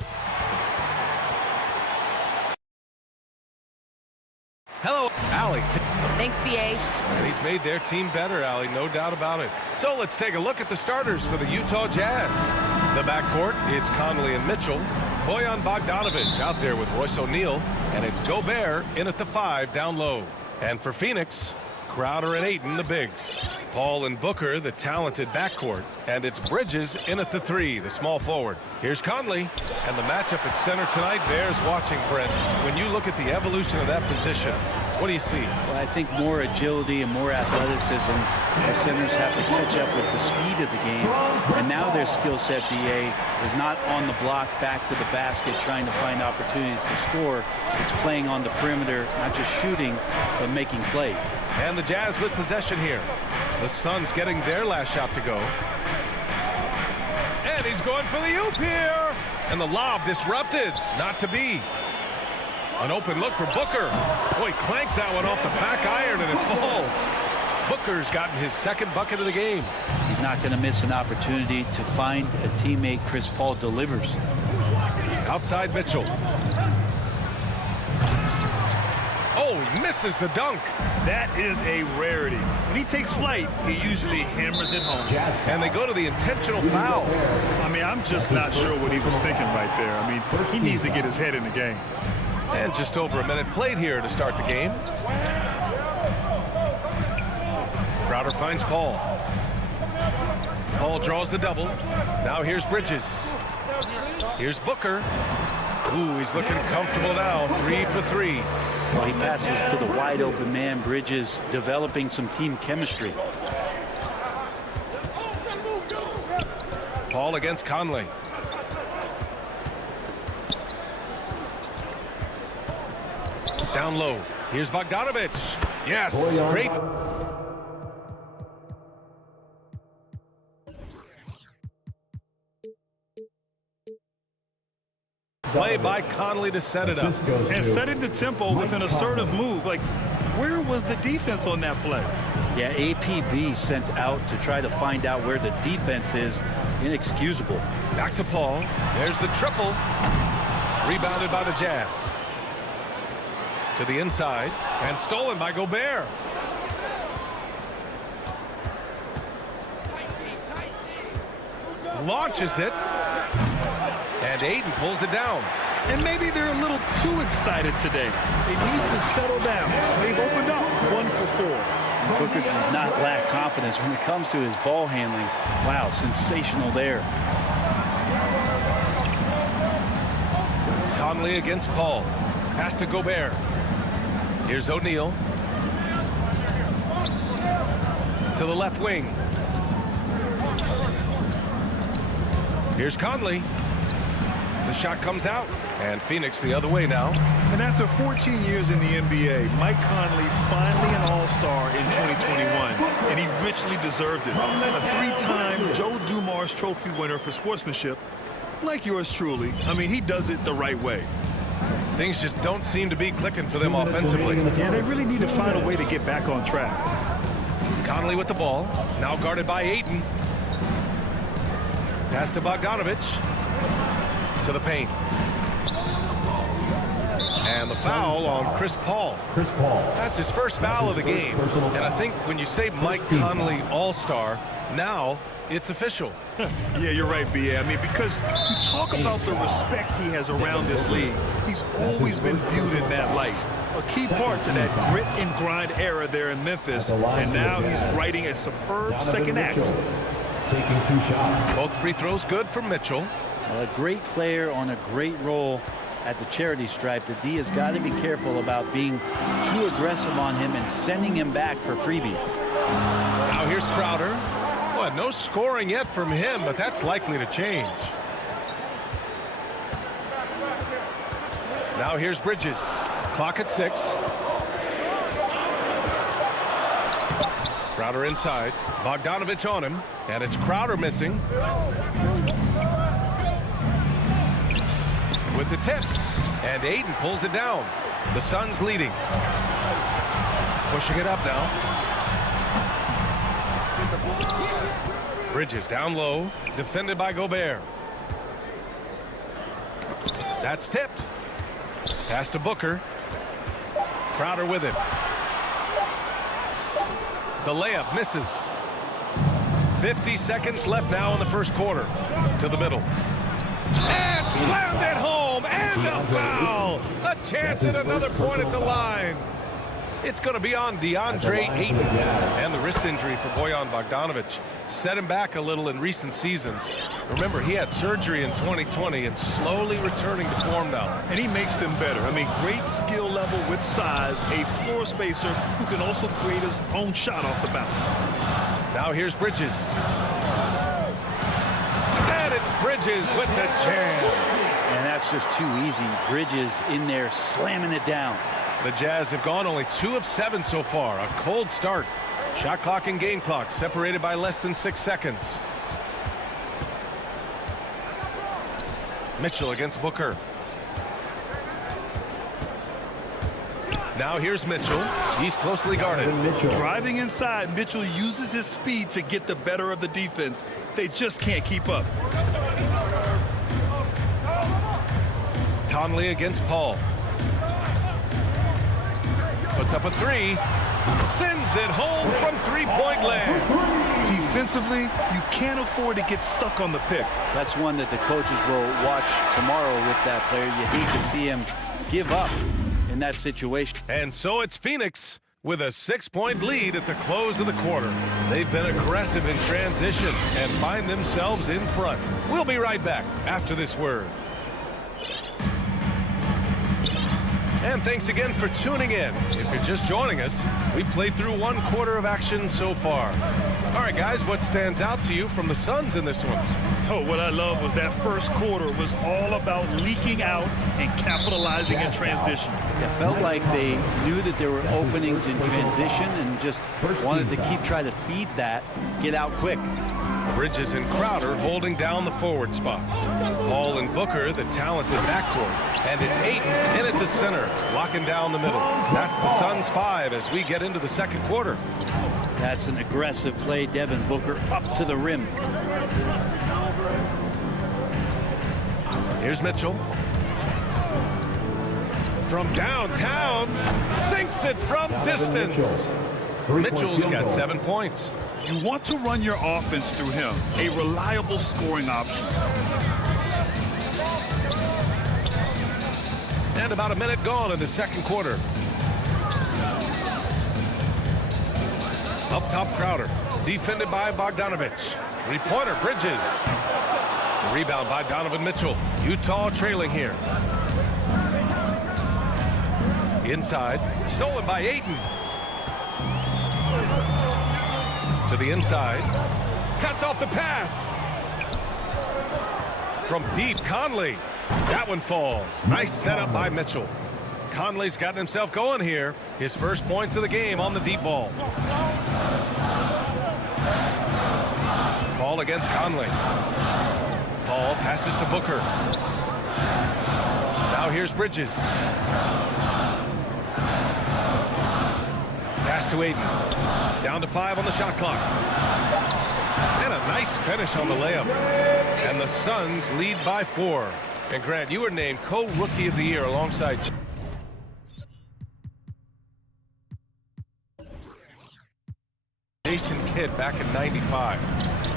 out. Hello, Allie. Thanks, BA. And he's made their team better, Allie, no doubt about it. So let's take a look at the starters for the Utah Jazz. The backcourt, it's Conley and Mitchell. Bojan Bogdanovic out there with Royce O'Neal. And it's Gobert in at the 5 down low. And for Phoenix, Crowder and Ayton, the bigs. Paul and Booker, the talented backcourt. And it's Bridges in at the 3, the small forward. Here's Conley. And the matchup at center tonight bears watching, Brent. When you look at the evolution of that position, what do you see? Well, I think more agility and more athleticism. Our centers have to catch up with the speed of the game. And now their skill set, BA, is not on the block back to the basket trying to find opportunities to score. It's playing on the perimeter, not just shooting, but making plays. And the Jazz with possession here. The Suns getting their last shot to go. And he's going for the oop here. And the lob disrupted. Not to be. An open look for Booker. Boy, he clanks that one off the back iron and it falls. Booker's gotten his second bucket of the game. He's not going to miss an opportunity to find a teammate. Chris Paul delivers. Outside Mitchell. Oh, he misses the dunk. That is a rarity. When he takes flight, he usually hammers it home. And they go to the intentional foul. I mean, I'm just not sure what he was thinking right there. I mean, he needs to get his head in the game. And just over a minute played here to start the game. Crowder finds Paul. Paul draws the double. Now here's Bridges. Here's Booker. Ooh, he's looking comfortable now. 3 for 3. Well, he passes to the wide open man. Bridges developing some team chemistry. Paul against Conley. Down low. Here's Bogdanovic. Yes, great. Play by Conley to set it up. And setting the tempo with an assertive move. Like, where was the defense on that play? Yeah, APB sent out to try to find out where the defense is. Inexcusable. Back to Paul. There's the triple. Rebounded by the Jazz. To the inside. And stolen by Gobert. Launches it. And Ayton pulls it down. And maybe they're a little too excited today. They need to settle down. They've opened up 1 for 4. Booker does not lack confidence when it comes to his ball handling. Wow, sensational there. Conley against Paul. Pass to Gobert. Here's O'Neal. To the left wing. Here's Conley. The shot comes out. And Phoenix the other way now. And after 14 years in the NBA, Mike Conley finally an all-star in 2021. And he richly deserved it. A 3-time Joe Dumars Trophy winner for sportsmanship, like yours truly. I mean, he does it the right way. Things just don't seem to be clicking for them offensively. Yeah, they really need to find a way to get back on track. Conley with the ball. Now guarded by Ayton. Pass to Bogdanovic. To the paint. And the foul on Chris Paul. That's his first foul of the game. And I think when you say Mike Conley All-Star, now it's official. Yeah, you're right, B.A. I mean, because you talk about the respect he has around this league. He's always been viewed in that light. A key part to that grit and grind era there in Memphis. And now he's writing a superb second act. Taking 2 shots. Both free throws good for Mitchell. A great player on a great role at the charity stripe. The D has got to be careful about being too aggressive on him and sending him back for freebies. Now here's Crowder. Boy, no scoring yet from him, but that's likely to change. Now here's Bridges. Clock at 6. Crowder inside. Bogdanovic on him. And it's Crowder missing. With the tip. And Ayton pulls it down. The Suns leading. Pushing it up now. Bridges down low. Defended by Gobert. That's tipped. Pass to Booker. Crowder with it. The layup misses. 50 seconds left now in the first quarter. To the middle. And slammed it home. And a foul. A chance at another point at the line. It's going to be on DeAndre Ayton. And the wrist injury for Bojan Bogdanovic set him back a little in recent seasons. Remember, he had surgery in 2020 and slowly returning to form now. And he makes them better. I mean, great skill level with size, a floor spacer who can also create his own shot off the bounce. Now here's Bridges. And it's Bridges with the jam. And that's just too easy. Bridges in there slamming it down. The Jazz have gone only 2 of 7 so far. A cold start. Shot clock and game clock separated by less than 6 seconds. Mitchell against Booker. Now here's Mitchell. He's closely guarded. Driving inside, Mitchell uses his speed to get the better of the defense. They just can't keep up. Conley against Paul. Puts up a 3. Sends it home from three-point land. Defensively, you can't afford to get stuck on the pick. That's one that the coaches will watch tomorrow with that player. You hate to see him give up in that situation. And so it's Phoenix with a 6-point lead at the close of the quarter. They've been aggressive in transition and find themselves in front. We'll be right back after this word. And thanks again for tuning in. If you're just joining us, we played through 1 quarter of action so far. All right, guys, what stands out to you from the Suns in this one? Oh, what I love was that first quarter was all about leaking out and capitalizing in transition. It felt like they knew that there were openings in transition and just wanted to keep trying to feed that, get out quick. Bridges and Crowder holding down the forward spots. Paul and Booker, the talented backcourt. And it's Ayton in at the center, locking down the middle. That's the Suns 5 as we get into the second quarter. That's an aggressive play. Devin Booker up to the rim. Here's Mitchell. From downtown, sinks it from distance. Mitchell's got 7 points. You want to run your offense through him, a reliable scoring option. And about a minute gone in the second quarter. Up top, Crowder. Defended by Bogdanovic. 3-pointer, Bridges. Rebound by Donovan Mitchell. Utah trailing here. Inside. Stolen by Ayton. To the inside. Cuts off the pass. From deep, Conley. That one falls. Nice setup by Mitchell. Conley's gotten himself going here. His first points of the game on the deep ball. Paul against Conley. Paul passes to Booker. Now here's Bridges. Pass to Ayton. Down to 5 on the shot clock. And a nice finish on the layup. And the Suns lead by 4. And Grant, you were named co-rookie of the year alongside Jason Kidd back in '95.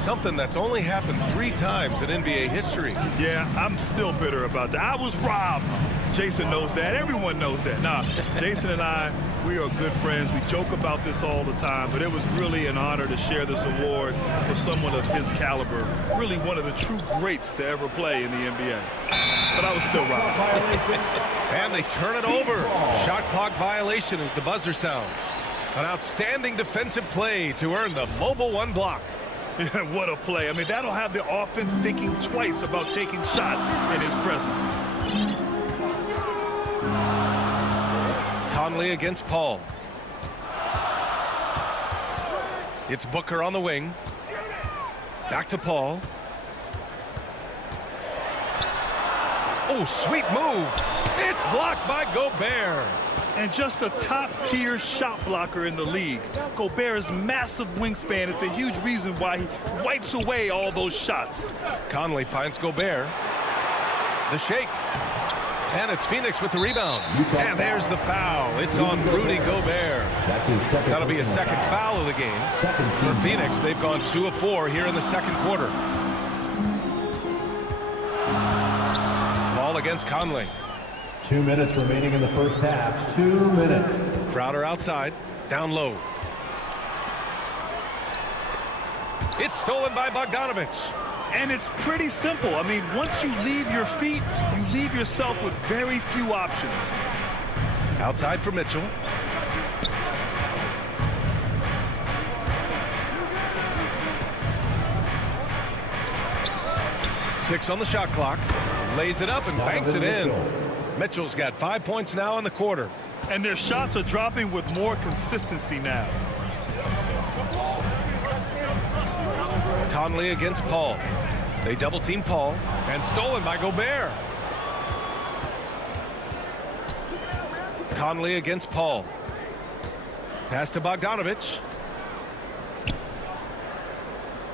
Something that's only happened 3 times in NBA history. Yeah, I'm still bitter about that. I was robbed. Jason knows that. Everyone knows that. Nah, Jason and I, we are good friends. We joke about this all the time, but it was really an honor to share this award with someone of his caliber. Really one of the true greats to ever play in the NBA. But I was still robbed. And they turn it over. Shot clock violation as the buzzer sounds. An outstanding defensive play to earn the mobile 1 block. What a play. I mean, that'll have the offense thinking twice about taking shots in his presence. Conley against Paul. It's Booker on the wing. Back to Paul. Oh, sweet move. It's blocked by Gobert. And just a top-tier shot blocker in the league. Gobert's massive wingspan is a huge reason why he wipes away all those shots. Conley finds Gobert. The shake. And it's Phoenix with the rebound. And there's the foul. It's on Rudy Gobert. That's his second. That'll be his second foul of the game. For Phoenix, they've gone 2 of 4 here in the second quarter. Ball against Conley. 2 minutes remaining in the first half. 2 minutes. Crowder outside. Down low. It's stolen by Bogdanovich. And it's pretty simple. I mean, once you leave your feet, you leave yourself with very few options. Outside for Mitchell. Six on the shot clock. Lays it up and banks it in. Mitchell's got 5 points now in the quarter. And their shots are dropping with more consistency now. Conley against Paul. They double team Paul, and stolen by Gobert. Conley against Paul. Pass to Bogdanovich.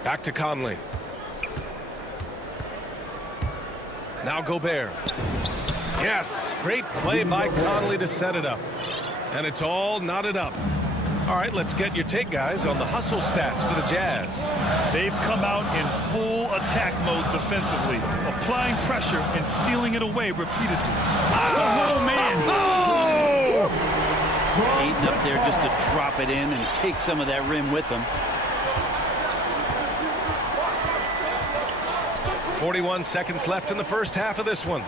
Back to Conley. Now Gobert. Yes, great play by Conley to set it up. And it's all knotted up. All right, let's get your take, guys, on the hustle stats for the Jazz. They've come out in full attack mode defensively, applying pressure and stealing it away repeatedly. Oh, man. Oh! Ayton up there just to drop it in and take some of that rim with them. 41 seconds left in the first half of this one.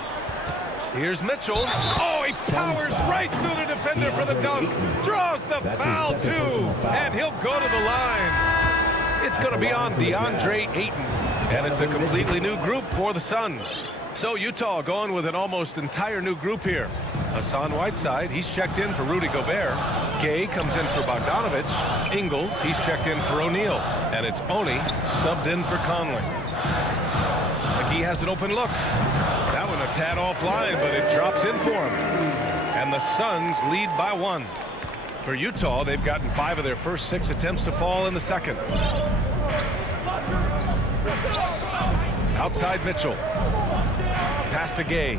Here's Mitchell. Oh, he powers right through the defender for the dunk. Draws the foul, too. And he'll go to the line. It's going to be on DeAndre Ayton. And it's a completely new group for the Suns. So Utah going with an almost entire new group here. Hassan Whiteside, he's checked in for Rudy Gobert. Gay comes in for Bogdanovich. Ingles, he's checked in for O'Neal. And it's Oni subbed in for Conley. McGee has an open look. That one a tad offline, but it drops in for him. And the Suns lead by 1. For Utah, they've gotten 5 of their first 6 attempts to fall in the second. Outside Mitchell. Pass to Gay.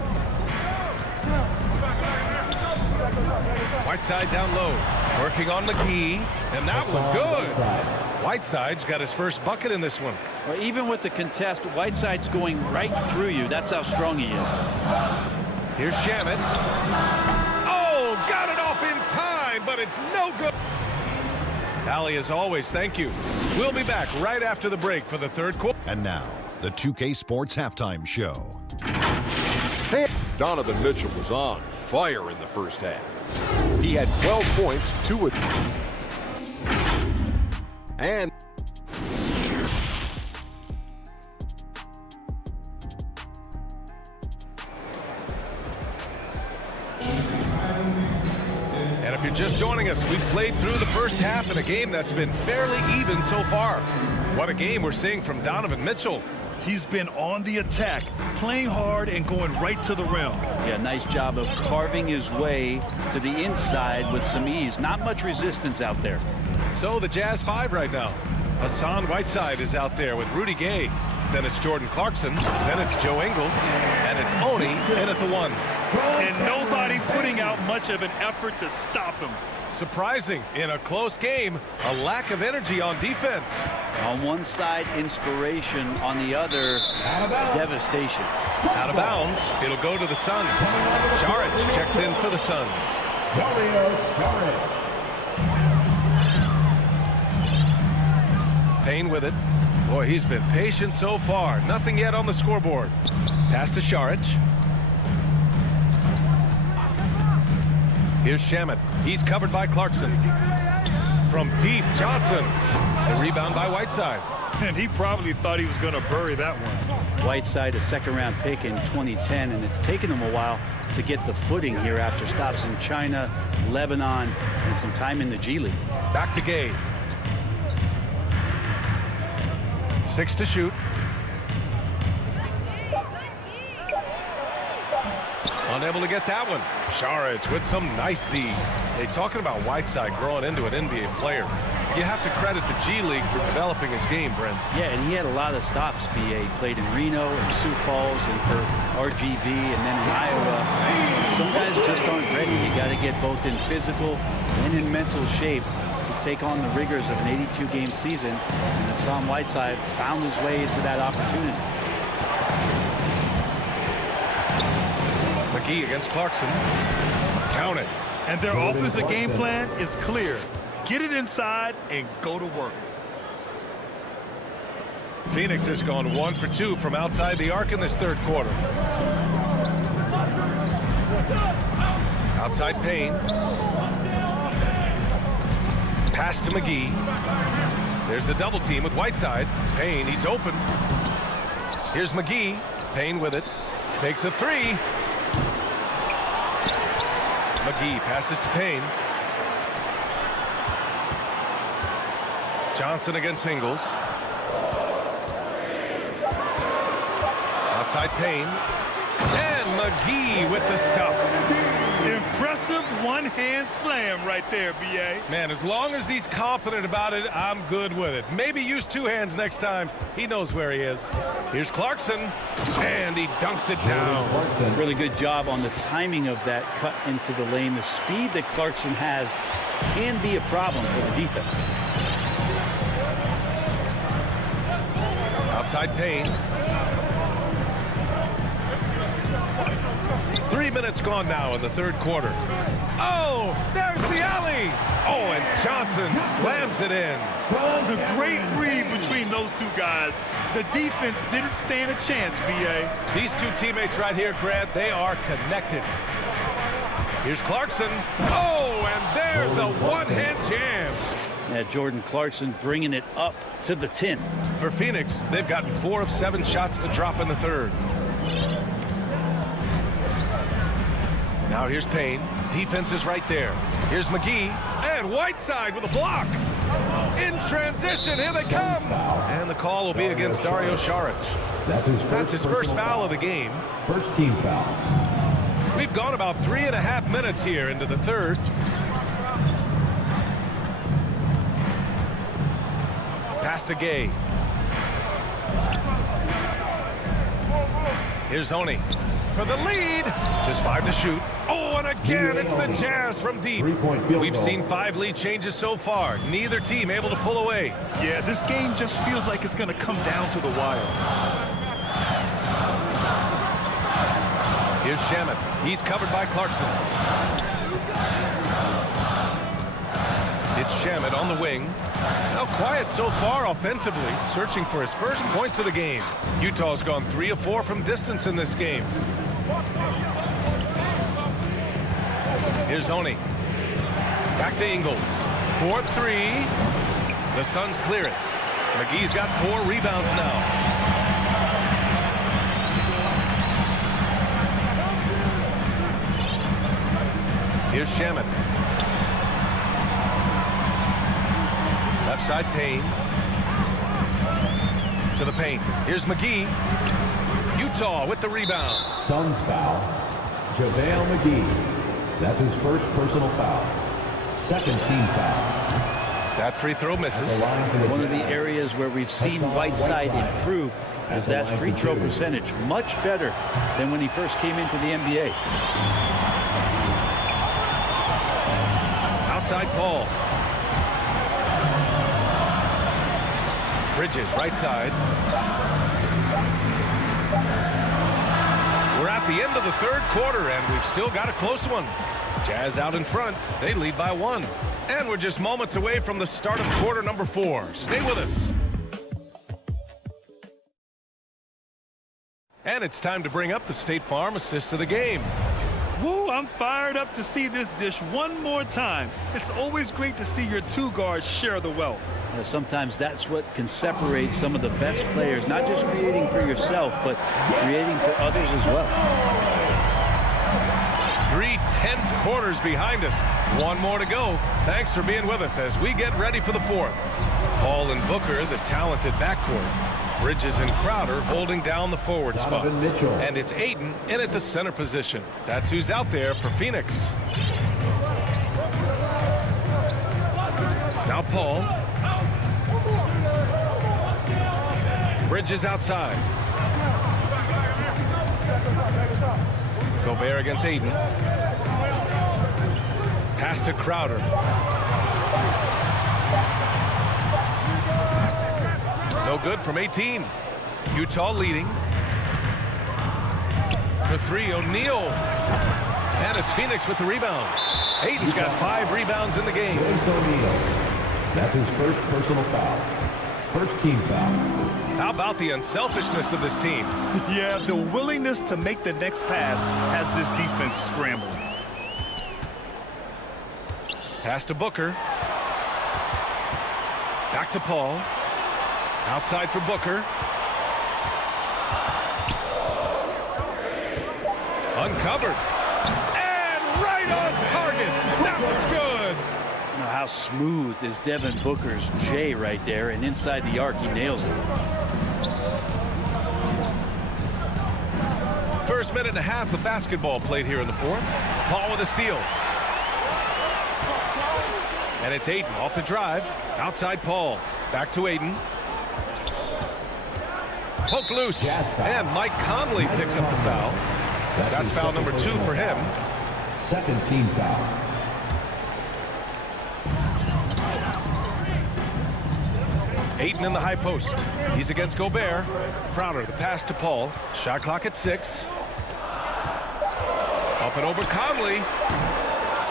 Whiteside down low. Working on McGee. And that one good. Whiteside's got his first bucket in this one. Well, even with the contest, Whiteside's going right through you. That's how strong he is. Here's Shamet. Oh, got it off in time, but it's no good. Allie, as always, thank you. We'll be back right after the break for the third quarter. And now, the 2K Sports Halftime Show. Hey, Donovan Mitchell was on fire in the first half. He had 12 points, 2 of them. And if you're just joining us, we've played through the first half in a game that's been fairly even so far. What a game we're seeing from Donovan Mitchell. He's been on the attack, playing hard and going right to the rim. Yeah, nice job of carving his way to the inside with some ease. Not much resistance out there. So the Jazz 5 right now. Hassan Whiteside is out there with Rudy Gay. Then it's Jordan Clarkson. Then it's Joe Ingles. And it's Oni in at the 1. And nobody putting out much of an effort to stop him. Surprising in a close game, a lack of energy on defense. On one side, inspiration. On the other, devastation. Out of bounds. It'll go to the Suns. Saric checks in for the Suns. Dario Saric. Payne with it. Boy, he's been patient so far. Nothing yet on the scoreboard. Pass to Saric. Here's Shamet. He's covered by Clarkson. From deep, Johnson. A rebound by Whiteside. And he probably thought he was going to bury that one. Whiteside, a second-round pick in 2010, and it's taken him a while to get the footing here after stops in China, Lebanon, and some time in the G League. Back to Gay. 6 to shoot. Unable to get that one. Saric with some nice D. Hey, talking about Whiteside growing into an NBA player. You have to credit the G League for developing his game, Brent. Yeah, and he had a lot of stops. BA played in Reno and Sioux Falls and for RGV and then in Iowa. Some guys just aren't ready. You got to get both in physical and in mental shape to take on the rigors of an 82-game season. And Hassan Whiteside found his way into that opportunity. McGee against Clarkson. Count it. And their offensive game plan is clear. Get it inside and go to work. Phoenix has gone 1 for 2 from outside the arc in this third quarter. Outside Payne. Pass to McGee. There's the double team with Whiteside. Payne, he's open. Here's McGee. Payne with it. Takes a three. McGee passes to Payne. Johnson against Ingles. Outside Payne. And McGee with the stuff. Impressive one-hand slam right there, B.A. Man, as long as he's confident about it, I'm good with it. Maybe use two hands next time. He knows where he is. Here's Clarkson, and he dunks it down. Really good job on the timing of that cut into the lane. The speed that Clarkson has can be a problem for the defense. Outside Payne. 3 minutes gone now in the third quarter. Oh, there's the alley. Oh, and Johnson slams it in. The great read between those two guys. The defense didn't stand a chance, B.A. These two teammates right here, Grant, they are connected. Here's Clarkson. Oh, and there's a one-hand jam. Yeah, Jordan Clarkson bringing it up to the 10. For Phoenix, they've gotten 4 of 7 shots to drop in the third. Now here's Payne. Defense is right there. Here's McGee. And Whiteside with a block. In transition, here they come. And the call will be against Dario Saric. That's his first foul of the game. First team foul. We've gone about 3.5 minutes here into the third. Pass to Gay. Here's Honey for the lead. Just 5 to shoot. Oh, and again, it's the Jazz from deep. We've seen 5 lead changes so far. Neither team able to pull away. Yeah, this game just feels like it's going to come down to the wire. Here's Shamet. He's covered by Clarkson. It's Shamet on the wing. Now quiet so far offensively, searching for his first points of the game. Utah's gone 3 of 4 from distance in this game. Here's Honey. Back to Ingles. 4-3. The Suns clear it. McGee's got 4 rebounds now. Here's Shamet. Left side Payne. To the paint. Here's McGee. Utah with the rebound. Suns foul. JaVale McGee. That's his first personal foul. Second team foul. That free throw misses. One of the areas where we've seen Whiteside improve is that free throw percentage. Much better than when he first came into the NBA. Outside Paul. Bridges, right side. We're at the end of the third quarter, and we've still got a close one. Jazz out in front. They lead by 1. And we're just moments away from the start of quarter number 4. Stay with us. And it's time to bring up the State Farm assist of the game. Woo, I'm fired up to see this dish one more time. It's always great to see your two guards share the wealth. Sometimes that's what can separate some of the best players, not just creating for yourself, but creating for others as well. 3 tense quarters behind us. 1 more to go. Thanks for being with us as we get ready for the 4th. Paul and Booker, the talented backcourt. Bridges and Crowder holding down the forward spots. And it's Ayton in at the center position. That's who's out there for Phoenix. Now Paul. Bridges outside. Gobert against Aiden. Pass to Crowder. No good from 18. Utah leading. For three, O'Neal. And it's Phoenix with the rebound. Aiden's got 5 rebounds in the game. O'Neal. That's his first personal foul. First team foul. How about the unselfishness of this team? Yeah, the willingness to make the next pass has this defense scrambling. Pass to Booker. Back to Paul. Outside for Booker. Uncovered. And right on target. That was good. Now, how smooth is Devin Booker's J right there, and inside the arc he nails it. First minute and a half of basketball played here in the fourth. Paul with a steal. And it's Aiden off the drive. Outside Paul. Back to Aiden. Poke loose. And Mike Conley picks up the foul. That's foul number 2 for him. Second team foul. Aiden in the high post. He's against Gobert. Crowder, the pass to Paul. Shot clock at 6. Up and over Conley.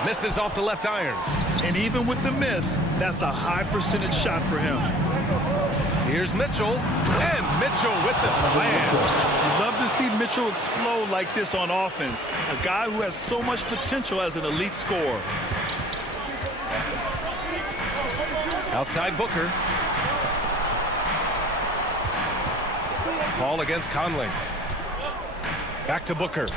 Misses off the left iron. And even with the miss, that's a high percentage shot for him. Here's Mitchell. And Mitchell with the slam. You love to see Mitchell explode like this on offense. A guy who has so much potential as an elite scorer. Outside Booker. Paul against Conley. Back to Booker.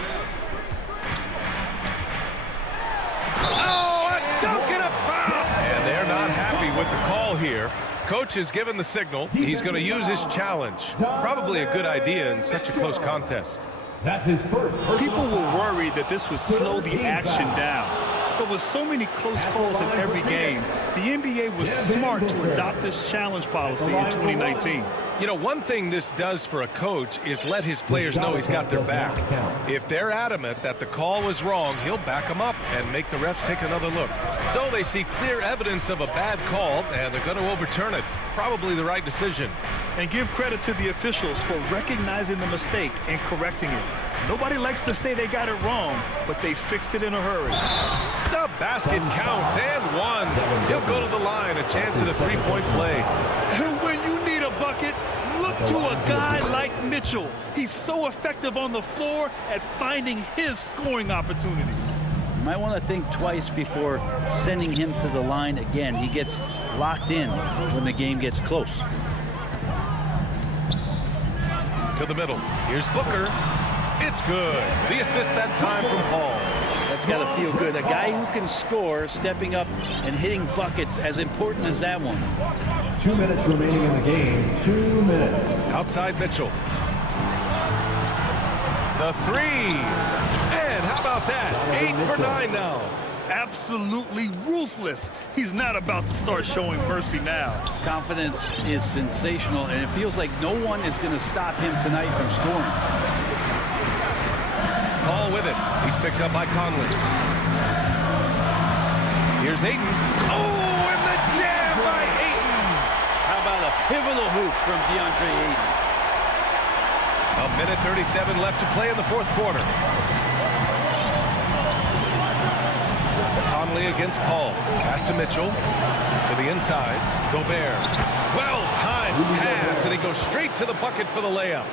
Oh, a dunk and a foul! And they're not happy with the call here. Coach has given the signal. He's going to use his challenge. Probably a good idea in such a close contest. That's his first. People were worried that this would slow the action down. But with so many close calls in every game, the NBA was smart to adopt this challenge policy in 2019. You know, one thing this does for a coach is let his players know he's got their back. If they're adamant that the call was wrong, he'll back them up and make the refs take another look. So they see clear evidence of a bad call, and they're going to overturn it. Probably the right decision. And give credit to the officials for recognizing the mistake and correcting it. Nobody likes to say they got it wrong, but they fixed it in a hurry. The basket counts, and 1. He'll go to the line, a chance at a 3-point play. And when you need a bucket, look to a guy like Mitchell. He's so effective on the floor at finding his scoring opportunities. You might want to think twice before sending him to the line again. He gets locked in when the game gets close. To the middle. Here's Booker. It's good. The assist that time from Paul. That's got to feel good. A guy who can score, stepping up and hitting buckets, as important as that one. 2 minutes remaining in the game. 2 minutes. Outside Mitchell. The 3. And how about that? 8 for 9 now. Absolutely ruthless. He's not about to start showing mercy now. Confidence is sensational, and it feels like no one is going to stop him tonight from scoring. Paul with it. He's picked up by Conley. Here's Aiden. Oh, and the jam by Aiden. How about a pivotal hoop from DeAndre Aiden? A minute 37 left to play in the fourth quarter. Conley against Paul. Pass to Mitchell. To the inside. Gobert. Well-timed pass, and he goes straight to the bucket for the layup.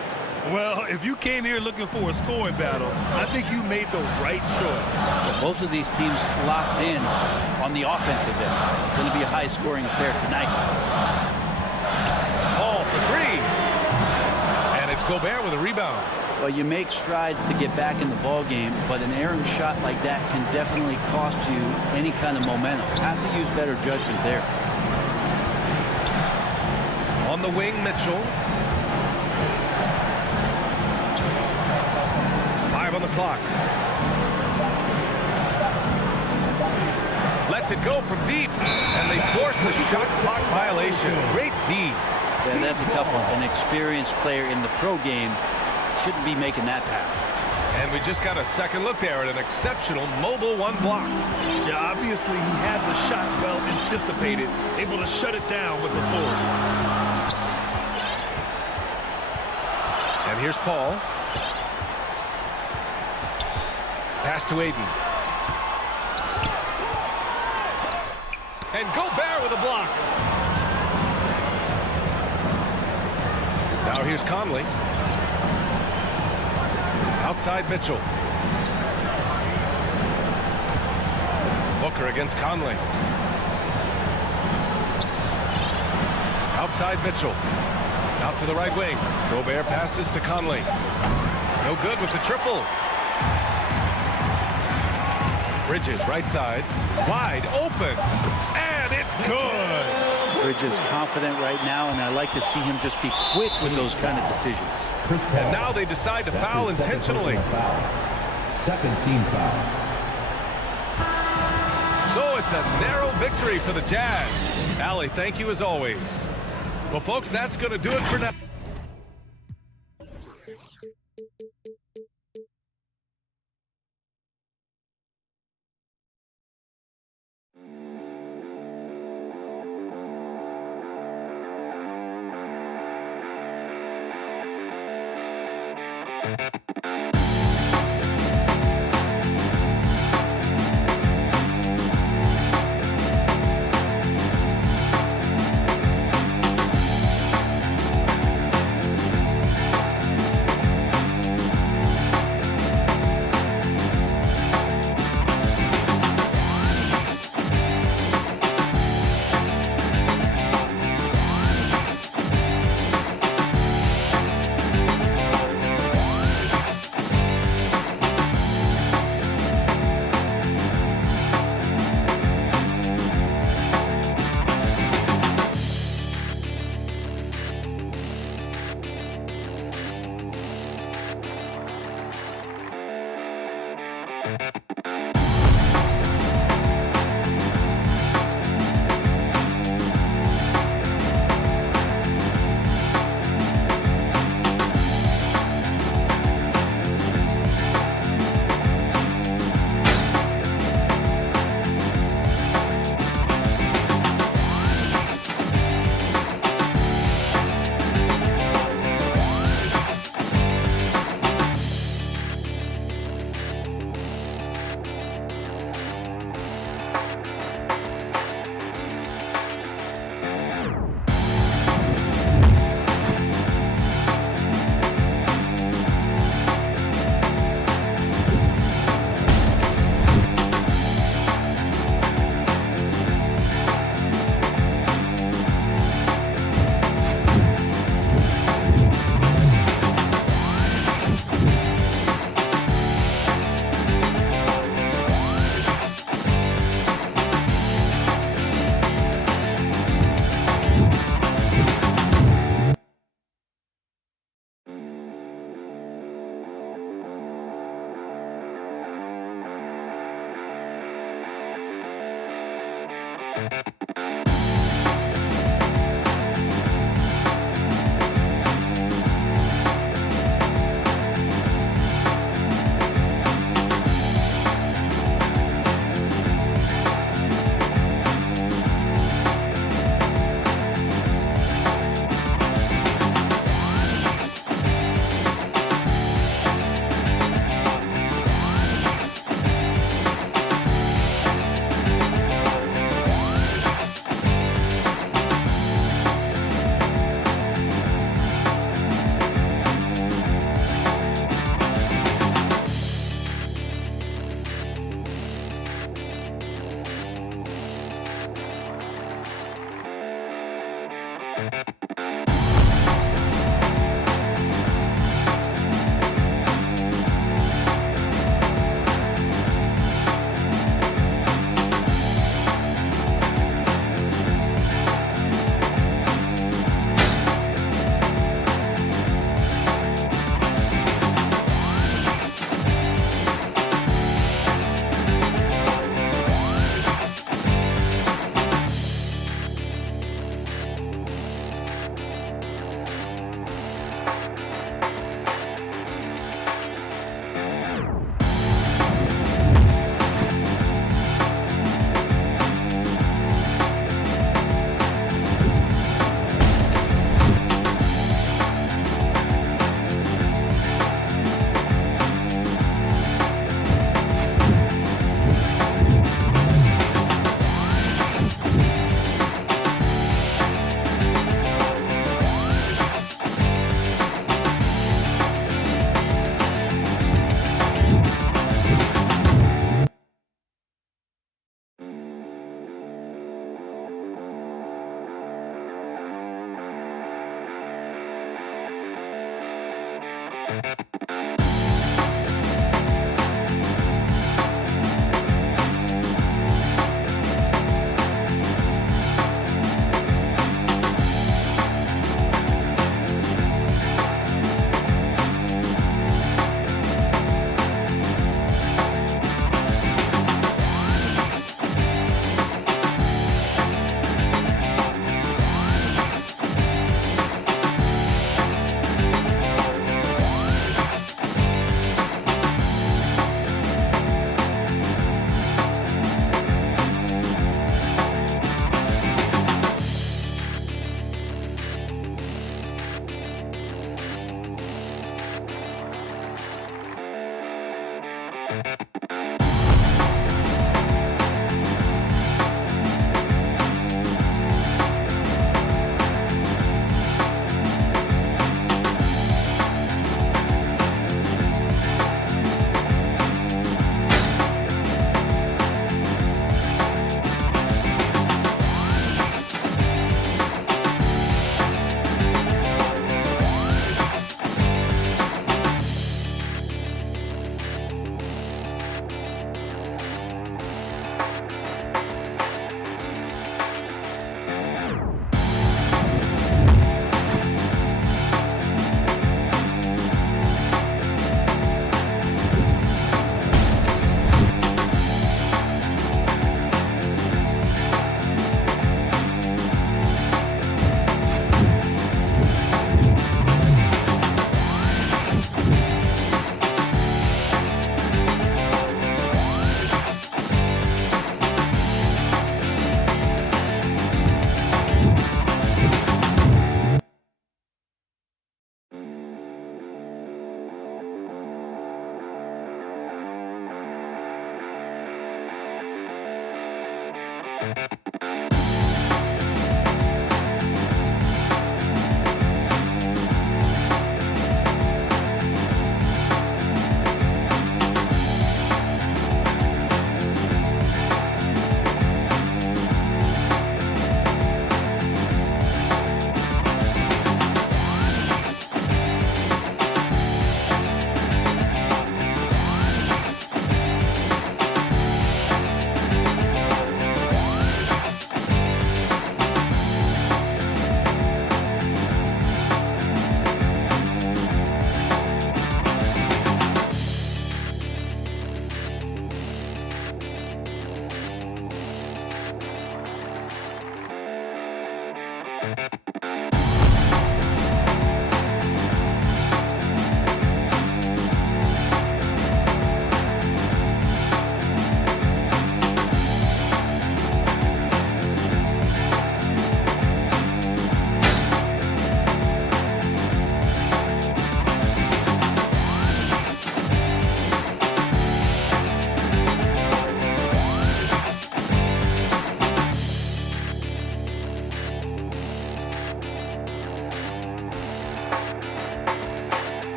Well, if you came here looking for a scoring battle, I think you made the right choice. Both of these teams locked in on the offensive end. It's going to be a high-scoring affair tonight. Paul for 3. And it's Gobert with a rebound. Well, you make strides to get back in the ball game, but an errant shot like that can definitely cost you any kind of momentum. Have to use better judgment there. On the wing, Mitchell. 5 on the clock. Lets it go from deep, and they force the shot clock violation. Great D. Yeah, that's a tough one. An experienced player in the pro game shouldn't be making that pass. And we just got a second look there at an exceptional mobile one block. Yeah, obviously he had the shot well anticipated, able to shut it down with the forward. And here's Paul. Pass to Aiden. And Gobert with a block. Now here's Conley. Outside Mitchell. Booker against Conley. Outside Mitchell. Out to the right wing. Gobert passes to Conley. No good with the triple. Bridges right side. Wide open. And it's good. Bridges confident right now, and I like to see him just be quick with those kind of decisions. And now they decide to foul intentionally. Second team foul. So it's a narrow victory for the Jazz. Allie, thank you as always. Well, folks, that's going to do it for now.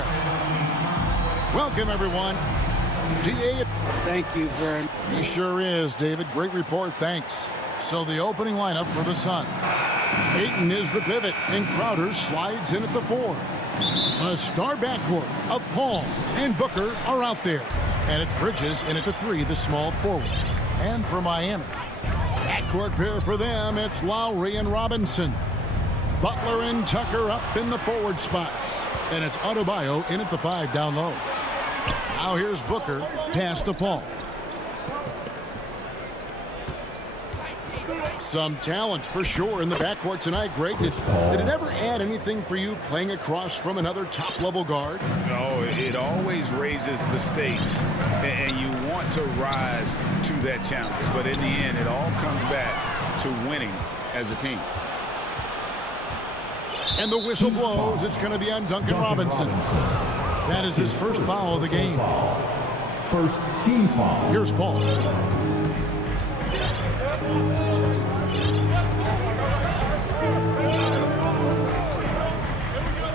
there. Welcome, everyone. DA. Thank you very much. He sure is, David. Great report. Thanks. So the opening lineup for the Suns. Ayton is the pivot, and Crowder slides in at the 4. A star backcourt of Paul and Booker are out there. And it's Bridges in at the 3, the small forward. And for Miami, backcourt pair for them, it's Lowry and Robinson. Butler and Tucker up in the forward spots. And it's Adebayo in at the 5 down low. Now here's Booker, pass to Paul. Some talent for sure in the backcourt tonight, Greg. Did it ever add anything for you playing across from another top-level guard? No, it always raises the stakes, and you want to rise to that challenge. But in the end, it all comes back to winning as a team. And the whistle blows. It's going to be on Duncan Robinson. That is his first foul of the game. First team foul. Here's Paul.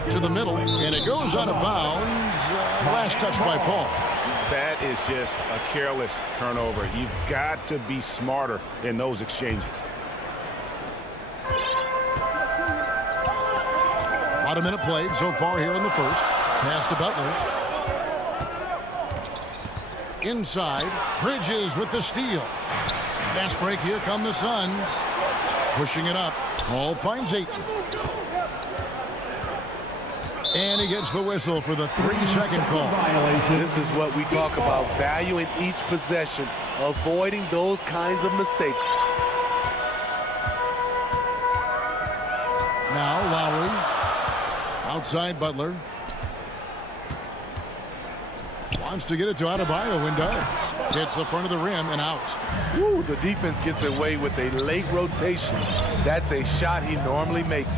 To the middle, and it goes out of bounds. Last touch by Paul. That is just a careless turnover. You've got to be smarter in those exchanges. About a minute played so far here in the first. Pass to Butler. Inside, Bridges with the steal. Fast break, here come the Suns. Pushing it up. Paul finds Ayton. And he gets the whistle for the 3-second call. This is what we talk about, valuing each possession, avoiding those kinds of mistakes. Now Lowry. Outside Butler. Wants to get it to Adebayo and does. Hits the front of the rim and out. Woo, the defense gets away with a late rotation. That's a shot he normally makes.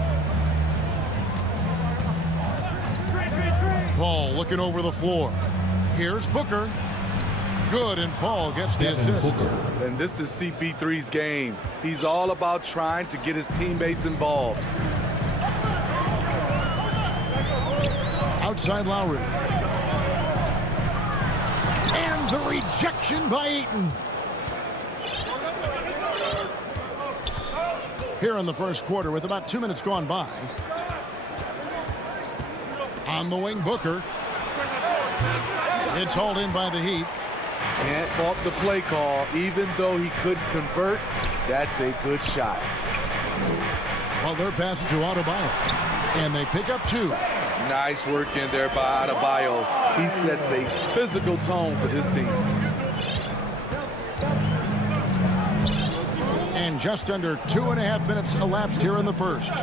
Paul looking over the floor. Here's Booker. Good, and Paul gets the assist. And this is CP3's game. He's all about trying to get his teammates involved. Outside Lowry. And the rejection by Ayton. Here in the first quarter with about 2 minutes gone by. On the wing, Booker. It's hauled in by the Heat. Can't fault the play call. Even though he couldn't convert, that's a good shot. Well, they're passing to Adebayo. And they pick up 2. Nice work in there by Adebayo. He sets a physical tone for this team. And just under 2.5 minutes elapsed here in the first.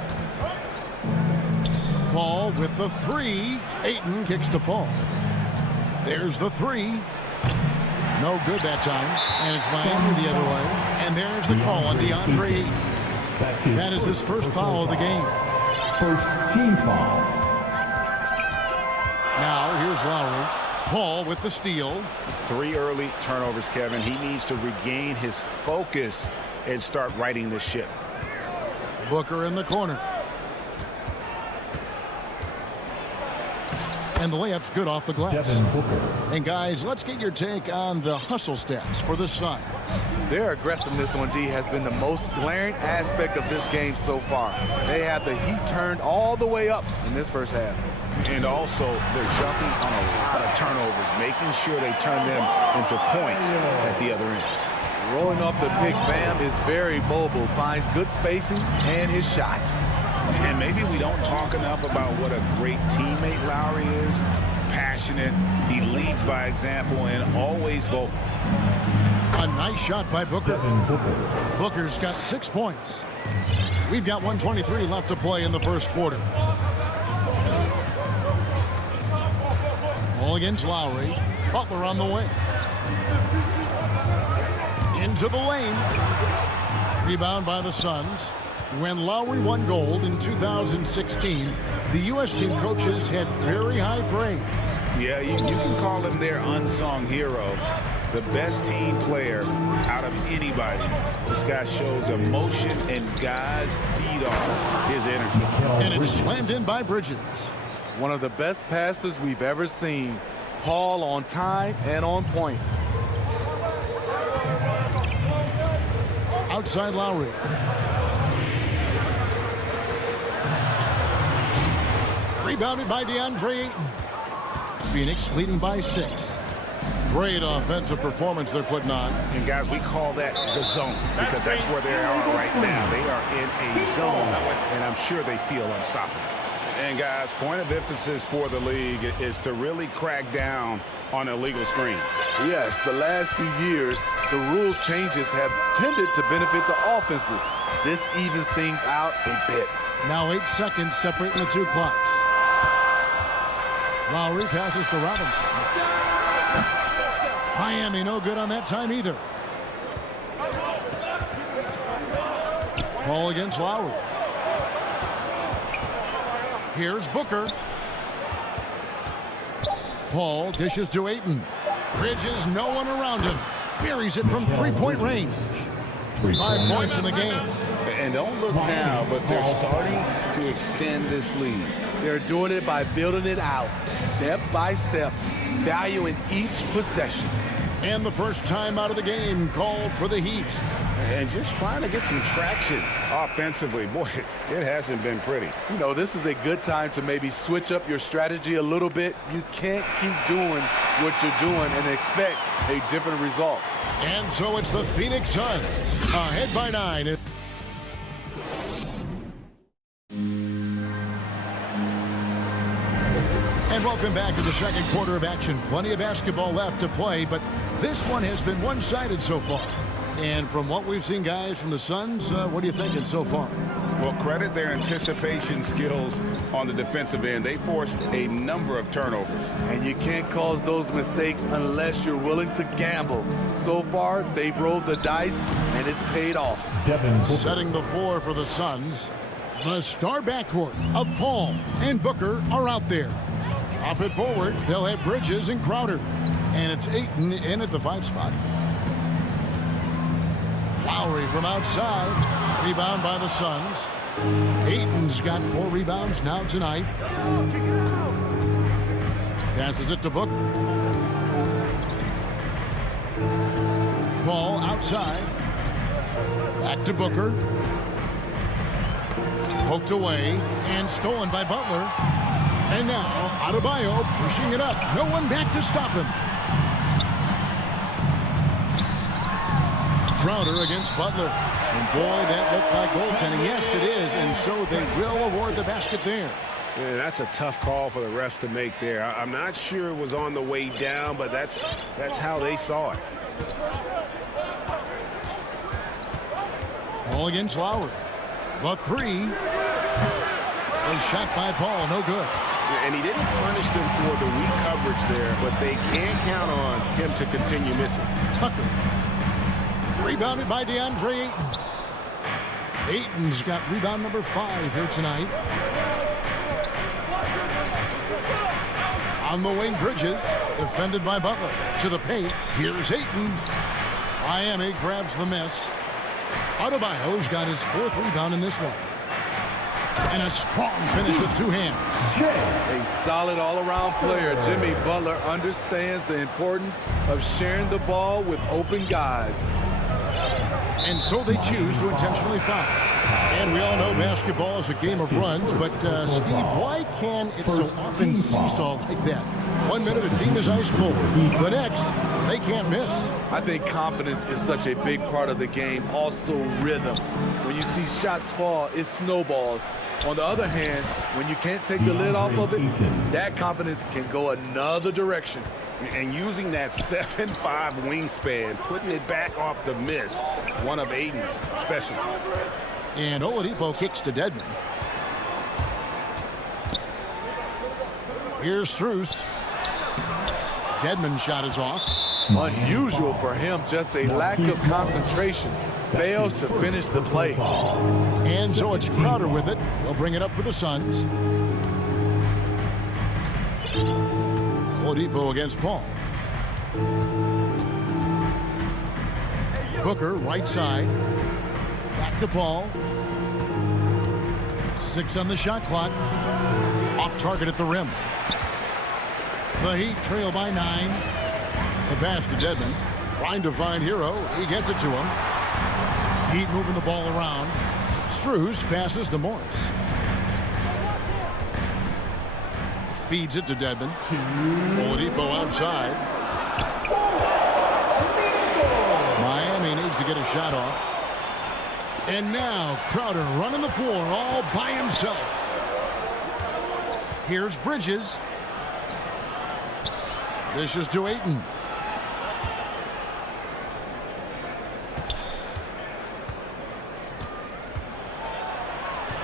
Paul with the 3. Ayton kicks to Paul. There's the 3. No good that time. And it's Miami the other way. And there's the call on DeAndre Ayton. That is his first foul of the game. First team foul. Now here's Lowry. Paul with the steal. 3 early turnovers, Kevin. He needs to regain his focus and start righting this ship. Booker in the corner. And the layup's good off the glass. And guys, let's get your take on the hustle stats for the Suns. Their aggressiveness on D has been the most glaring aspect of this game so far. They have the heat turned all the way up in this first half. And also, they're jumping on a lot of turnovers, making sure they turn them into points at the other end. Rolling off the pick, Bam is very mobile, finds good spacing and his shot. And maybe we don't talk enough about what a great teammate Lowry is. Passionate, he leads by example, and always vocal. A nice shot by Booker. Booker's got 6 points. We've got 1:23 left to play in the first quarter. Ball against Lowry. Butler on the wing. Into the lane. Rebound by the Suns. When Lowry won gold in 2016, the U.S. team coaches had very high praise. Yeah, you can call him their unsung hero. The best team player out of anybody. This guy shows emotion, and guys feed off his energy. And it's slammed in by Bridges. One of the best passers we've ever seen. Paul on time and on point. Outside Lowry. Rebounded by DeAndre Ayton. Phoenix leading by 6. Great offensive performance they're putting on. And guys, we call that the zone because that's where they are right now. They are in a zone, and I'm sure they feel unstoppable. And guys, point of emphasis for the league is to really crack down on illegal screens. Yes, the last few years, the rules changes have tended to benefit the offenses. This evens things out a bit. Now 8 seconds separating the two clocks. Lowry passes to Robinson. Miami no good on that time either. Ball against Lowry. Here's Booker. Paul dishes to Ayton. Bridges, no one around him. Buries it from three-point range. 5 points in the game. And don't look now, but they're starting to extend this lead. They're doing it by building it out, step by step, valuing each possession. And the first time out of the game called for the Heat. And just trying to get some traction offensively. Boy, it hasn't been pretty. You know, this is a good time to maybe switch up your strategy a little bit. You can't keep doing what you're doing and expect a different result. And so it's the Phoenix Suns ahead by 9. And welcome back to the second quarter of action. Plenty of basketball left to play, but this one has been one-sided so far. And from what we've seen, guys, from the Suns, what are you thinking so far? Well, credit their anticipation skills on the defensive end. They forced a number of turnovers. And you can't cause those mistakes unless you're willing to gamble. So far, they've rolled the dice, and it's paid off. Setting the floor for the Suns, the star backcourt of Paul and Booker are out there. Up it forward, they'll have Bridges and Crowder. And it's Ayton in at the 5 spot. Lowry from outside. Rebound by the Suns. Ayton's got 4 rebounds now tonight. Passes it to Booker. Paul outside. Back to Booker. Poked away and stolen by Butler. And now Adebayo pushing it up. No one back to stop him. Crowder against Butler. And boy, that looked like goaltending. Yes, it is. And so they will award the basket there. Yeah, that's a tough call for the refs to make there. I'm not sure it was on the way down, but that's how they saw it. Paul against Lowry. The 3. A shot by Paul. No good. And he didn't punish them for the weak coverage there, but they can't count on him to continue missing. Tucker. Rebounded by DeAndre Ayton. Ayton's got rebound number 5 here tonight. On the wing, Bridges. Defended by Butler. To the paint. Here's Ayton. Miami grabs the miss. Adebayo's got his 4th rebound in this one. And a strong finish with 2 hands. A solid all-around player. Jimmy Butler understands the importance of sharing the ball with open guys. And so they choose to intentionally foul. And we all know basketball is a game of runs, but Steve, why can it so often seesaw like that? 1 minute a team is ice cold. The next, they can't miss. I think confidence is such a big part of the game. Also rhythm. When you see shots fall, it snowballs. On the other hand, when you can't take the lid off of it, that confidence can go another direction. And using that 7'5" wingspan, putting it back off the miss, one of Ayton's specialties. And Oladipo kicks to Dedmon. Here's Strus. Dedmon's shot is off. Unusual for him, just a lack of concentration. Fails to finish the play. And so it's Crowder with it. They'll bring it up for the Suns. Oladipo against Paul. Booker, right side. Back to Paul. 6 on the shot clock. Off target at the rim. The Heat trail by 9. The pass to Dedmon. Trying to find Hero. He gets it to him. Heat moving the ball around. Strus passes to Morris. Feeds it to Dedmon. Oladipo outside. Miami needs to get a shot off. And now Crowder running the floor all by himself. Here's Bridges. This is to Ayton.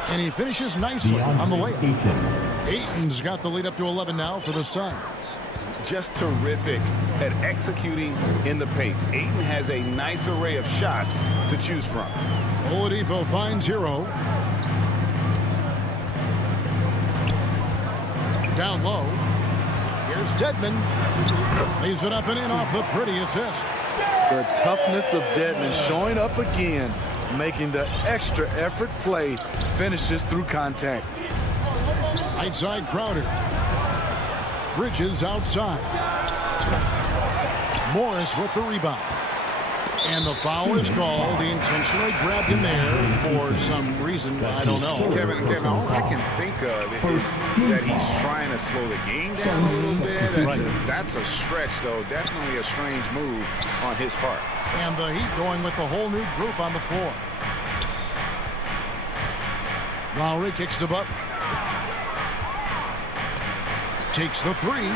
And he finishes nicely on the layup. Ayton's got the lead up to 11 now for the Suns. Just terrific at executing in the paint. Ayton has a nice array of shots to choose from. Oladipo finds Hero. Down low. Here's Dedmon. Lays it up and in off the pretty assist. The toughness of Dedmon showing up again, making the extra effort play, finishes through contact. Right side Crowder. Bridges outside. Morris with the rebound. And the foul is called. He intentionally grabbed him there for some reason. I don't know. Kevin, all I can think of is that he's trying to slow the game down a little bit. Right. That's a stretch, though. Definitely a strange move on his part. And the Heat going with the whole new group on the floor. Lowry kicks to Butler. Takes the three.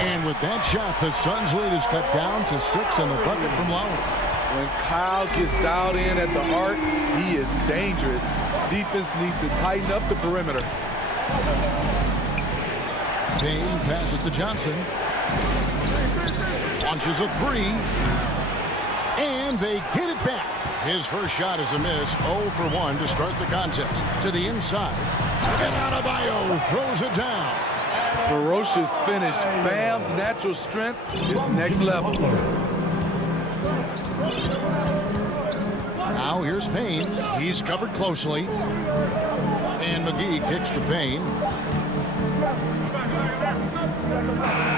And with that shot, the Suns' lead is cut down to 6 and the bucket from Lowry. When Kyle gets dialed in at the arc, he is dangerous. Defense needs to tighten up the perimeter. Payne passes to Johnson. Launches a three. And they get it back. His first shot is a miss. 0 for 1 to start the contest. To the inside. And Adebayo throws it down. Ferocious finish. Bam's natural strength is next level. Now here's Payne. He's covered closely. And McGee kicks to Payne.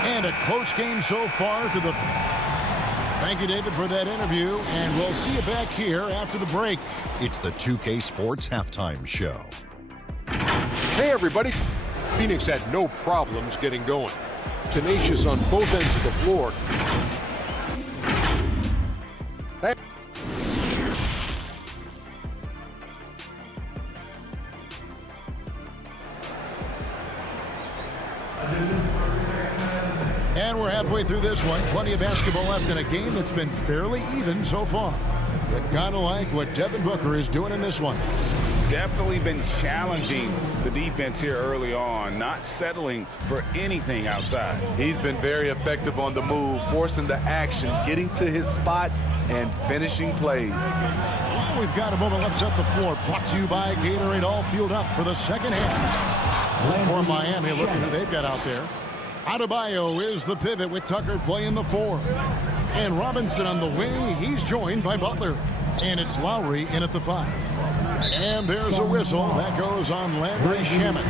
And a close game so far to the... Thank you, David, for that interview. And we'll see you back here after the break. It's the 2K Sports Halftime Show. Hey, everybody. Phoenix had no problems getting going. Tenacious on both ends of the floor. Hey. And we're halfway through this one. Plenty of basketball left in a game that's been fairly even so far. But kind of like what Devin Booker is doing in this one. Definitely been challenging the defense here early on, not settling for anything outside. He's been very effective on the move, forcing the action, getting to his spots, and finishing plays. Well, we've got a moment left set the floor. Brought to you by Gatorade, all fueled up for the second half. For Miami, look at who they've got out there. Adebayo is the pivot with Tucker playing the 4. And Robinson on the wing. He's joined by Butler. And it's Lowry in at the 5. And there's a whistle. That goes on Landry Shamet.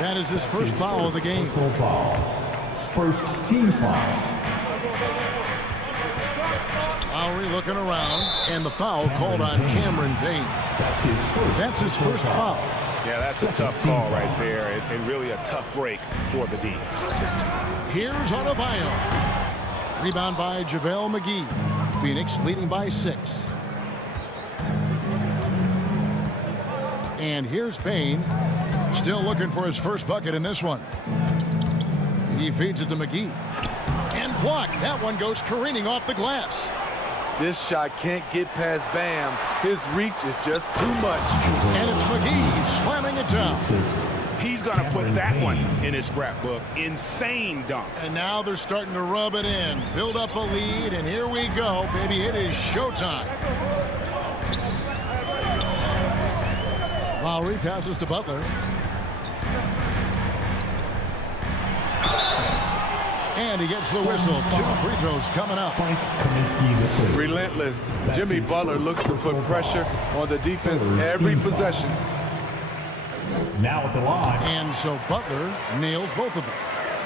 That is his first foul of the game. First team foul. Lowry looking around. And the foul called on Cameron Payne. That's his first foul. Yeah, that's a tough call right there, and really a tough break for the D. Here's Adebayo. Rebound by JaVale McGee. Phoenix leading by 6. And here's Payne. Still looking for his first bucket in this one. He feeds it to McGee. And blocked. That one goes careening off the glass. This shot can't get past Bam. His reach is just too much. And it's McGee slamming it down. He's going to put that one in his scrapbook. Insane dunk. And now they're starting to rub it in. Build up a lead, and here we go, baby. It is showtime. Lowry passes to Butler. And he gets the whistle. 2 free throws coming up. Relentless. Jimmy Butler looks to put pressure on the defense every possession. now at the line. And so Butler nails both of them.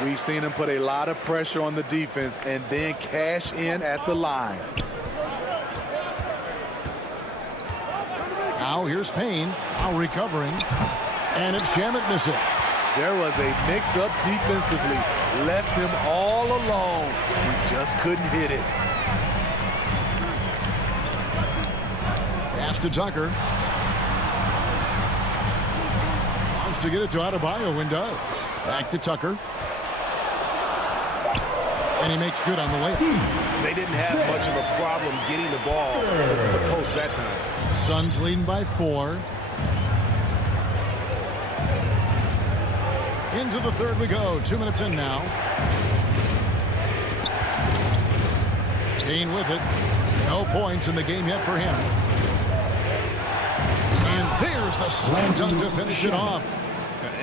We've seen him put a lot of pressure on the defense and then cash in at the line. Now here's Payne. Now recovering. And it's Shamet missing. There was a mix-up defensively. Left him all alone. He just couldn't hit it. Pass to Tucker. Wants to get it to Adebayo and does. Back to Tucker. And he makes good on the way. They didn't have much of a problem getting the ball to the post that time. Suns leading by 4. Into the third we go. 2 minutes in now. Payne with it. No points in the game yet for him. And there's the slam dunk to finish it off.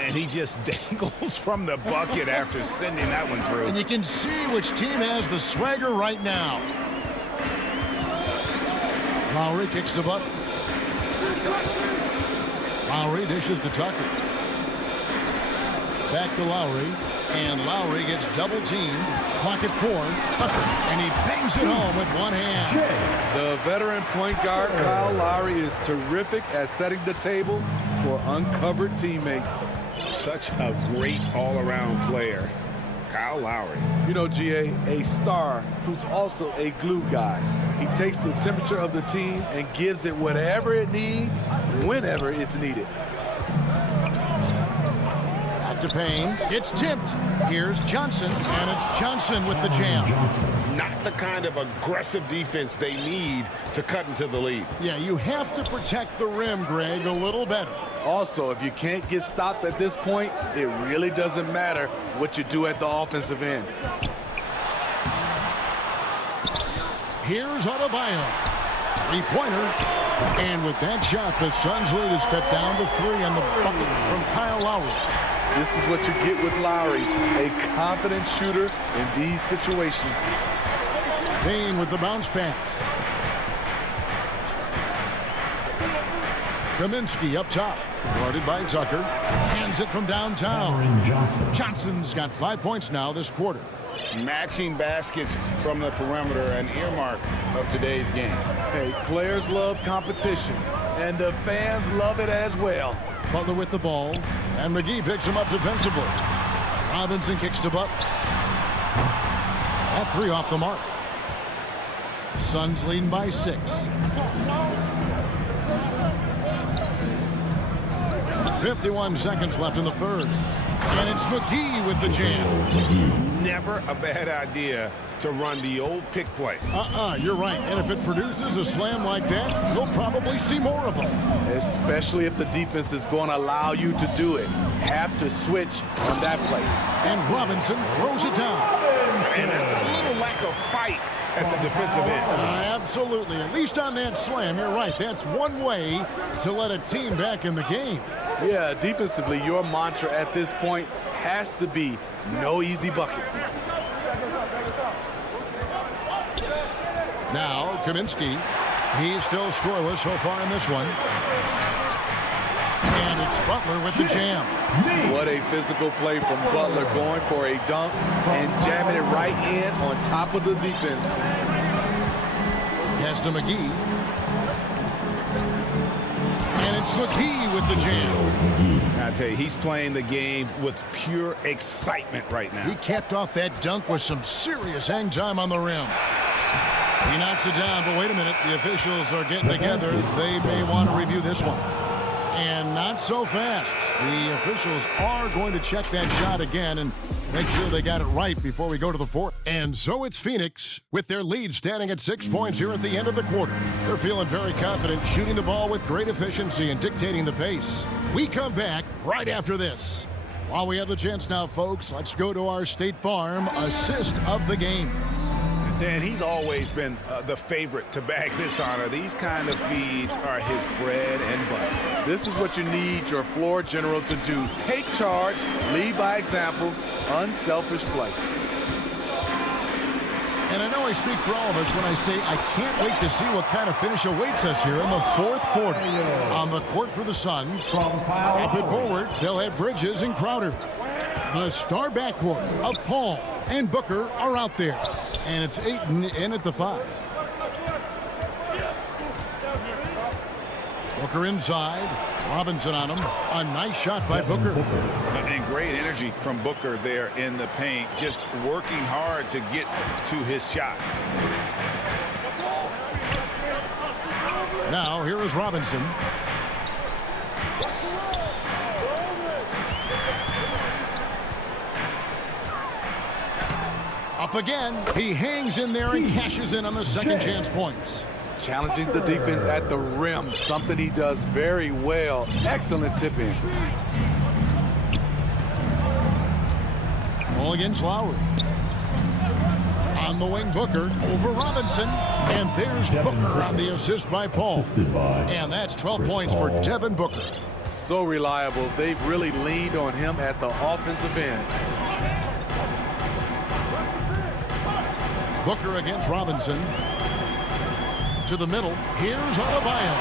And he just dangles from the bucket after sending that one through. And you can see which team has the swagger right now. Lowry kicks to Butler. Lowry dishes to Tucker. Back to Lowry. And Lowry gets double teamed. Clock at 4. Tucker. And he bangs it home with one hand. The veteran point guard, Kyle Lowry, is terrific at setting the table for uncovered teammates. Such a great all-around player, Kyle Lowry. You know, GA, a star who's also a glue guy. He takes the temperature of the team and gives it whatever it needs, whenever it's needed. Back to Payne. It's tipped. Here's Johnson. And it's Johnson with the jam. Not the kind of aggressive defense they need to cut into the lead. Yeah, you have to protect the rim, Greg, a little better. Also, if you can't get stops at this point, it really doesn't matter what you do at the offensive end. Here's Adebayo. Three-pointer. And with that shot, the Suns' lead is cut down to 3 on the bucket from Kyle Lowry. This is what you get with Lowry, a confident shooter in these situations. Payne with the bounce pass. Kaminsky up top. Guarded by Tucker. Hands it from downtown. Johnson's got 5 points now this quarter. Matching baskets from the perimeter, an earmark of today's game. Hey, players love competition, and the fans love it as well. Butler with the ball, and McGee picks him up defensively. Robinson kicks to Butler. That 3 off the mark. Suns leading by 6. 51 seconds left in the third. And it's McGee with the jam. Never a bad idea to run the old pick play. You're right. And if it produces a slam like that, we'll probably see more of them. Especially if the defense is going to allow you to do it. Have to switch on that play. And Robinson throws it down. And that's a little lack of fight at the defensive end. Absolutely. At least on that slam, you're right. That's one way to let a team back in the game. Yeah, defensively, your mantra at this point has to be no easy buckets. Now, Kaminsky. He's still scoreless so far in this one. And it's Butler with the jam. What a physical play from Butler, going for a dunk and jamming it right in on top of the defense. Pass to McGee. And it's McGee with the jam. I tell you, he's playing the game with pure excitement right now. He capped off that dunk with some serious hang time on the rim. He knocks it down, but wait a minute. The officials are getting together. They may want to review this one. And not so fast. The officials are going to check that shot again and make sure they got it right before we go to the fourth. And so it's Phoenix with their lead standing at 6 points here at the end of the quarter. They're feeling very confident, shooting the ball with great efficiency and dictating the pace. We come back right after this. While we have the chance now, folks, let's go to our State Farm assist of the game. And he's always been the favorite to bag this honor. These kind of feeds are his bread and butter. This is what you need your floor general to do. Take charge, lead by example, unselfish play. And I know I speak for all of us when I say I can't wait to see what kind of finish awaits us here in the fourth quarter. On the court for the Suns, up and forward, they'll have Bridges and Crowder. The star backcourt of Paul and Booker are out there. And it's Ayton in at the 5. Booker inside. Robinson on him. A nice shot by Booker. And great energy from Booker there in the paint. Just working hard to get to his shot. Now here is Robinson. Up again. He hangs in there and cashes in on the second chance points. Challenging the defense at the rim, something he does very well. Excellent tip in. Ball against Lowry. On the wing, Booker over Robinson. And there's Booker on the assist by Paul. And that's 12 points for Devin Booker. So reliable. They've really leaned on him at the offensive end. Booker against Robinson. To the middle. Here's Adebayo.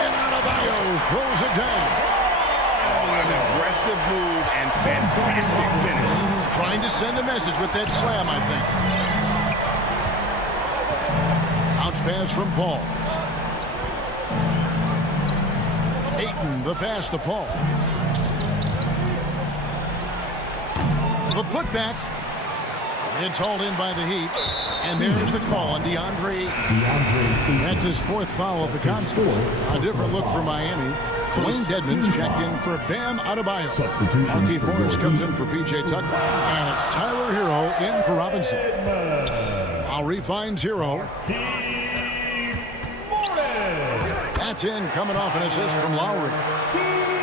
And Adebayo throws it down. Oh, an aggressive move and fantastic finish. Trying to send a message with that slam, I think. Bounce pass from Paul. Ayton, the pass to Paul. The putback. It's hauled in by the Heat. And there's the call on DeAndre. That's his 4th foul of the contest. A different look for Miami. Dwayne Dedmon's checked in for Bam Adebayo. Keith Morris comes in for P.J. Tucker. And it's Tyler Hero in for Robinson. Lowry finds Hero. That's in, coming off an assist from Lowry.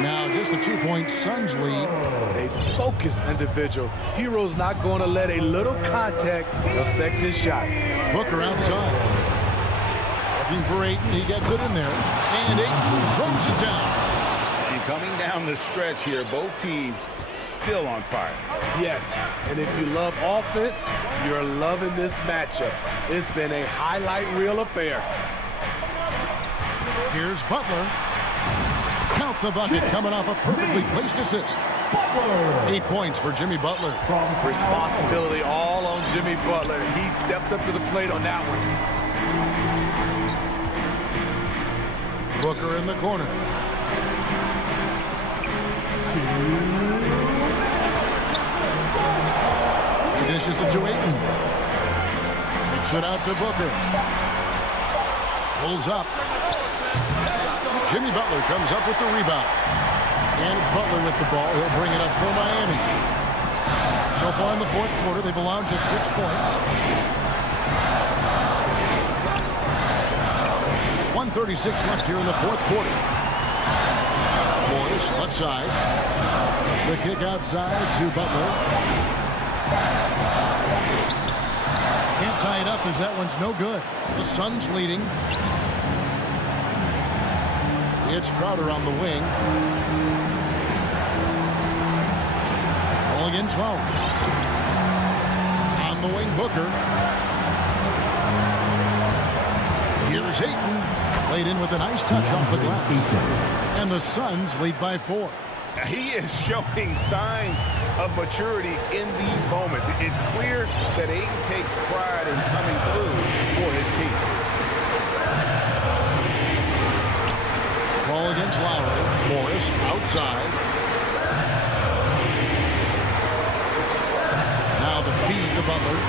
Now just a 2-point Suns lead. A focused individual. Hero's not going to let a little contact affect his shot. Booker outside. Looking for Ayton. He gets it in there. And Ayton throws it down. And coming down the stretch here, both teams still on fire. Yes, and if you love offense, you're loving this matchup. It's been a highlight reel affair. Here's Butler. Count the bucket coming off a perfectly placed assist. 8 points for Jimmy Butler. Responsibility all on Jimmy Butler. He stepped up to the plate on that one. Booker in the corner. He dishes it to Ayton. Kicks it out to Booker. Pulls up. Jimmy Butler comes up with the rebound. And it's Butler with the ball. He'll bring it up for Miami. So far in the fourth quarter, they've allowed just 6 points. 1:36 left here in the fourth quarter. Morris, left side. The kick outside to Butler. Can't tie it up as that one's no good. The Suns leading. It's Crowder on the wing. Ball against Lowry. On the wing, Booker. Here's Ayton. Played in with a nice touch off the glass. And the Suns lead by 4. He is showing signs of maturity in these moments. It's clear that Ayton takes pride in coming through for his team. Ball against Lowry. Morris outside. Now the feed to Butler.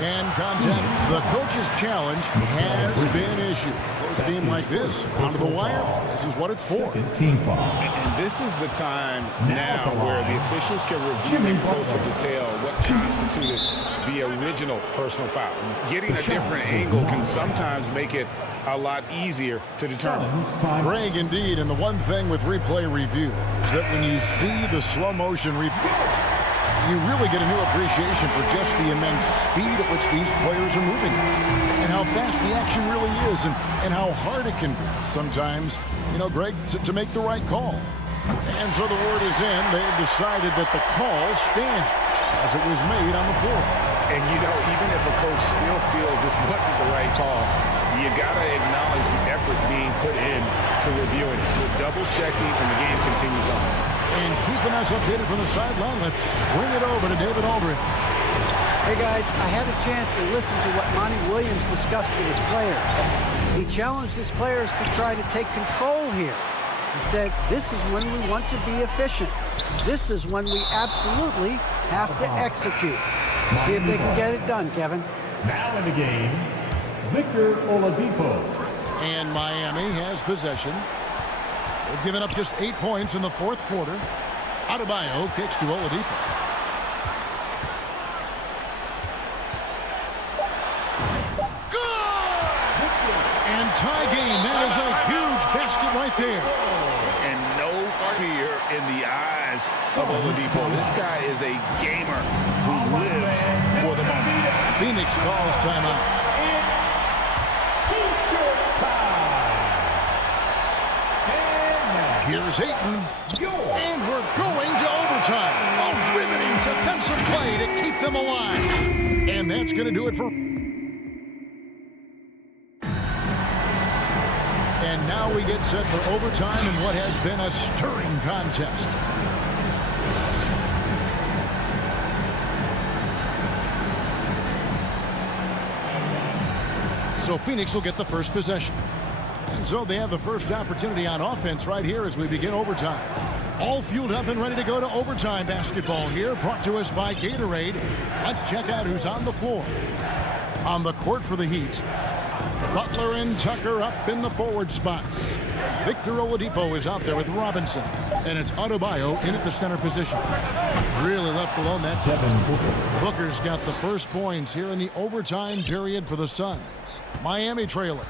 And contact. The coach's challenge has been issued. A game like this, onto the wire, this is what it's for. And this is the time now where the officials can review in closer detail what constituted the original personal foul. Getting a different angle can sometimes make it a lot easier to determine. Greg, indeed, and the one thing with replay review is that when you see the slow motion replay, you really get a new appreciation for just the immense speed at which these players are moving and how fast the action really is and how hard it can be sometimes, you know, Greg, to make the right call. And so the word is in. They have decided that the call stands as it was made on the floor. And, you know, even if a coach still feels this wasn't the right call, you got to acknowledge the effort being put in to reviewing it. We're double-checking, and the game continues on. And keeping us updated from the sideline, let's swing it over to David Aldridge. Hey, guys, I had a chance to listen to what Monty Williams discussed with his players. He challenged his players to try to take control here. He said, this is when we want to be efficient. This is when we absolutely have to execute. See if they can get it done, Kevin. Now in the game, Victor Oladipo. And Miami has possession. They've given up just 8 points in the fourth quarter. Adebayo kicks to Oladipo. Good! And tie game. That is a huge basket right there. And no fear in the eyes of Oladipo. This guy is a gamer who lives for the moment. Phoenix calls timeout. Here's Ayton. And we're going to overtime. A riveting defensive play to keep them alive. And that's going to do it for... And now we get set for overtime in what has been a stirring contest. So Phoenix will get the first possession. And so they have the first opportunity on offense right here as we begin overtime. All fueled up and ready to go to overtime basketball here, brought to us by Gatorade. Let's check out who's on the floor. On the court for the Heat, Butler and Tucker up in the forward spots. Victor Oladipo is out there with Robinson. And it's Adebayo in at the center position. Really left alone that time. Booker's got the first points here in the overtime period for the Suns. Miami trailing.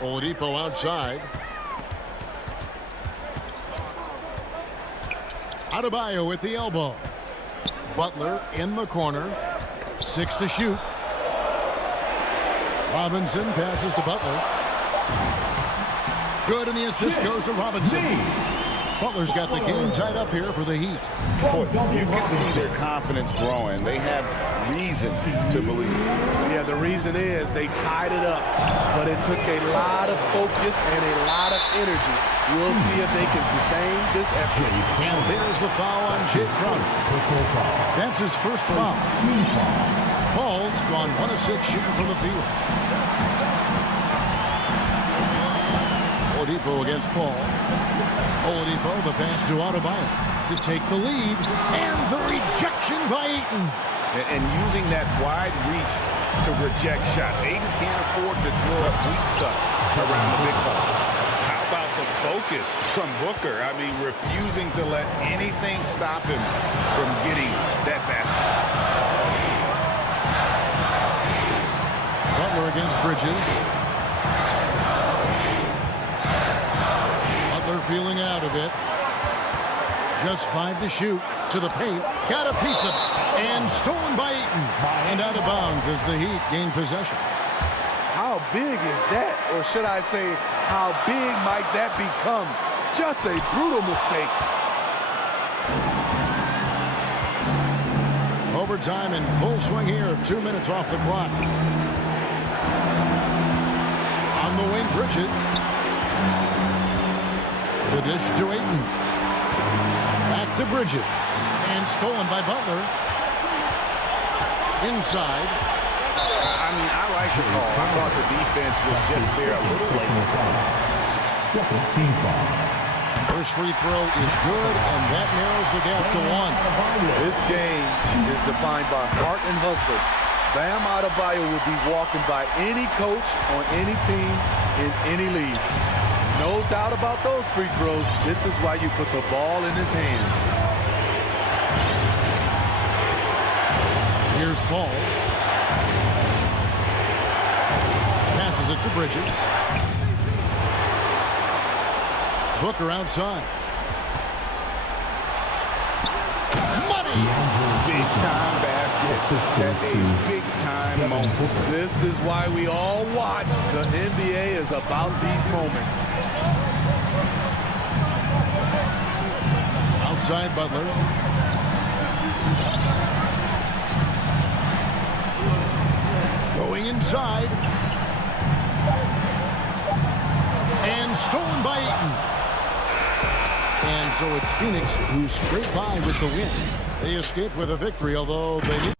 Oladipo outside. Adebayo at the elbow. Butler in the corner. 6 to shoot. Robinson passes to Butler. Good, and the assist goes to Robinson. Butler's got the game tied up here for the Heat. You can see their confidence growing. They have reason to believe. Yeah, the reason is they tied it up, but it took a lot of focus and a lot of energy. We'll see if they can sustain this effort. And there's the foul on Jay Crowder. That's his first foul. Paul's gone 1 of 6 shooting from the field. Oladipo against Paul. Oladipo, the pass to Adebayo to take the lead. And the rejection by Ayton. And using that wide reach to reject shots. Ayton can't afford to throw up weak stuff around the big fella. How about the focus from Booker? I mean, refusing to let anything stop him from getting that basket. Butler against Bridges. Butler feeling out of it. Just 5 to shoot. To the paint. Got a piece of it. And stolen by Ayton. And out of bounds as the Heat gain possession. How big is that? Or should I say, how big might that become? Just a brutal mistake. Overtime in full swing here. 2 minutes off the clock. On the wing, Bridges. The dish to Ayton. Back to Bridges. And stolen by Butler. Inside. I mean, I like the call. I thought the defense was just there a little late. Second team foul. First free throw is good, and that narrows the gap to 1. This game is defined by heart and hustle. Bam Adebayo would be walking by any coach on any team in any league. No doubt about those free throws. This is why you put the ball in his hands. Here's Paul. Passes it to Bridges. Booker outside. Money! Big-time basket. That's a big-time moment. This is why we all watch. The NBA is about these moments. Outside Butler. Going inside. And stolen by Ayton. And so it's Phoenix who scraped by with the win. They escaped with a victory, although they need...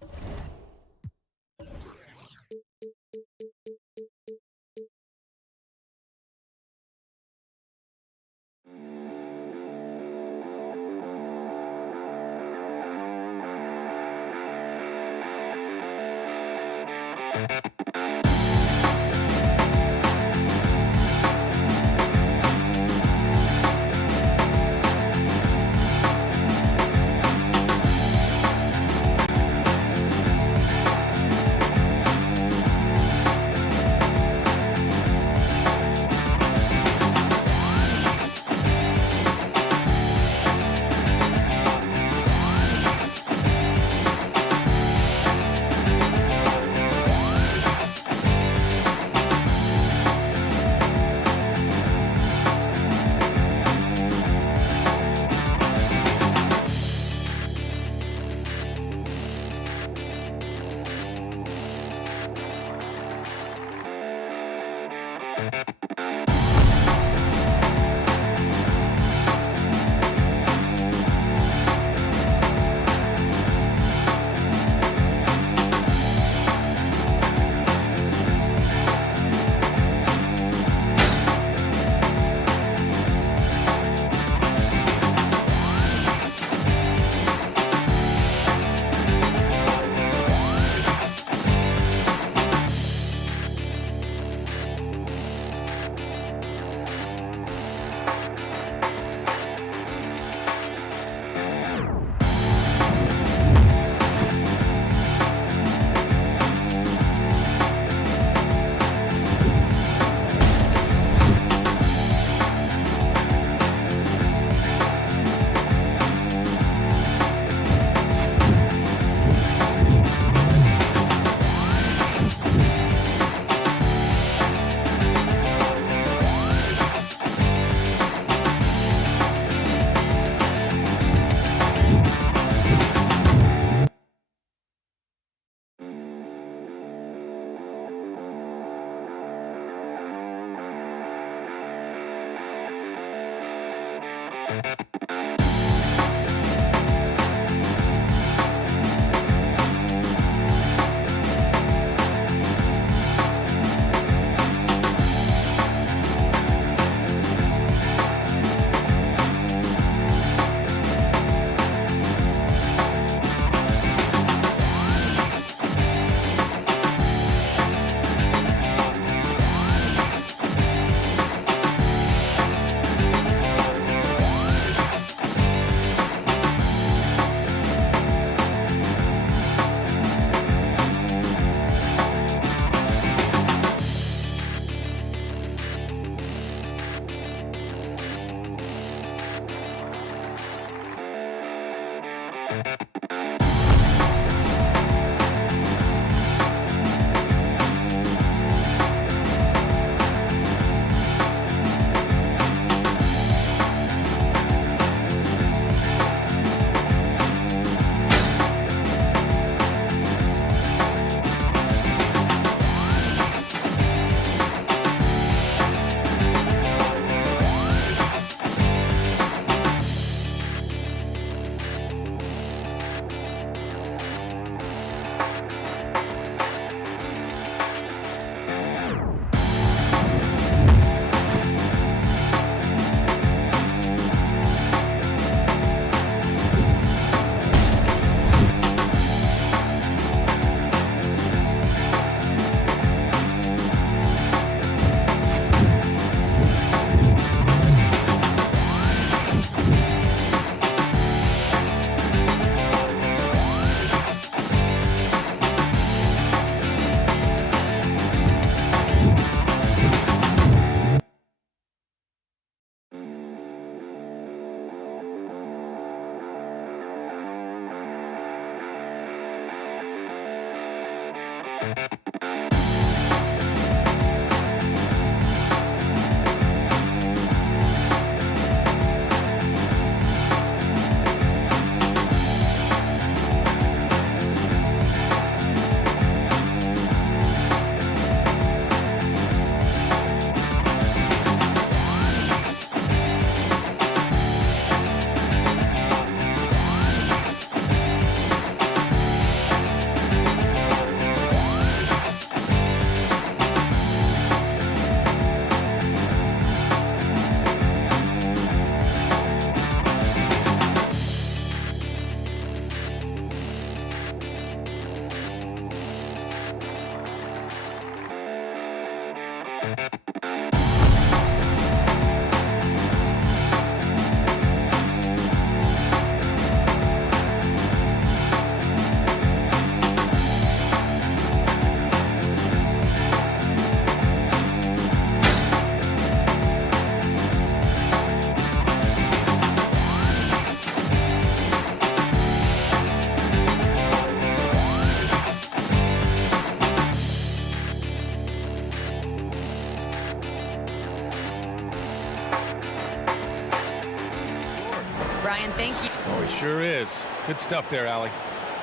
Sure is. Good stuff there, Allie.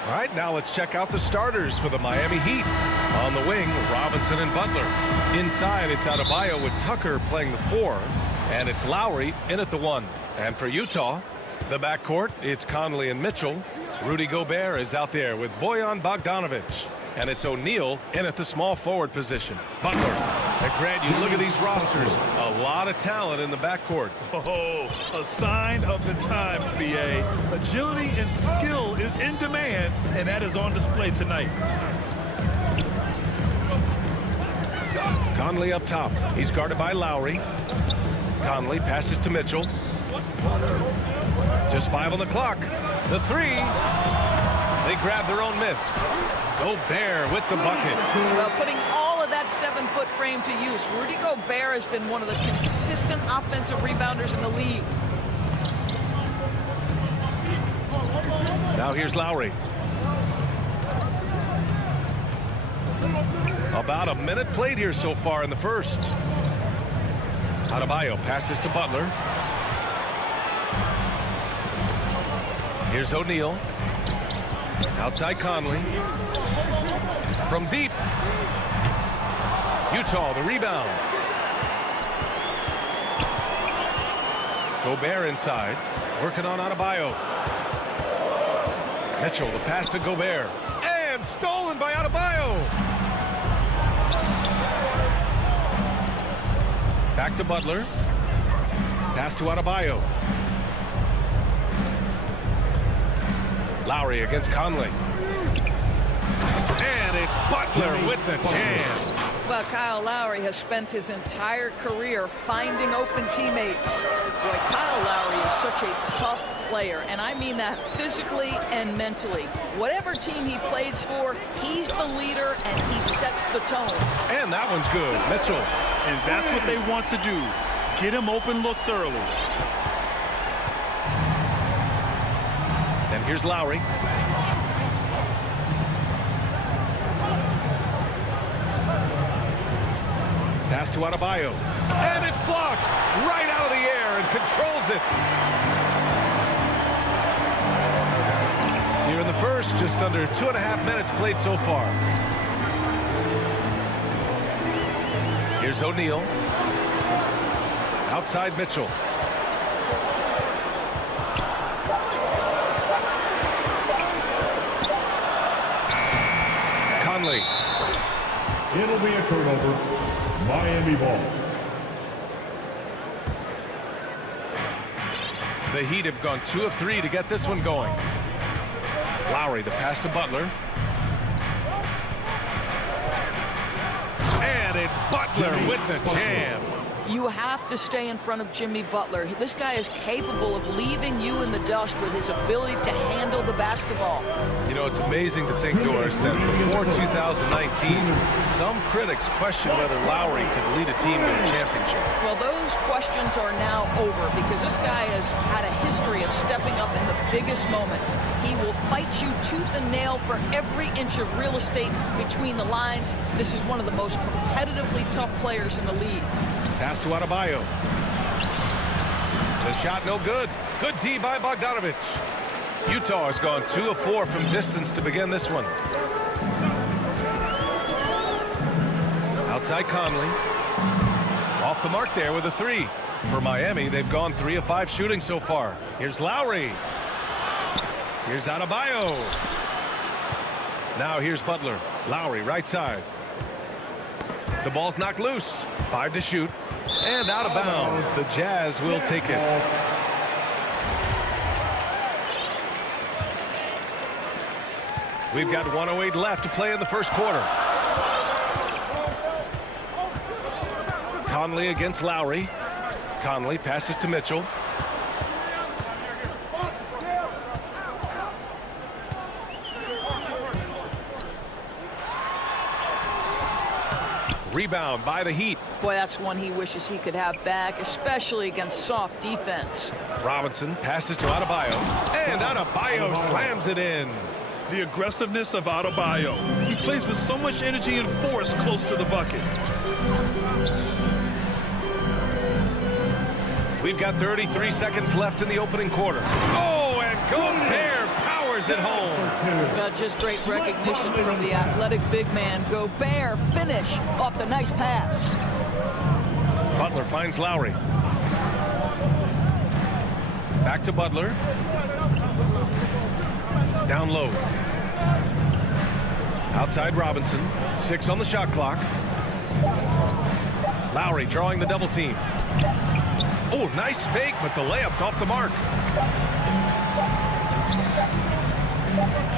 All right, now let's check out the starters for the Miami Heat. On the wing, Robinson and Butler. Inside, it's Adebayo with Tucker playing the 4. And it's Lowry in at the 1. And for Utah, the backcourt, it's Conley and Mitchell. Rudy Gobert is out there with Bojan Bogdanovic. And it's O'Neal in at the small forward position. Butler. And Grant, you look at these rosters. A lot of talent in the backcourt. Oh, a sign of the times, B.A. Agility and skill is in demand, and that is on display tonight. Conley up top. He's guarded by Lowry. Conley passes to Mitchell. Just 5 on the clock. The 3. They grab their own miss. Gobert with the bucket. Well, putting all of that 7-foot frame to use. Rudy Gobert has been one of the consistent offensive rebounders in the league. Now here's Lowry. About a minute played here so far in the first. Adebayo passes to Butler. Here's O'Neal. Outside Conley. From deep. Utah, the rebound. Gobert inside. Working on Adebayo. Mitchell, the pass to Gobert. And stolen by Adebayo. Back to Butler. Pass to Adebayo. Lowry against Conley. And it's Butler with the jam. Well, Kyle Lowry has spent his entire career finding open teammates. Boy, Kyle Lowry is such a tough player, and I mean that physically and mentally. Whatever team he plays for, he's the leader, and he sets the tone. And that one's good. Mitchell. And that's what they want to do. Get him open looks early. And here's Lowry. Pass to Adebayo. And it's blocked right out of the air and controls it. Here in the first, just under 2.5 minutes played so far. Here's O'Neal. Outside Mitchell. Conley. It'll be a turnover. Miami ball. The Heat have gone 2 of 3 to get this one going. Lowry, the pass to Butler. And it's Butler with the jam. You have to stay in front of Jimmy Butler. This guy is capable of leaving you in the dust with his ability to handle the basketball. You know, it's amazing to think, Doris, that before 2019, some critics questioned whether Lowry could lead a team to a championship. Well, those questions are now over because this guy has had a history of stepping up in the biggest moments. He will fight you tooth and nail for every inch of real estate between the lines. This is one of the most competitively tough players in the league. Pass to Adebayo. The shot no good. Good D by Bogdanovic. Utah has gone 2 of 4 from distance to begin this one. Outside Conley. Off the mark there with a 3. For Miami, they've gone 3 of 5 shooting so far. Here's Lowry. Here's Adebayo. Now here's Butler. Lowry right side. The ball's knocked loose. 5 to shoot. And out of bounds. The Jazz will take it. We've got 1:08 left to play in the first quarter. Conley against Lowry. Conley passes to Mitchell. Rebound by the Heat. Boy, that's one he wishes he could have back, especially against soft defense. Robinson passes to Adebayo. And Adebayo slams it in. The aggressiveness of Adebayo. He plays with so much energy and force close to the bucket. We've got 33 seconds left in the opening quarter. Oh, and Gobert powers it home. Just great recognition from the athletic big man. Gobert finish off the nice pass. Butler finds Lowry. Back to Butler. Down low. Outside Robinson. 6 on the shot clock. Lowry drawing the double team. Oh, nice fake, but the layup's off the mark.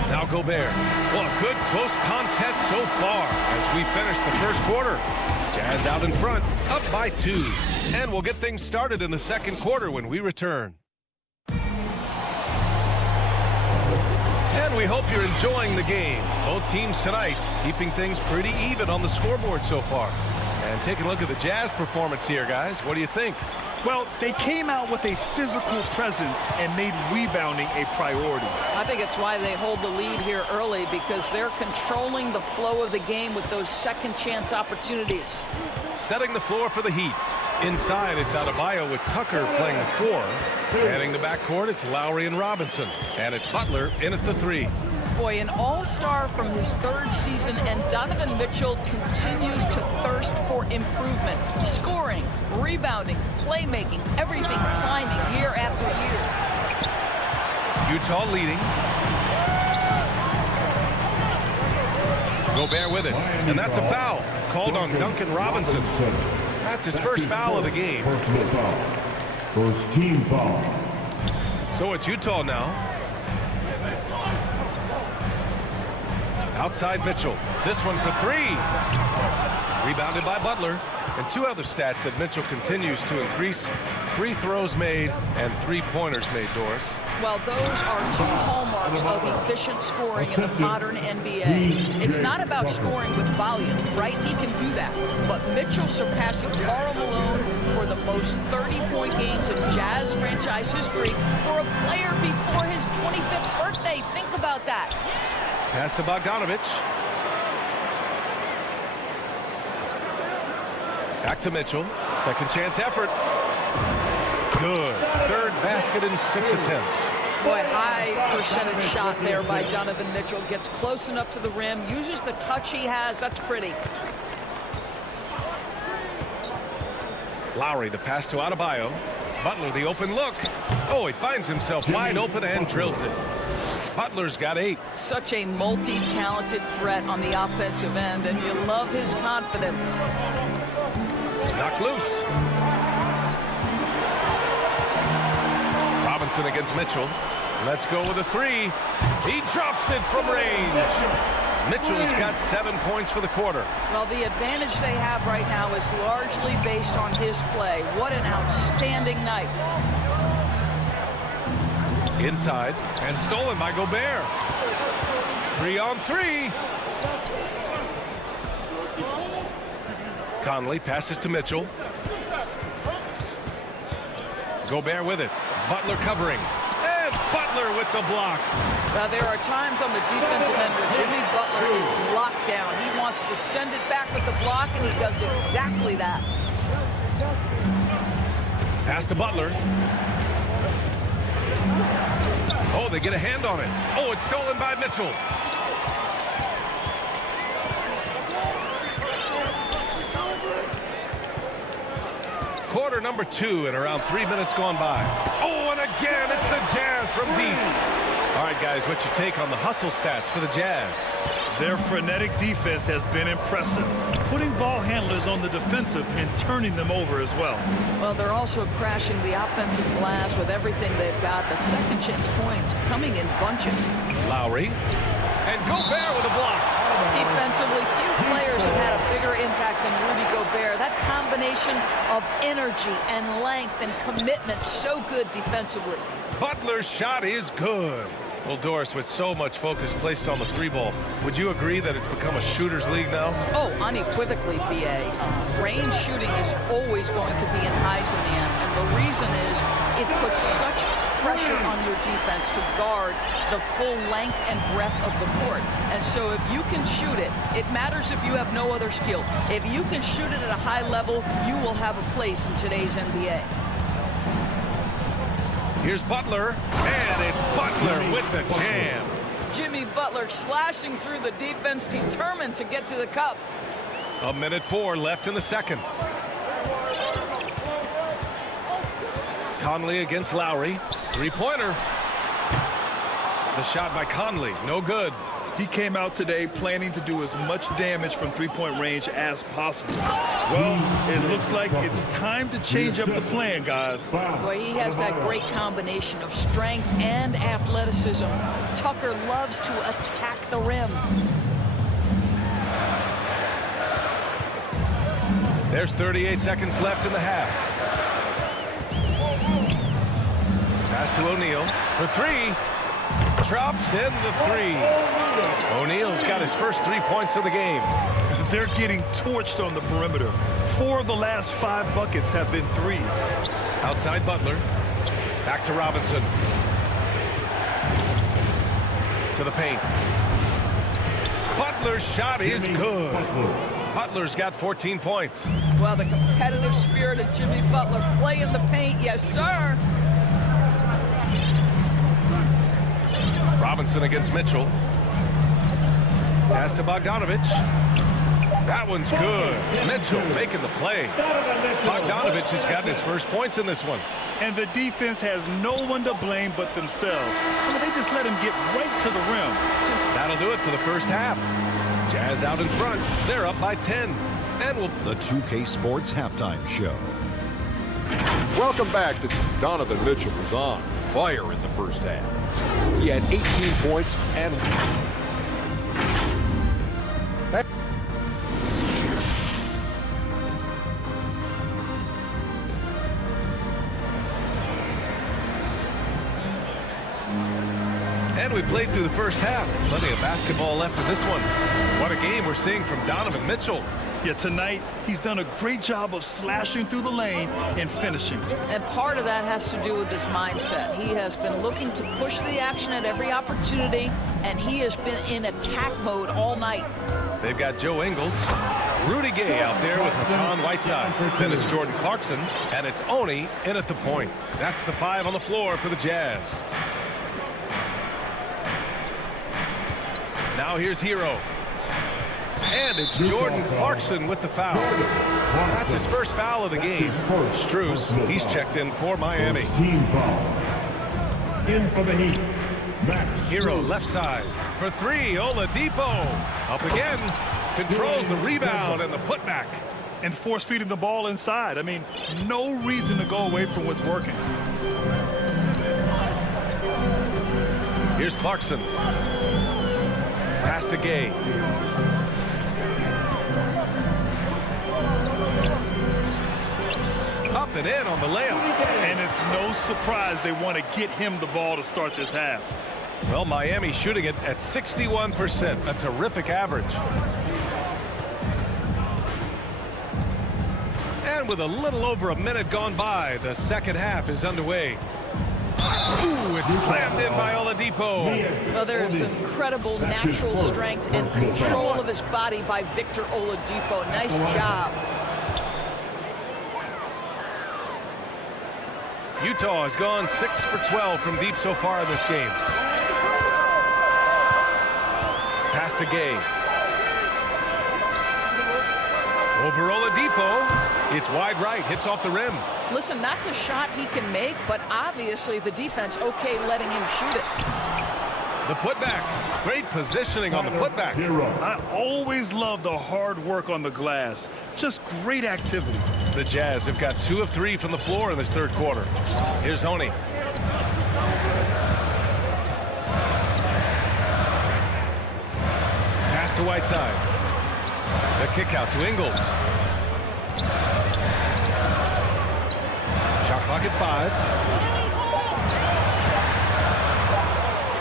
Now Gobert. Well, a good close contest so far as we finish the first quarter. Jazz out in front, up by 2. And we'll get things started in the second quarter when we return. And we hope you're enjoying the game. Both teams tonight keeping things pretty even on the scoreboard so far. And take a look at the Jazz performance here, guys. What do you think? Well, they came out with a physical presence and made rebounding a priority. I think it's why they hold the lead here early, because they're controlling the flow of the game with those second chance opportunities. Setting the floor for the Heat. Inside, it's Adebayo with Tucker playing the 4. Manning the backcourt, it's Lowry and Robinson. And it's Butler in at the 3. Boy, an all-star from his 3rd season, and Donovan Mitchell continues to thirst for improvement. Scoring, rebounding, playmaking, everything climbing year after year. Utah leading. Gobert with it, and that's a foul called on Duncan Robinson. That's his first foul of the game. First team foul. So it's Utah now. Outside Mitchell. This one for 3. Rebounded by Butler. And 2 other stats that Mitchell continues to increase: free throws made and 3-pointers made, Doris. Well, those are 2 hallmarks of efficient scoring in the modern NBA. It's not about scoring with volume, right? He can do that. But Mitchell surpassing Karl Malone for the most 30-point games in Jazz franchise history for a player before his 25th birthday. Think about that. Pass to Bogdanovich. Back to Mitchell. Second chance effort. Good. 3rd basket in 6 attempts. Boy, high percentage shot there by Donovan Mitchell. Gets close enough to the rim. Uses the touch he has. That's pretty. Lowry, the pass to Adebayo. Butler, the open look. Oh, he finds himself wide open and drills it. Butler's got 8. Such a multi-talented threat on the offensive end, and you love his confidence. Knocked loose. Robinson against Mitchell. Let's go with a 3. He drops it from range. Mitchell's got 7 points for the quarter. Well, the advantage they have right now is largely based on his play. What an outstanding night. Inside, and stolen by Gobert. 3-on-3. Conley passes to Mitchell. Gobert with it. Butler covering. And Butler with the block. Now, there are times on the defensive end where Jimmy Butler is locked down. He wants to send it back with the block, and he does exactly that. Pass to Butler. Oh, they get a hand on it. Oh, it's stolen by Mitchell. Quarter number 2 and around 3 minutes gone by. Oh, and again, it's the Jazz from deep. All right, guys, what's your take on the hustle stats for the Jazz? Their frenetic defense has been impressive, putting ball handlers on the defensive and turning them over as well. Well, they're also crashing the offensive glass with everything they've got. The second chance points coming in bunches. Lowry. And Gobert with a block. Defensively, few players have had a bigger impact than Rudy Gobert. That combination of energy and length and commitment, so good defensively. Butler's shot is good. Well, Doris, with so much focus placed on the 3-ball, would you agree that it's become a shooter's league now? Oh, unequivocally, BA. Range shooting is always going to be in high demand, and the reason is it puts such pressure on your defense to guard the full length and breadth of the court. And so if you can shoot it, it matters if you have no other skill. If you can shoot it at a high level, you will have a place in today's NBA. Here's Butler, and it's Butler with the jam. Jimmy Butler slashing through the defense, determined to get to the cup. 1:04 left in the second. Conley against Lowry. Three-pointer. The shot by Conley, no good. He came out today planning to do as much damage from three-point range as possible. Well, it looks like it's time to change up the plan, guys. Boy, he has that great combination of strength and athleticism. Tucker loves to attack the rim. There's 38 seconds left in the half. Pass to O'Neal for three. Drops in the three. O'Neal's got his first 3 points of the game. They're getting torched on the perimeter. 4 of the last 5 buckets have been threes. Outside Butler. Back to Robinson. To the paint. Butler's shot is good. Butler's got 14 points. Well, the competitive spirit of Jimmy Butler play in the paint. Yes, sir. Robinson against Mitchell. Pass to Bogdanovich. That one's good. Mitchell making the play. Bogdanovich has gotten his first points in this one. And the defense has no one to blame but themselves. I mean, they just let him get right to the rim. That'll do it for the first half. Jazz out in front. They're up by 10. And the 2K Sports Halftime Show. Welcome back to Donovan Mitchell was on fire in the first half. He had 18 points and we played through the first half. Plenty of basketball left in this one. What a game we're seeing from Donovan Mitchell. Yeah, tonight he's done a great job of slashing through the lane and finishing. And part of that has to do with his mindset. He has been looking to push the action at every opportunity, and he has been in attack mode all night. They've got Joe Ingles, Rudy Gay out there with Hassan Whiteside. Then it's Jordan Clarkson, and it's Oni in at the point. That's the 5 on the floor for the Jazz. Now here's Hero. And it's Jordan Clarkson with the foul. That's his first foul of the game. Strus, he's checked in for Miami. Team foul. In for the Heat. Hero left side for 3. Oladipo up again. Controls the rebound and the putback. And force feeding the ball inside. I mean, no reason to go away from what's working. Here's Clarkson. Pass to Gay. Up and in on the layup. And it's no surprise they want to get him the ball to start this half. Well, Miami shooting it at 61%, a terrific average. And with a little over a minute gone by, the second half is underway. Ooh, it's slammed in by Oladipo. Well, there is incredible natural strength and control of his body by Victor Oladipo. Nice job. Utah has gone 6 for 12 from deep so far in this game. Pass to Gay. Over Oladipo. It's wide right. Hits off the rim. Listen, that's a shot he can make, but obviously the defense okay letting him shoot it. The putback. Great positioning on the putback. I always love the hard work on the glass. Just great activity. The Jazz have got 2 of 3 from the floor in this third quarter. Here's Honey. Pass to Whiteside. The kick out to Ingles. Shot clock at 5.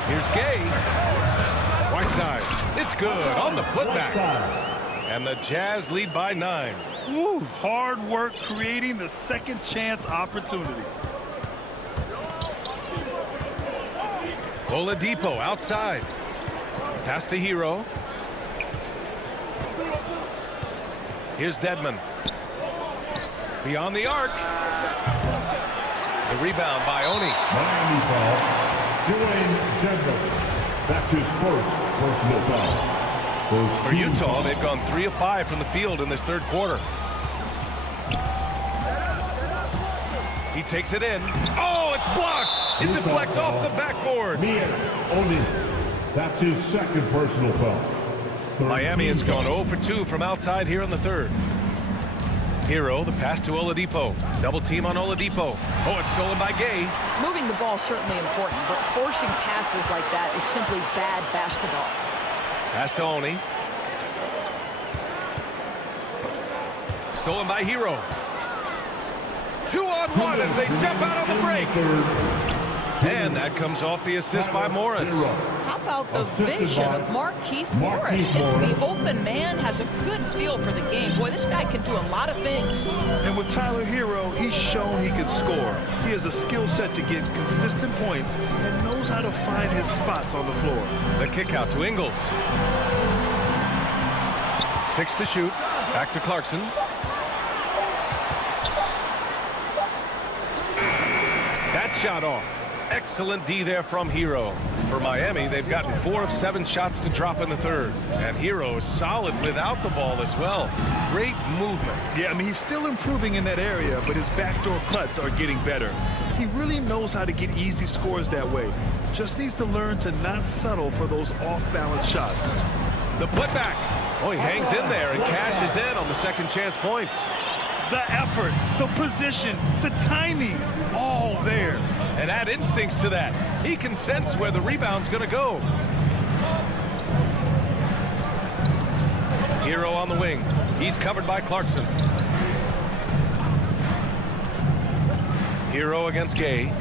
Here's Gay. Whiteside. It's good on the putback. And the Jazz lead by 9. Woo, hard work creating the second chance opportunity. Oladipo outside. Pass to Hero. Here's Dedmon. Beyond the arc. The rebound by Oni. Miami foul. Dwayne Denver. That's his first personal foul. For Utah, they've gone 3 of 5 from the field in this third quarter. He takes it in. Oh, it's blocked. It deflects off the backboard. Oni. That's his second personal foul. Miami has gone 0 for 2 from outside here in the third. Hero, the pass to Oladipo. Double team on Oladipo. Oh, it's stolen by Gay. Moving the ball is certainly important, but forcing passes like that is simply bad basketball. Pass to Oni. Stolen by Hero. 2-on-1 as they jump out on the break. And that comes off the assist by Morris. How about the vision of Markieff Morris? It's the open man, has a good feel for the game. Boy, this guy can do a lot of things. And with Tyler Hero, he's shown he can score. He has a skill set to get consistent points and knows how to find his spots on the floor. The kick out to Ingles. 6 to shoot. Back to Clarkson. That shot off. Excellent D there from Hero. For Miami, they've gotten 4 of 7 shots to drop in the third. And Hero is solid without the ball as well. Great movement. Yeah, I mean, he's still improving in that area, but his backdoor cuts are getting better. He really knows how to get easy scores that way. Just needs to learn to not settle for those off-balance shots. The putback. Oh, he hangs in there and cashes in on the second chance points. The effort, the position, the timing, all there. And add instincts to that. He can sense where the rebound's going to go. Hero on the wing. He's covered by Clarkson. Hero against Gay.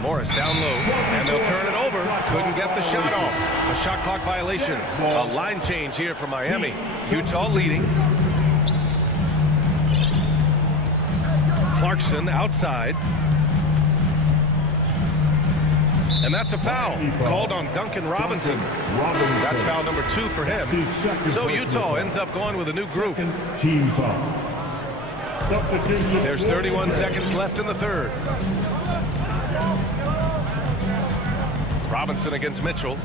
Morris down low, and they'll turn it over. Couldn't get the shot off. A shot clock violation. A line change here for Miami. Utah leading. Clarkson outside. And that's a foul called on Duncan Robinson. That's foul number 2 for him. So Utah ends up going with a new group. Team foul. There's 31 seconds left in the third. Robinson against Mitchell.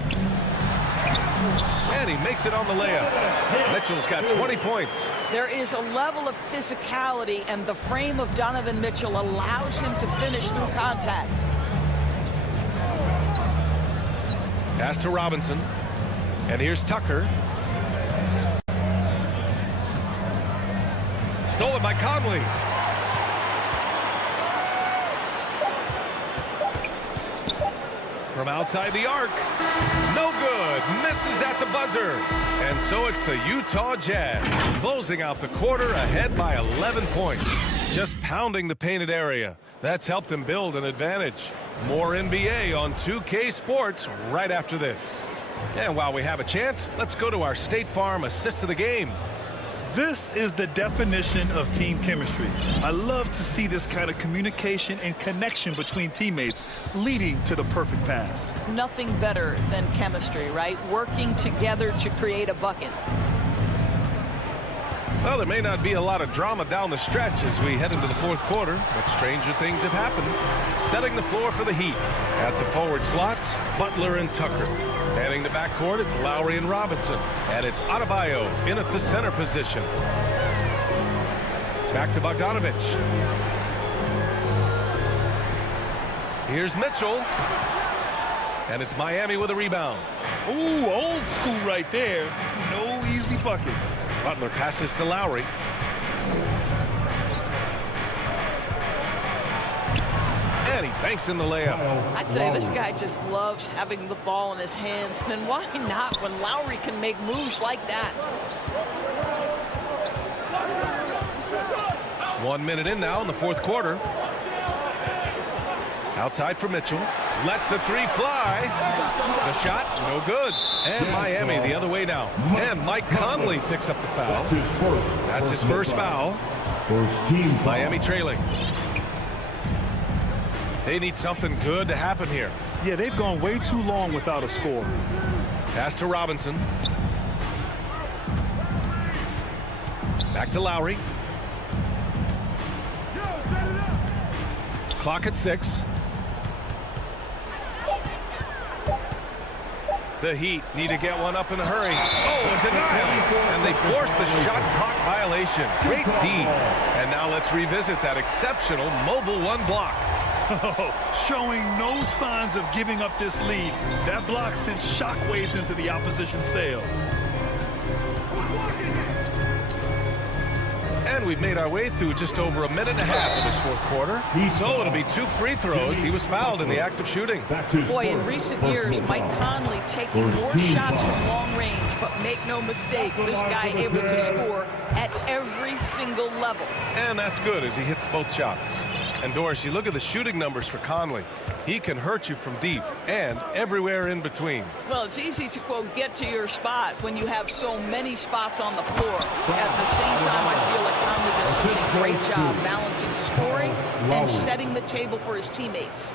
And he makes it on the layup. Mitchell's got 20 points. There is a level of physicality, and the frame of Donovan Mitchell allows him to finish through contact. Pass to Robinson. And here's Tucker. Stolen by Conley. From outside the arc. No good. Misses at the buzzer. And so it's the Utah Jazz closing out the quarter ahead by 11 points. Just pounding the painted area. That's helped them build an advantage. More NBA on 2K Sports right after this. And while we have a chance, let's go to our State Farm assist of the game. This is the definition of team chemistry. I love to see this kind of communication and connection between teammates leading to the perfect pass. Nothing better than chemistry, right? Working together to create a bucket. Well, there may not be a lot of drama down the stretch as we head into the fourth quarter, but stranger things have happened. Setting the floor for the Heat. At the forward slots, Butler and Tucker. Heading the backcourt, it's Lowry and Robinson. And it's Adebayo in at the center position. Back to Bogdanovich. Here's Mitchell. And it's Miami with a rebound. Ooh, old school right there. No easy buckets. Butler passes to Lowry. And he banks in the layup. I tell you, this guy just loves having the ball in his hands. And why not when Lowry can make moves like that? 1 minute in now in the fourth quarter. Outside for Mitchell. Lets the three fly. The shot, no good. And Miami the other way now. And Mike Conley picks up the foul. That's his first foul. Miami trailing. They need something good to happen here. Yeah, they've gone way too long without a score. Pass to Robinson. Back to Lowry. Clock at 6. The Heat need to get one up in a hurry. Oh, a denial. And they forced the shot clock violation. Great D. And now let's revisit that exceptional mobile one block. Showing no signs of giving up this lead. That block sent shockwaves into the opposition sails. And we've made our way through just over a minute and a half of this fourth quarter. So it'll be 2 free throws. He was fouled in the act of shooting. Boy, in recent years, Mike Conley taking more shots from long range, but make no mistake, this guy able to score at every single level. And that's good as he hits both shots. And Doris, you look at the shooting numbers for Conley. He can hurt you from deep and everywhere in between. Well, it's easy to, quote, get to your spot when you have so many spots on the floor. At the same time, I feel like Conley does such a great job balancing scoring and setting the table for his teammates.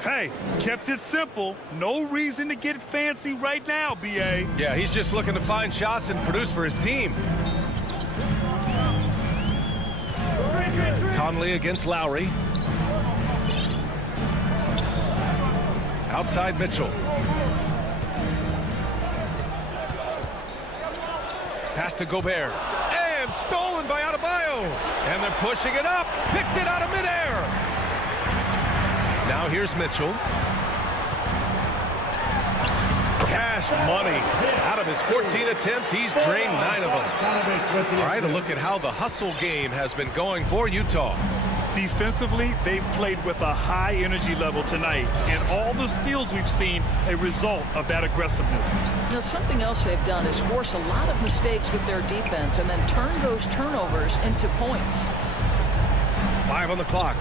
Hey, kept it simple. No reason to get fancy right now, B.A. Yeah, he's just looking to find shots and produce for his team. Conley against Lowry. Outside Mitchell. Pass to Gobert. And stolen by Adebayo. And they're pushing it up. Picked it out of midair. Now here's Mitchell. Cash money. Out of his 14 attempts, he's drained 9 of them. All right, a look at how the hustle game has been going for Utah. Defensively, they've played with a high energy level tonight, and all the steals we've seen a result of that aggressiveness. Now, something else they've done is force a lot of mistakes with their defense and then turn those turnovers into points. 5 on the clock.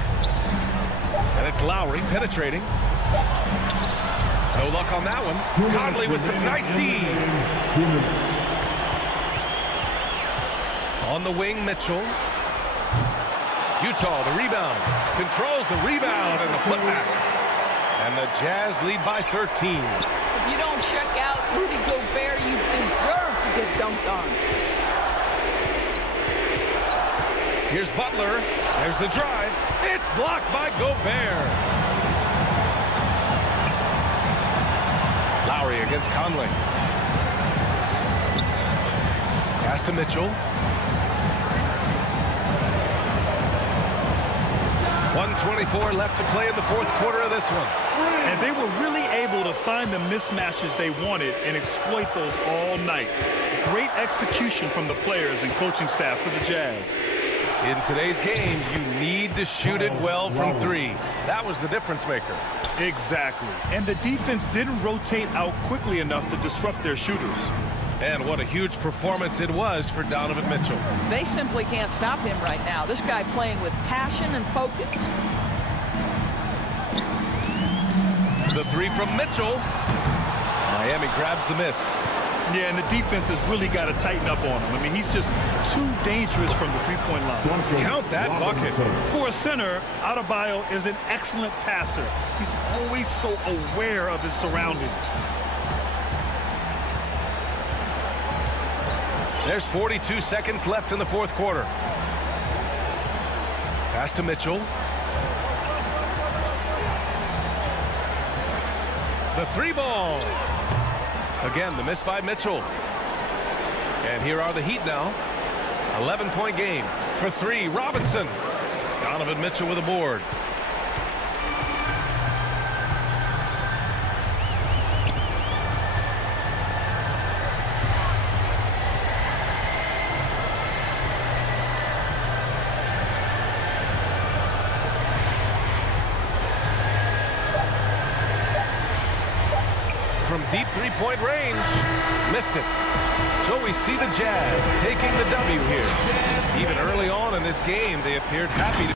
And it's Lowry penetrating. No luck on that one. Conley with some nice D. On the wing, Mitchell. Utah, the rebound. Controls the rebound and the putback. And the Jazz lead by 13. If you don't check out Rudy Gobert, you deserve to get dunked on. Here's Butler. There's the drive. It's blocked by Gobert. Lowry against Conley. Pass to Mitchell. 1:24 left to play in the fourth quarter of this one. And they were really able to find the mismatches they wanted and exploit those all night. Great execution from the players and coaching staff for the Jazz. In today's game, you need to shoot it well from 3. That was the difference maker. Exactly. And the defense didn't rotate out quickly enough to disrupt their shooters. And what a huge performance it was for Donovan Mitchell. They simply can't stop him right now. This guy playing with passion and focus. The 3 from Mitchell. Miami grabs the miss. Yeah, and the defense has really got to tighten up on him. I mean, he's just too dangerous from the three-point line. Count that bucket. For a center, Adebayo is an excellent passer. He's always so aware of his surroundings. There's 42 seconds left in the fourth quarter. Pass to Mitchell. The 3 ball. Again, the miss by Mitchell. And here are the Heat now. 11-point game. For 3, Robinson. Donovan Mitchell with a board. From deep three-point range, missed it. So we see the Jazz taking the W here. Even early on in this game, they appeared happy to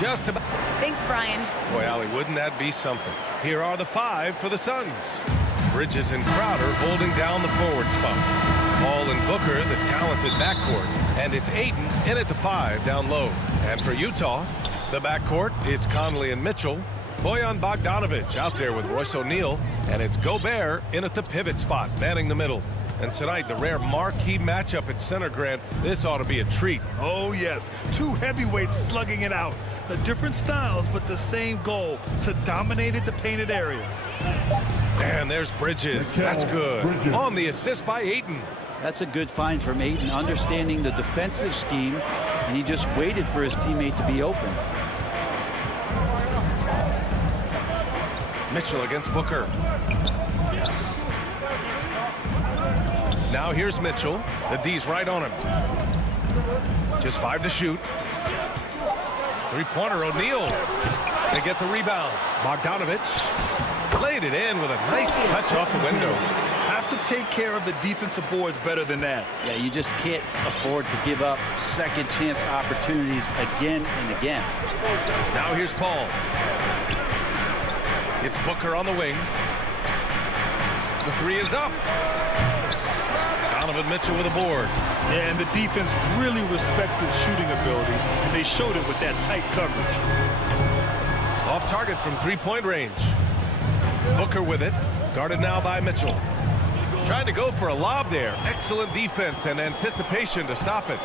Just about. Thanks, Brian. Boy, Allie, wouldn't that be something? Here are the 5 for the Suns. Bridges and Crowder holding down the forward spots. Paul and Booker, the talented backcourt. And it's Ayton in at the 5 down low. And for Utah, the backcourt, it's Conley and Mitchell. Bojan Bogdanovic out there with Royce O'Neal. And it's Gobert in at the pivot spot, manning the middle. And tonight, the rare marquee matchup at center, Grant. This ought to be a treat. Oh, yes. 2 heavyweights slugging it out. The different styles, but the same goal, to dominate at the painted area. And there's Bridges. That's good. On the assist by Ayton. That's a good find from Ayton, understanding the defensive scheme, and he just waited for his teammate to be open. Mitchell against Booker. Now here's Mitchell. The D's right on him. Just 5 to shoot. Three-pointer, O'Neal. They get the rebound. Bogdanovic laid it in with a nice touch off the window. Have to take care of the defensive boards better than that. Yeah, you just can't afford to give up second chance opportunities again and again. Now here's Paul. It's Booker on the wing. The 3 is up. Donovan Mitchell with a board. Yeah, and the defense really respects his shooting ability, and they showed it with that tight coverage. Off target from 3-point range. Booker with it. Guarded now by Mitchell. Trying to go for a lob there. Excellent defense and anticipation to stop it.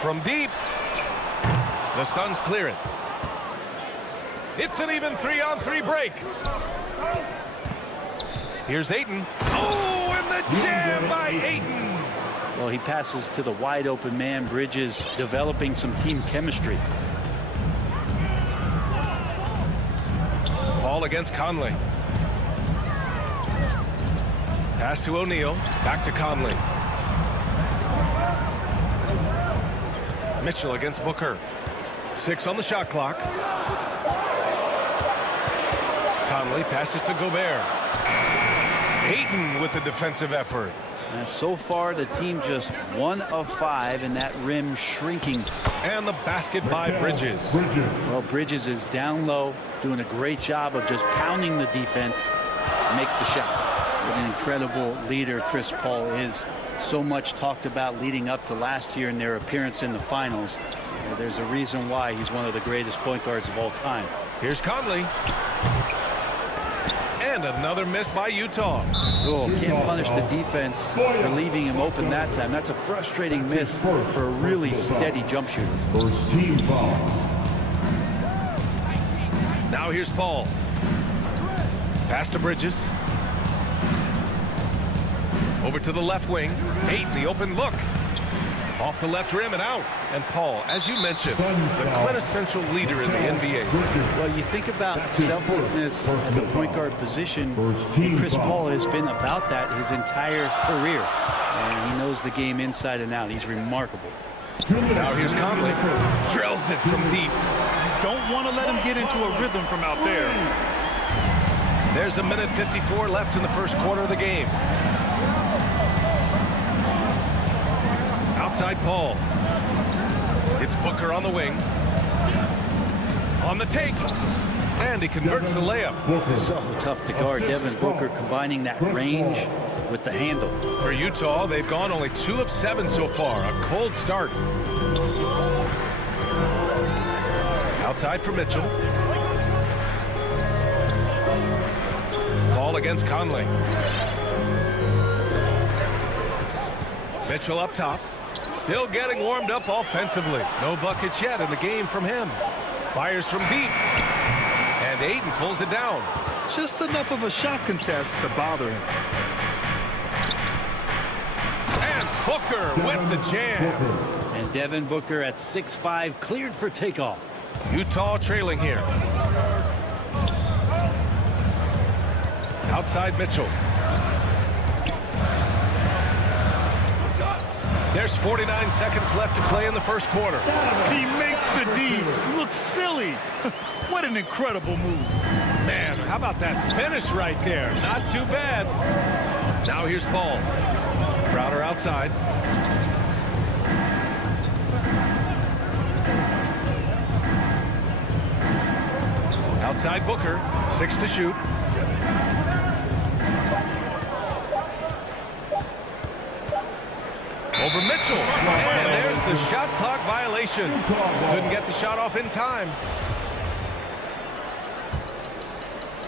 From deep. The Suns clear it. It's an even 3-on-3 break. Here's Ayton. Oh, and the jam by Ayton. Well, he passes to the wide open man. Bridges developing some team chemistry. Paul against Conley. Pass to O'Neal. Back to Conley. Mitchell against Booker. 6 on the shot clock. Conley passes to Gobert. Ayton with the defensive effort. And so far, the team just 1 of 5, and that rim shrinking. And the basket by Bridges. Well, Bridges is down low, doing a great job of just pounding the defense. Makes the shot. What an incredible leader Chris Paul is. So much talked about leading up to last year in their appearance in the finals. There's a reason why he's one of the greatest point guards of all time. Here's Conley. And another miss by Utah. Oh, can't punish the defense for leaving him open that time. That's a frustrating miss for a really steady jump shooter. First team foul. Now here's Paul. Pass to Bridges. Over to the left wing. Ayton, the open look. Off the left rim and out. And Paul, as you mentioned, the quintessential leader in the NBA. Well, you think about selflessness at the point guard position. Chris Paul has been about that his entire career. And he knows the game inside and out. He's remarkable. Now here's Conley. Drills it from deep. Don't want to let him get into a rhythm from out there. There's a minute 54 left in the first quarter of the game. Outside Paul. It's Booker on the wing. On the take. And he converts the layup. So tough to guard. Devin Booker combining that range with the handle. For Utah, they've gone only 2 of 7 so far. A cold start. Outside for Mitchell. Ball against Conley. Mitchell up top. Still getting warmed up offensively. No buckets yet in the game from him. Fires from deep. And Ayton pulls it down. Just enough of a shot contest to bother him. And Booker with the jam. And Devin Booker at 6'5", cleared for takeoff. Utah trailing here. Outside Mitchell. There's 49 seconds left to play in the first quarter. He makes the D look silly. What an incredible move. Man, how about that finish right there? Not too bad. Now here's Paul. Crowder outside. Outside Booker, 6 to shoot. Over Mitchell, and there's the shot clock violation. Couldn't get the shot off in time.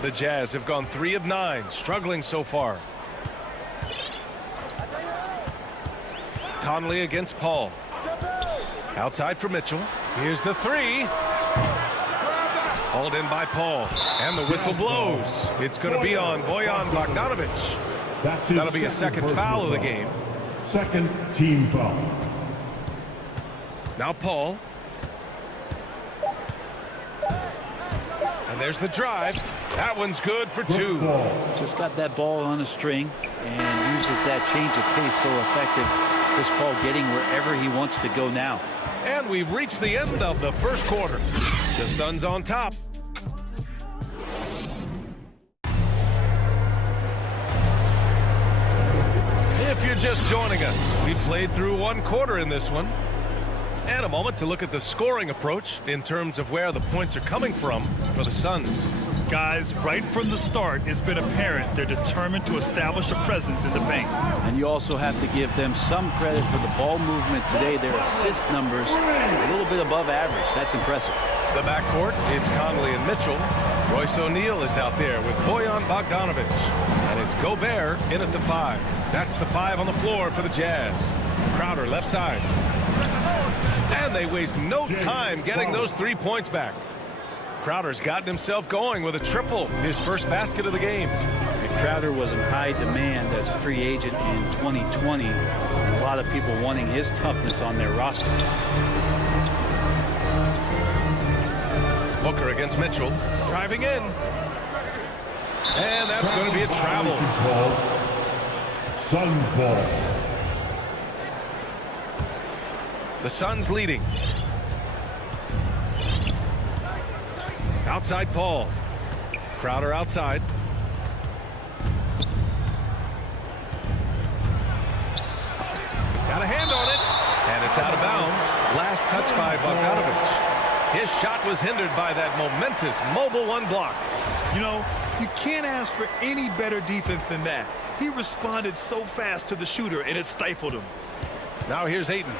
The Jazz have gone 3 of 9, struggling so far. Conley against Paul. Outside for Mitchell. Here's the 3. Hauled in by Paul. And the whistle blows. It's going to be on Bojan Bogdanovic. That'll be a second foul of the game. Second team foul. Now Paul. And there's the drive. That one's good for 2. Just got that ball on a string and uses that change of pace so effective. Chris Paul getting wherever he wants to go now. And we've reached the end of the first quarter. The Suns on top. If you're just joining us, we played through 1 quarter in this one. And a moment to look at the scoring approach in terms of where the points are coming from for the Suns. Guys, right from the start, it's been apparent they're determined to establish a presence in the paint. And you also have to give them some credit for the ball movement today. Their assist numbers a little bit above average. That's impressive. The backcourt is Conley and Mitchell. Royce O'Neal is out there with Bojan Bogdanovic. And it's Gobert in at the 5. That's the 5 on the floor for the Jazz. Crowder left side. And they waste no time getting those 3 points back. Crowder's gotten himself going with a triple, his first basket of the game. Crowder was in high demand as a free agent in 2020. A lot of people wanting his toughness on their roster. Booker against Mitchell, driving in. And that's going to be a travel. Suns ball. The Suns leading. Outside Paul. Crowder outside. Got a hand on it. And it's out of bounds. Last touch by Bogdanovic. His shot was hindered by that momentous mobile 1 block. You know, you can't ask for any better defense than that. He responded so fast to the shooter, and it stifled him. Now here's Ayton.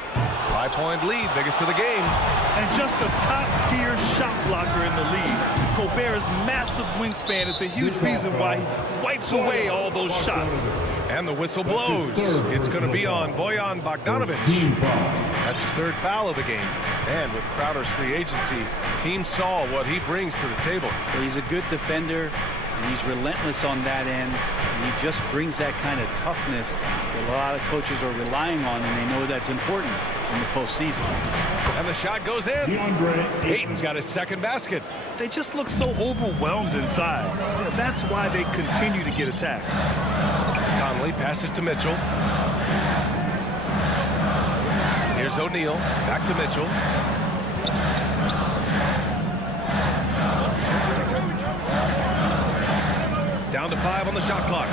5-point lead, biggest of the game. And just a top-tier shot blocker in the league. Gobert's massive wingspan is a huge reason why he wipes away all those shots. And the whistle blows. It's going to be on Bojan Bogdanovic. That's his 3rd foul of the game. And with Crowder's free agency, the team saw what he brings to the table. He's a good defender, and he's relentless on that end. And he just brings that kind of toughness that a lot of coaches are relying on, and they know that's important in the postseason. And the shot goes in. Ayton's got his 2nd basket. They just look so overwhelmed inside. Yeah, that's why they continue to get attacked. Conley passes to Mitchell. Here's O'Neal. Back to Mitchell. Down to 5 on the shot clock.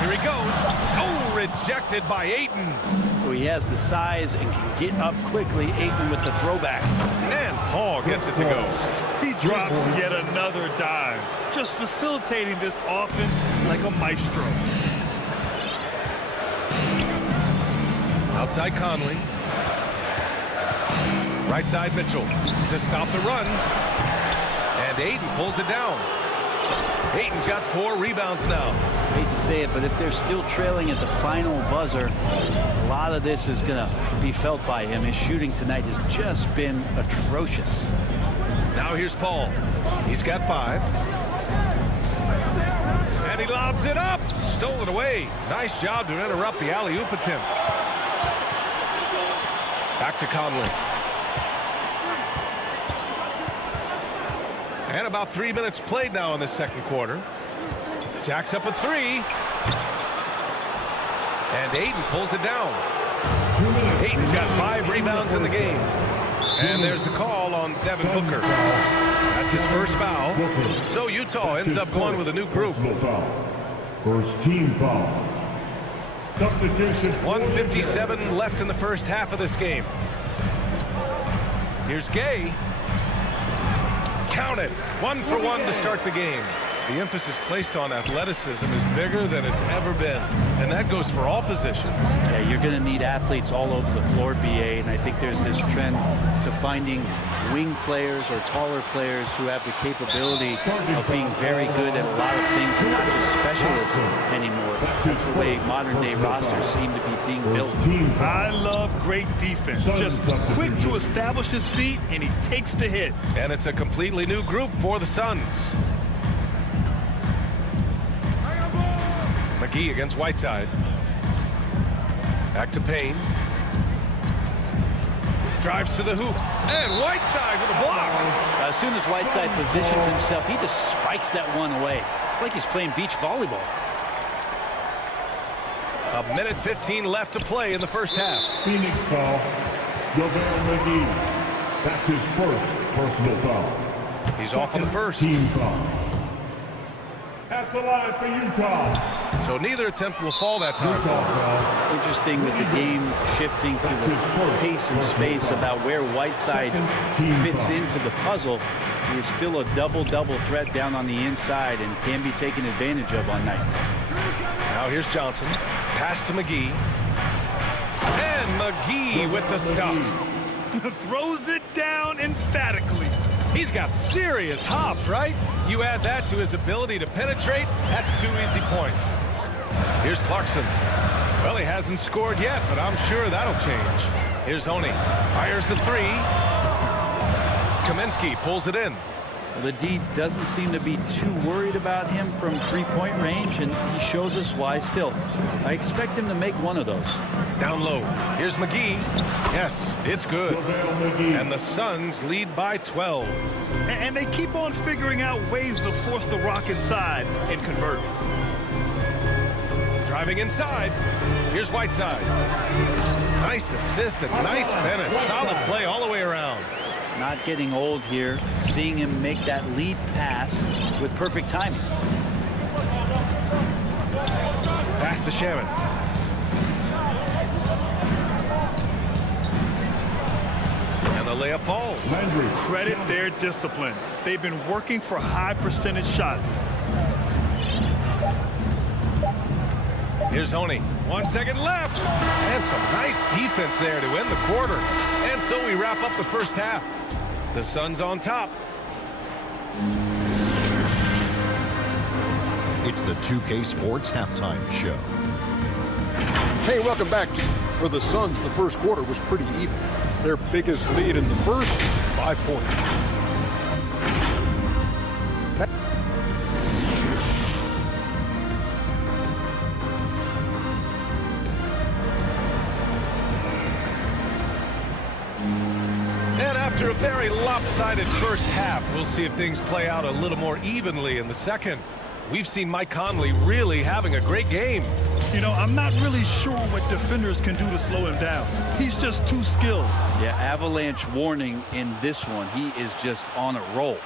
Here he goes. Oh, rejected by Ayton. So he has the size and can get up quickly. Ayton with the throwback. And Paul gets it to go. He drops yet another dive. Just facilitating this offense like a maestro. Outside Conley. Right side Mitchell to stop the run. And Ayton pulls it down. Ayton's got 4 rebounds now. I hate to say it, but if they're still trailing at the final buzzer, a lot of this is going to be felt by him. His shooting tonight has just been atrocious. Now here's Paul. He's got 5. And he lobs it up. Stole it away. Nice job to interrupt the alley-oop attempt. Back to Conley. And about 3 minutes played now in the 2nd quarter. Jacks up a 3. And Ayton pulls it down. Ayton's got 5 rebounds in the game. And there's the call on Devin Booker. That's his first foul. So Utah ends up going with a new group. First team foul. 1:57 left in the first half of this game. Here's Gay. Count it. 1 for 1 to start the game. The emphasis placed on athleticism is bigger than it's ever been, and that goes for all positions. Yeah, you're going to need athletes all over the floor, BA, and I think there's this trend to finding wing players or taller players who have the capability of being very good at a lot of things and not just specialists anymore. That's the way modern-day rosters seem to be being built. I love great defense. Just quick to establish his feet, and he takes the hit. And it's a completely new group for the Suns. McGee against Whiteside. Back to Payne. Drives to the hoop. And Whiteside with a block. As soon as Whiteside positions himself, he just spikes that one away. It's like he's playing beach volleyball. 1:15 left to play in the first half. Phoenix foul. JaVale McGee. That's his first personal foul. He's off on the first. Team foul. At the line for Utah. So neither attempt will fall that time. Interesting with the game shifting to the pace and space about where Whiteside fits into the puzzle. He is still a double-double threat down on the inside and can be taken advantage of on nights. Now here's Johnson. Pass to McGee. And McGee with the stuff. Throws it down emphatically. He's got serious hops, right? You add that to his ability to penetrate, that's 2 easy points. Here's Clarkson. Well, he hasn't scored yet, but I'm sure that'll change. Here's Oni. Fires the 3. Kaminsky pulls it in. Well, the D doesn't seem to be too worried about him from three-point range, and he shows us why still. I expect him to make one of those. Down low. Here's McGee. Yes, it's good. And the Suns lead by 12. And they keep on figuring out ways to force the rock inside and convert. Driving inside. Here's Whiteside. Nice assist and nice finish. Solid play all the way around. Not getting old here, seeing him make that lead pass with perfect timing. Pass to Shaman. And the layup falls. Credit their discipline. They've been working for high percentage shots. Here's Oni. 1 second left. And some nice defense there to end the quarter. And so we wrap up the first half. The Suns on top. It's the 2K Sports Halftime Show. Hey, welcome back. For the Suns, the first quarter was pretty even. Their biggest lead in the first, 5 points. After a very lopsided first half, we'll see if things play out a little more evenly in the second. We've seen Mike Conley really having a great game. You know, I'm not really sure what defenders can do to slow him down. He's just too skilled. Yeah, avalanche warning in this one. He is just on a roll.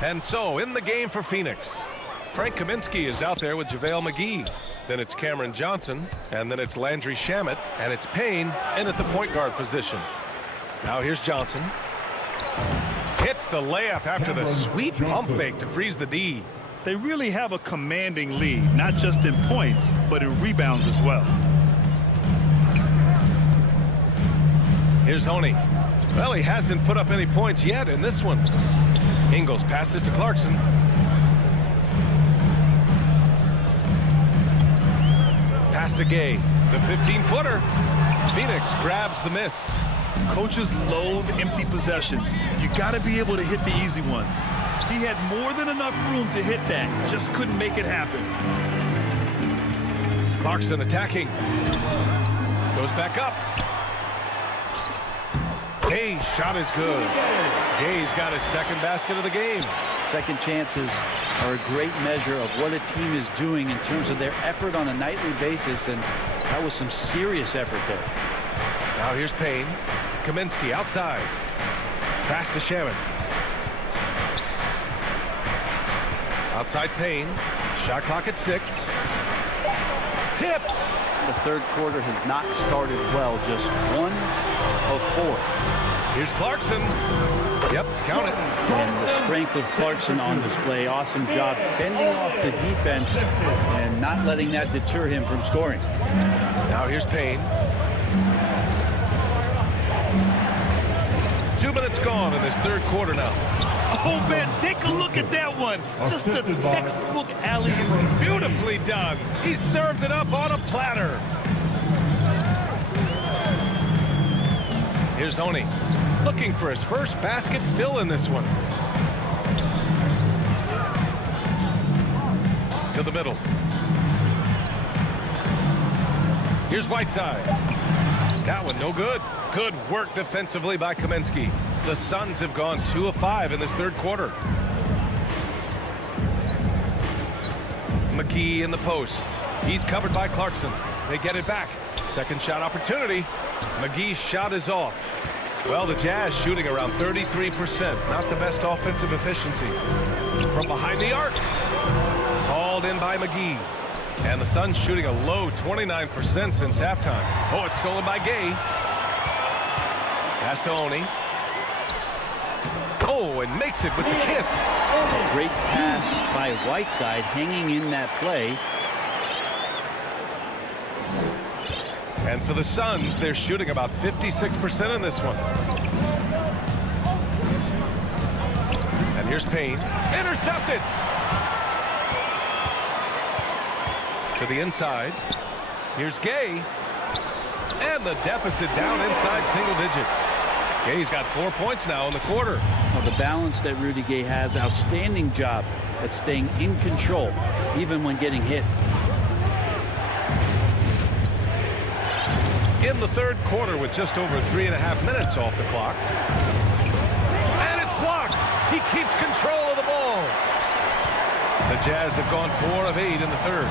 And so, in the game for Phoenix, Frank Kaminsky is out there with JaVale McGee. Then it's Cameron Johnson, and then it's Landry Shamet, and it's Payne in at the point guard position. Now here's Johnson. Hits the layup after the sweet pump fake to freeze the D. They really have a commanding lead, not just in points, but in rebounds as well. Here's Oni. Well, he hasn't put up any points yet in this one. Ingles passes to Clarkson. Pass to Gay. The 15-footer. Phoenix grabs the miss. Coaches loathe empty possessions. You got to be able to hit the easy ones. He had more than enough room to hit that. Just couldn't make it happen. Clarkson attacking. Goes back up. Gay's shot is good. Gay's got his second basket of the game. Second chances are a great measure of what a team is doing in terms of their effort on a nightly basis, and that was some serious effort there. Now here's Payne. Kaminsky outside. Pass to Shaman. Outside Payne. Shot clock at 6. Tipped. The third quarter has not started well. Just 1 of 4. Here's Clarkson. Yep, count it. And the strength of Clarkson on display. Awesome job fending off the defense and not letting that deter him from scoring. Now here's Payne. 2 minutes gone in this third quarter now. Oh, man, take a look at that one. Just a textbook alley-oop. Beautifully done. He served it up on a platter. Here's Oni. Looking for his first basket still in this one. To the middle. Here's Whiteside. That one no good. Good work defensively by Kaminsky. The Suns have gone 2 of 5 in this third quarter. McGee in the post. He's covered by Clarkson. They get it back. Second shot opportunity. McGee's shot is off. Well, the Jazz shooting around 33%. Not the best offensive efficiency. From behind the arc. Hauled in by McGee. And the Suns shooting a low 29% since halftime. Oh, it's stolen by Gay. Pass to Oni. Oh, and makes it with the kiss. A great pass by Whiteside hanging in that play. And for the Suns, they're shooting about 56% in this one. And here's Payne. Intercepted. To the inside. Here's Gay. And the deficit down inside single digits. Gay's got 4 points now in the quarter. Well, the balance that Rudy Gay has, outstanding job at staying in control, even when getting hit. In the third quarter with just over 3.5 minutes off the clock. And it's blocked. He keeps control of the ball. The Jazz have gone 4 of 8 in the third.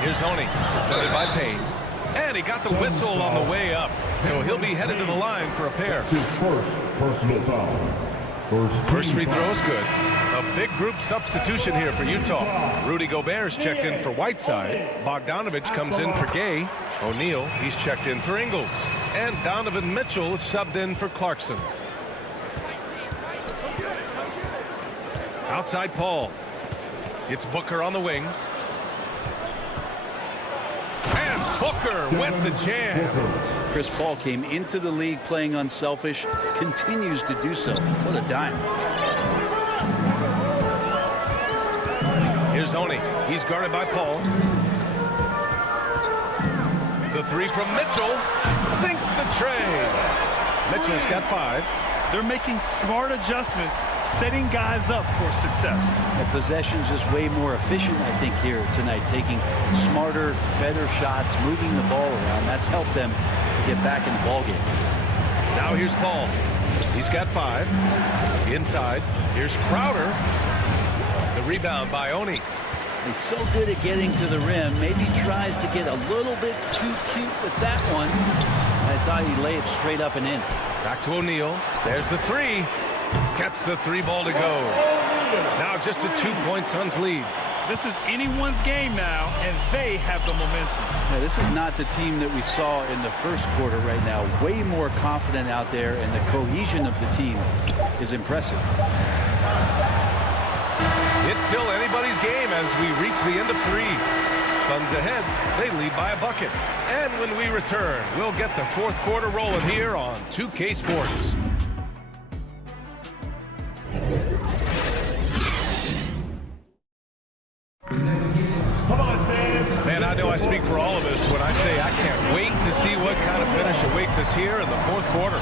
Here's Oni, defended by Payne. And he got the whistle on the way up. So he'll be headed to the line for a pair. His first personal foul. First free throw is good. A big group substitution here for Utah. Rudy Gobert's checked in for Whiteside. Bogdanovich comes in for Gay. O'Neal, he's checked in for Ingles. And Donovan Mitchell is subbed in for Clarkson. Outside Paul. It's Booker on the wing. And Booker with the jam. Chris Paul came into the league playing unselfish, continues to do so. What a dime. Here's Oni. He's guarded by Paul. The three from Mitchell. Sinks the tray. Mitchell's got 5. They're making smart adjustments, setting guys up for success. The possession's just way more efficient, I think, here tonight. Taking smarter, better shots, moving the ball around. That's helped them get back in the ballgame. Now here's Paul. He's got 5. Inside. Here's Crowder. The rebound by Oni. He's so good at getting to the rim. Maybe tries to get a little bit too cute with that one. I thought he'd lay it straight up and in. Back to O'Neal. There's the 3. Gets the 3 ball to go. Now just a 2-point Suns lead. This is anyone's game now, and they have the momentum. Now, this is not the team that we saw in the first quarter right now. Way more confident out there, and the cohesion of the team is impressive. It's still anybody's game as we reach the end of 3. Suns ahead. They lead by a bucket. And when we return, we'll get the fourth quarter rolling here on 2K Sports. Man, I know I speak for all of us when I say I can't wait to see what kind of finish awaits us here in the fourth quarter.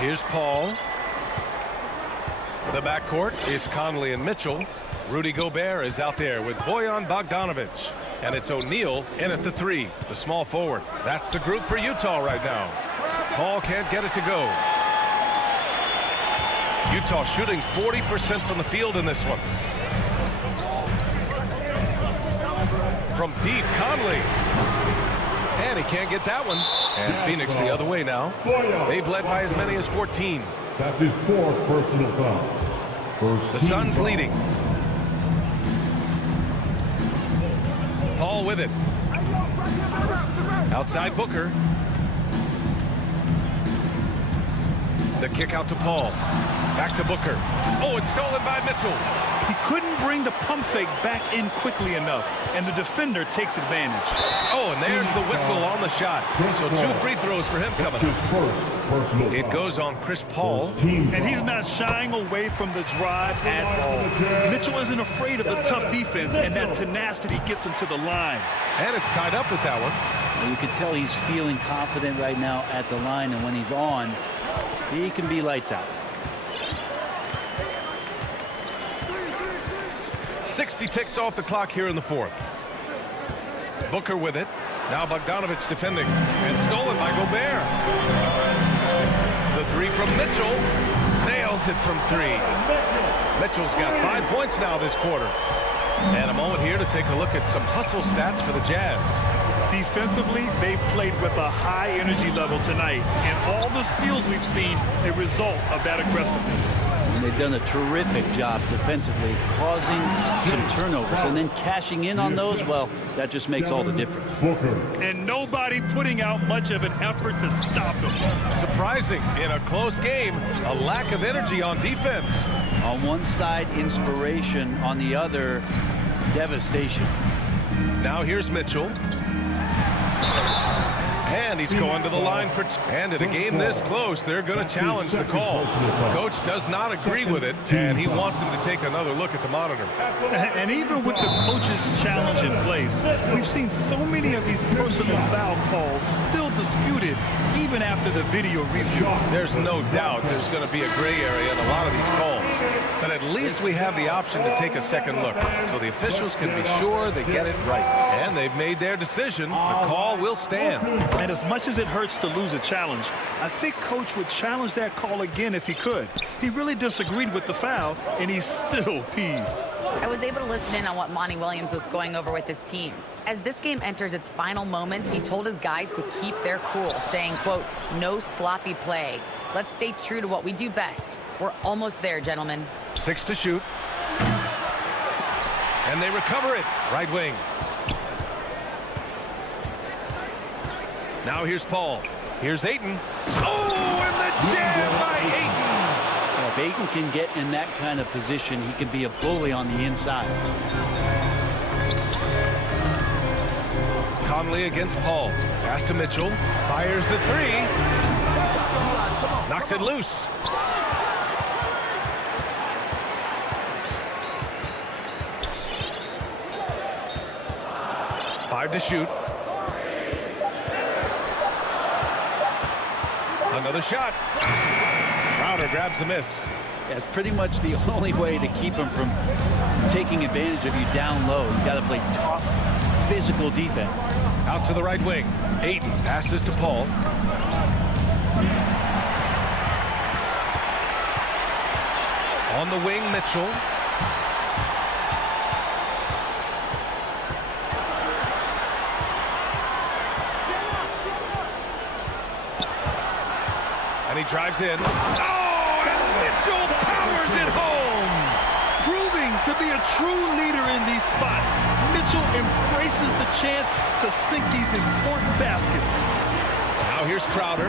Here's Paul. The backcourt, it's Conley and Mitchell. Rudy Gobert is out there with Bojan Bogdanovich. And it's O'Neal in at the 3, the small forward. That's the group for Utah right now. Paul can't get it to go. Utah shooting 40% from the field in this one. From deep, Conley. And he can't get that one. And Phoenix the other way now. They've led by as many as 14. That's his 4th personal foul. The Suns leading. Paul Paul with it. Outside Booker. The kick out to Paul. Back to Booker. Oh, it's stolen by Mitchell. He couldn't bring the pump fake back in quickly enough, and the defender takes advantage. Oh, and there's the whistle on the shot. So 2 free throws for him coming up. It goes on Chris Paul. And he's not shying away from the drive at all. Mitchell isn't afraid of the tough defense, and that tenacity gets him to the line. And it's tied up with that one. You can tell he's feeling confident right now at the line, and when he's on, he can be lights out. 60 ticks off the clock here in the fourth. Booker with it. Now Bogdanovich defending. And stolen by Gobert. The 3 from Mitchell. Nails it from 3. Mitchell's got 5 points now this quarter. And a moment here to take a look at some hustle stats for the Jazz. Defensively, they've played with a high energy level tonight. And all the steals we've seen, a result of that aggressiveness. And they've done a terrific job defensively, causing some turnovers and then cashing in on those. Well, that just makes all the difference. And nobody putting out much of an effort to stop them. Surprising in a close game, a lack of energy on defense. On one side, inspiration. On the other, devastation. Now here's Mitchell. And he's going to the line for... And in a game this close, they're going to challenge the call. Coach does not agree with it, and he wants him to take another look at the monitor. And even with the coach's challenge in place, we've seen so many of these personal foul calls still disputed, even after the video review. There's no doubt there's going to be a gray area in a lot of these calls. But at least we have the option to take a second look, so the officials can be sure they get it right. And they've made their decision. The call will stand. And as much as it hurts to lose a challenge, I think Coach would challenge that call again if he could. He really disagreed with the foul, and he's still peeved. I was able to listen in on what Monty Williams was going over with his team. As this game enters its final moments, he told his guys to keep their cool, saying, quote, "No sloppy play. Let's stay true to what we do best. We're almost there, gentlemen." 6 to shoot. And they recover it. Right wing. Now here's Paul. Here's Ayton. Oh, and the jam by Ayton. If Ayton can get in that kind of position, he can be a bully on the inside. Conley against Paul. Pass to Mitchell. Fires the 3. Knocks it loose. Five to shoot. Another shot. Crowder grabs the miss. That's pretty much the only way to keep him from taking advantage of you down low. You've got to play tough, physical defense. Out to the right wing. Ayton passes to Paul. On the wing, Mitchell. And he drives in. Oh, and Mitchell powers it home. Proving to be a true leader in these spots, Mitchell embraces the chance to sink these important baskets. Now here's Crowder.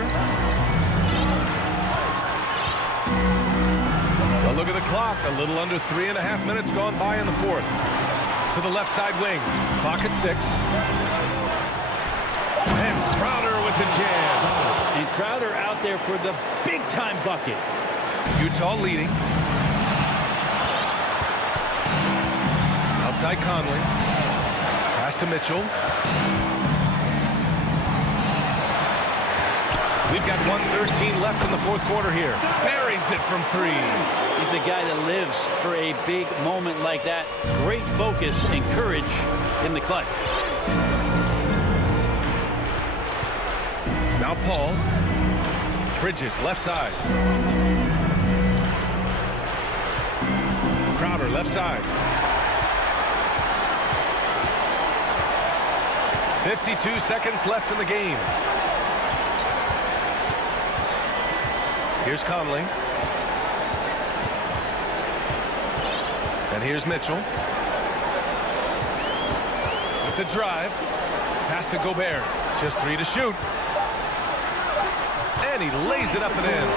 A look at the clock. A little under 3.5 minutes gone by in the fourth. To the left side wing. Clock at 6. And Crowder with the jam. And Crowder out there for the big-time bucket. Utah leading. Outside Conley. Pass to Mitchell. We've got 1:13 left in the fourth quarter here. Buries it from 3. He's a guy that lives for a big moment like that. Great focus and courage in the clutch. Now Paul. Bridges, left side. Crowder, left side. 52 seconds left in the game. Here's Conley. And here's Mitchell. With to drive. Pass to Gobert. Just 3 to shoot. And he lays it up and in.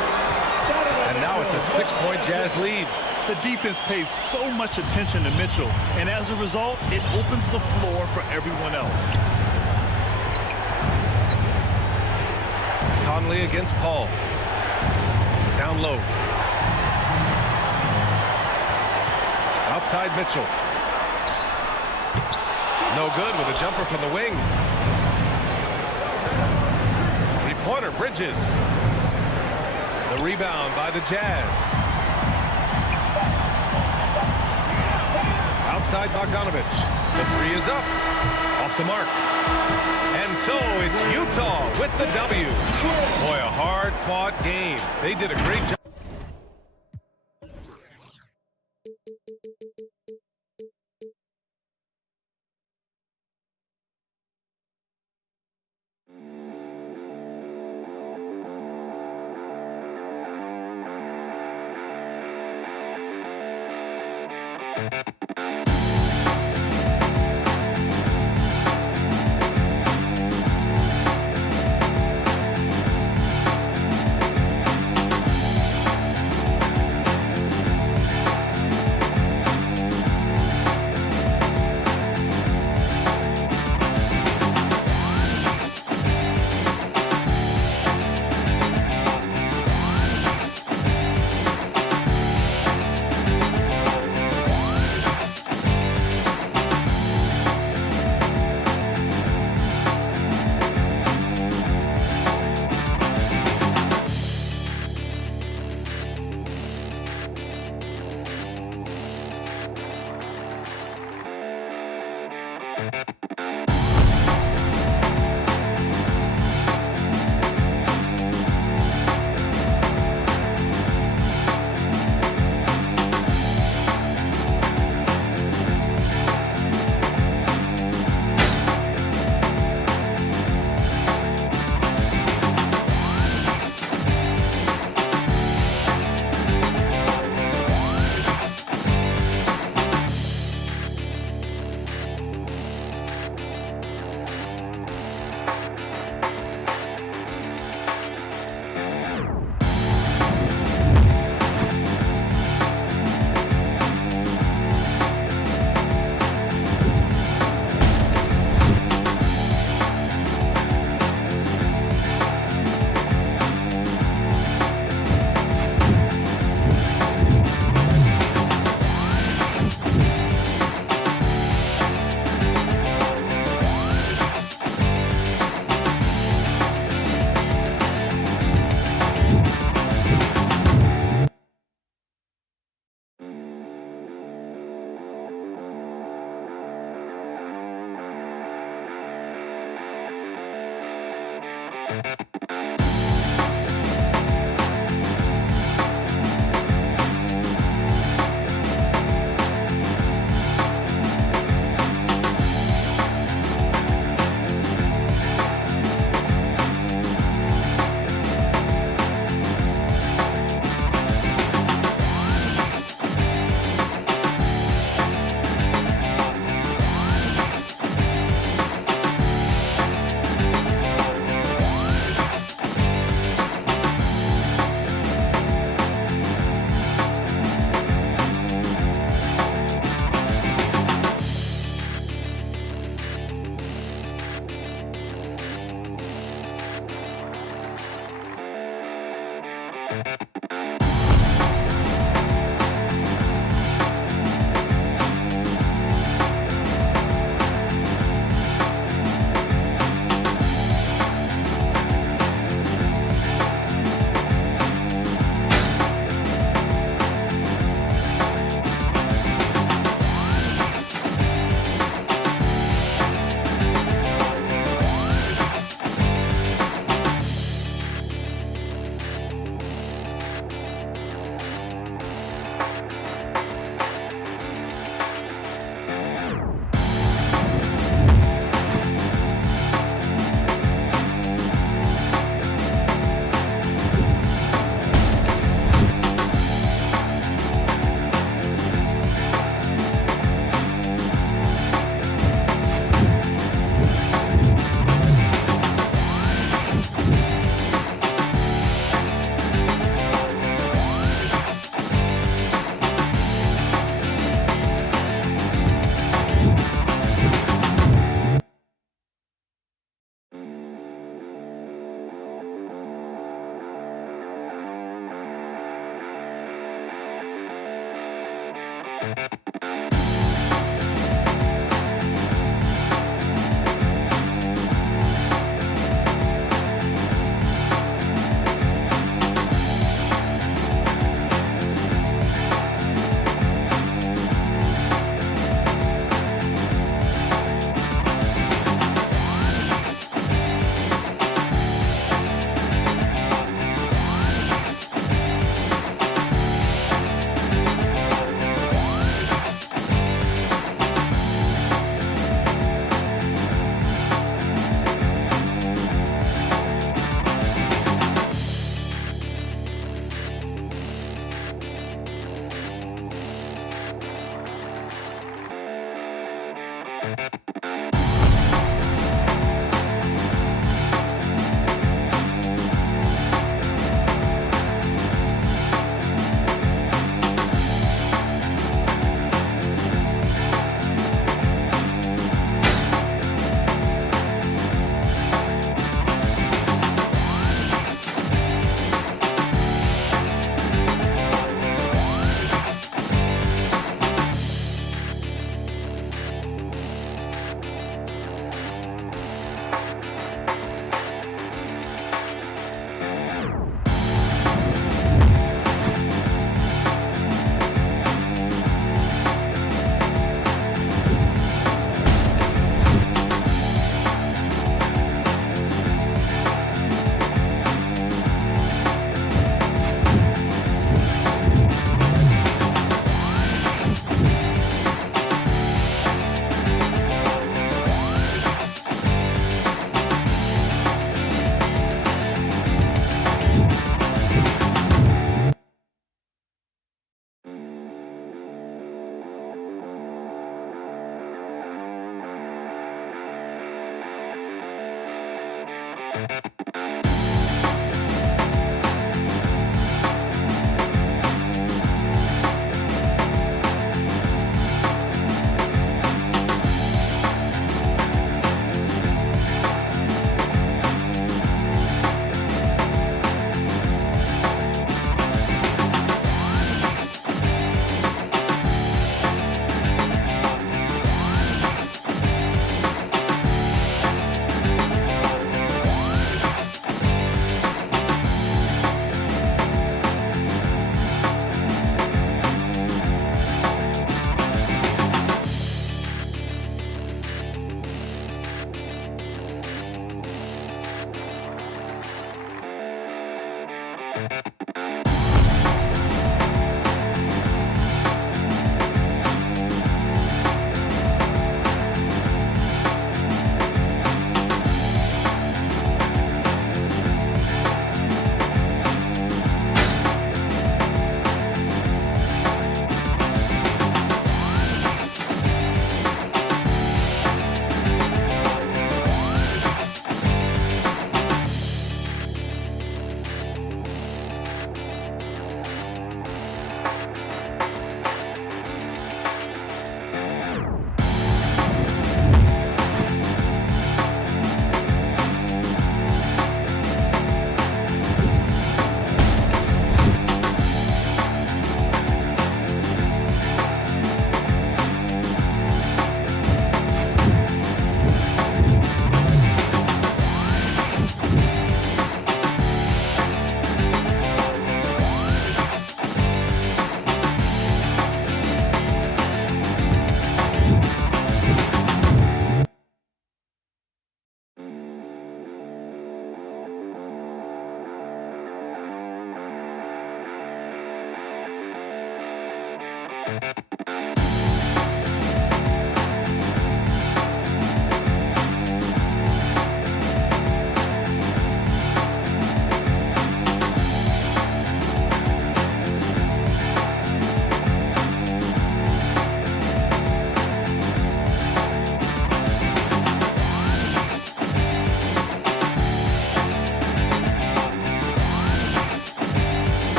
And now it's a 6-point Jazz lead. The defense pays so much attention to Mitchell, and as a result, it opens the floor for everyone else. Conley against Paul. Down low. Outside Mitchell. No good with a jumper from the wing. Three-pointer, Bridges. The rebound by the Jazz. Outside Bogdanovich. The three is up. Off the mark. And so it's Utah with the W. Boy, a hard-fought game. They did a great job.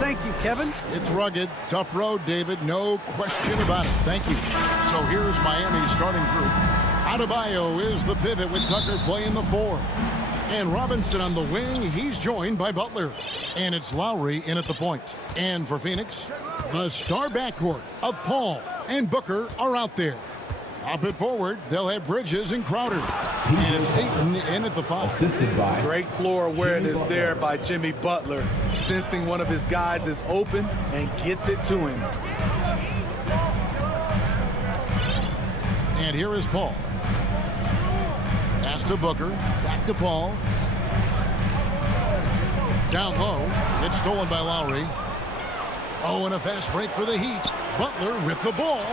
Thank you, Kevin. It's rugged, tough road, David. No question about it. Thank you. So here's Miami's starting group. Adebayo is the pivot with Tucker playing the 4. And Robinson on the wing. He's joined by Butler. And it's Lowry in at the point. And for Phoenix, the star backcourt of Paul and Booker are out there. Up it forward, they'll have Bridges and Crowder. And it's Ayton in at the 5. Assisted by great floor awareness there by Jimmy Butler, sensing one of his guys is open and gets it to him. And here is Paul. Pass to Booker, back to Paul. Down low, it's stolen by Lowry. Oh, and a fast break for the Heat. Butler with the ball.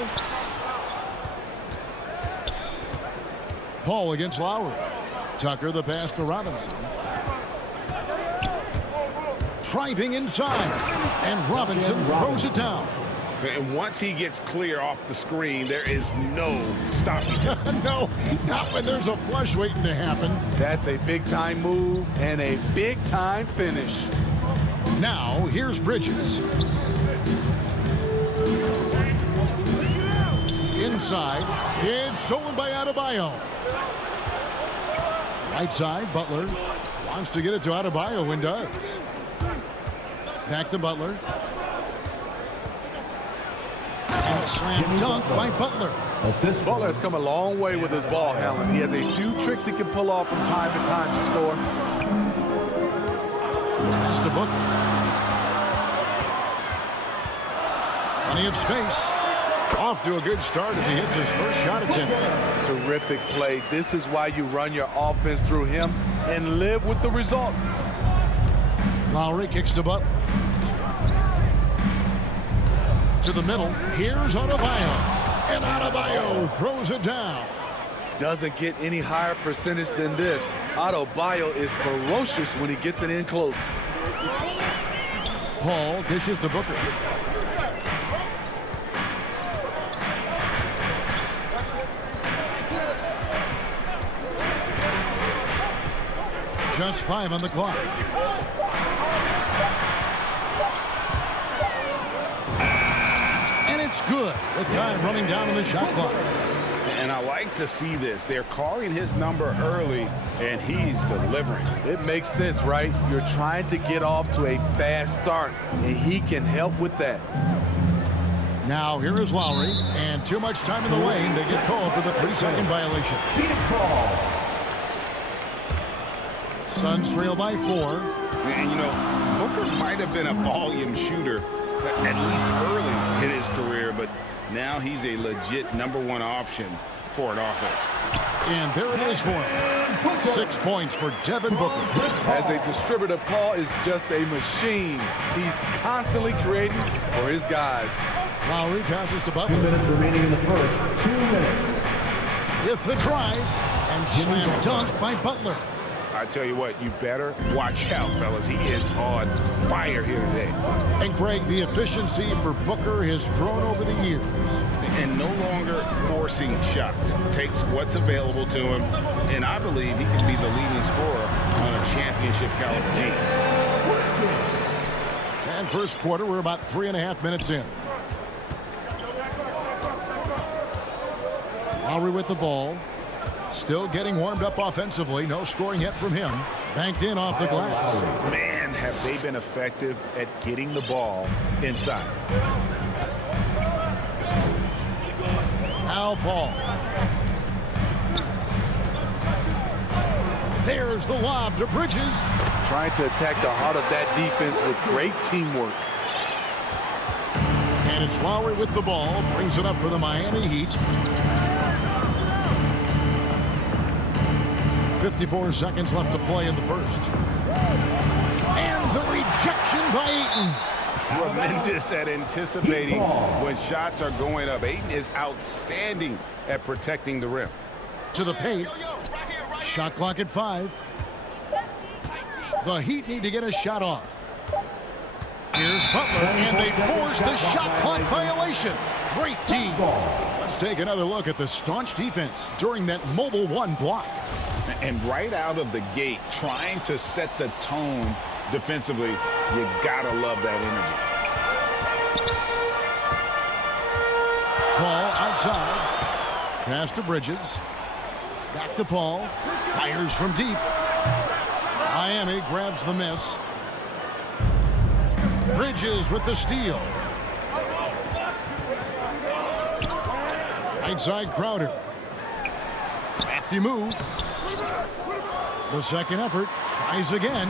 Paul against Lowry. Tucker the pass to Robinson. Driving inside. And Robinson throws it down. And once he gets clear off the screen, there is no stopping him. No, not when there's a flush waiting to happen. That's a big-time move and a big-time finish. Now, here's Bridges. Inside. It's stolen by Adebayo. Right side, Butler wants to get it to Adebayo and does. Back to Butler. And slam dunk by Butler. Butler has come a long way with his ball handling. He has a few tricks he can pull off from time to time to score. Pass to Booker. Plenty of space. Off to a good start as he hits his first shot attempt. Terrific play. This is why you run your offense through him and live with the results. Lowry kicks to Butler. To the middle. Here's Adebayo. And Adebayo throws it down. Doesn't get any higher percentage than this. Adebayo is ferocious when he gets it in close. Paul dishes to Booker. Just 5 on the clock. And it's good with time running down on the shot clock. And I like to see this. They're calling his number early, and he's delivering. It makes sense, right? You're trying to get off to a fast start, and he can help with that. Now here is Lowry, and too much time in the lane. They get called for the 3-second violation. Suns trail by 4. And, you know, Booker might have been a volume shooter, at least early in his career, but now he's a legit #1 option for an offense. And there it is for him. 6 points for Devin Booker. As a distributor, Paul is just a machine. He's constantly creating for his guys. Lowry passes to Butler. 2 minutes remaining in the first. 2 minutes. With the drive and slam dunk by Butler. I tell you what, you better watch out, fellas. He is on fire here today. And Greg, the efficiency for Booker has grown over the years. And no longer forcing shots. Takes what's available to him, and I believe he could be the leading scorer on a championship caliber team. And first quarter, we're about 3.5 minutes in. Lowry with the ball. Still getting warmed up offensively. No scoring yet from him. Banked in off the glass. Man, have they been effective at getting the ball inside. Now Paul. There's the lob to Bridges. Trying to attack the heart of that defense with great teamwork. And it's Lowry with the ball. Brings it up for the Miami Heat. 54 seconds left to play in the first. And the rejection by Ayton. Tremendous at anticipating when shots are going up. Ayton is outstanding at protecting the rim. To the paint. Shot clock at 5. The Heat need to get a shot off. Here's Butler, and they force the shot clock violation. Great team. Let's take another look at the staunch defense during that mobile 1 block. And right out of the gate, trying to set the tone defensively, you gotta love that energy. Paul outside. Pass to Bridges. Back to Paul. Fires from deep. Miami grabs the miss. Bridges with the steal. Right side Crowder. Crafty move. The second effort. Tries again.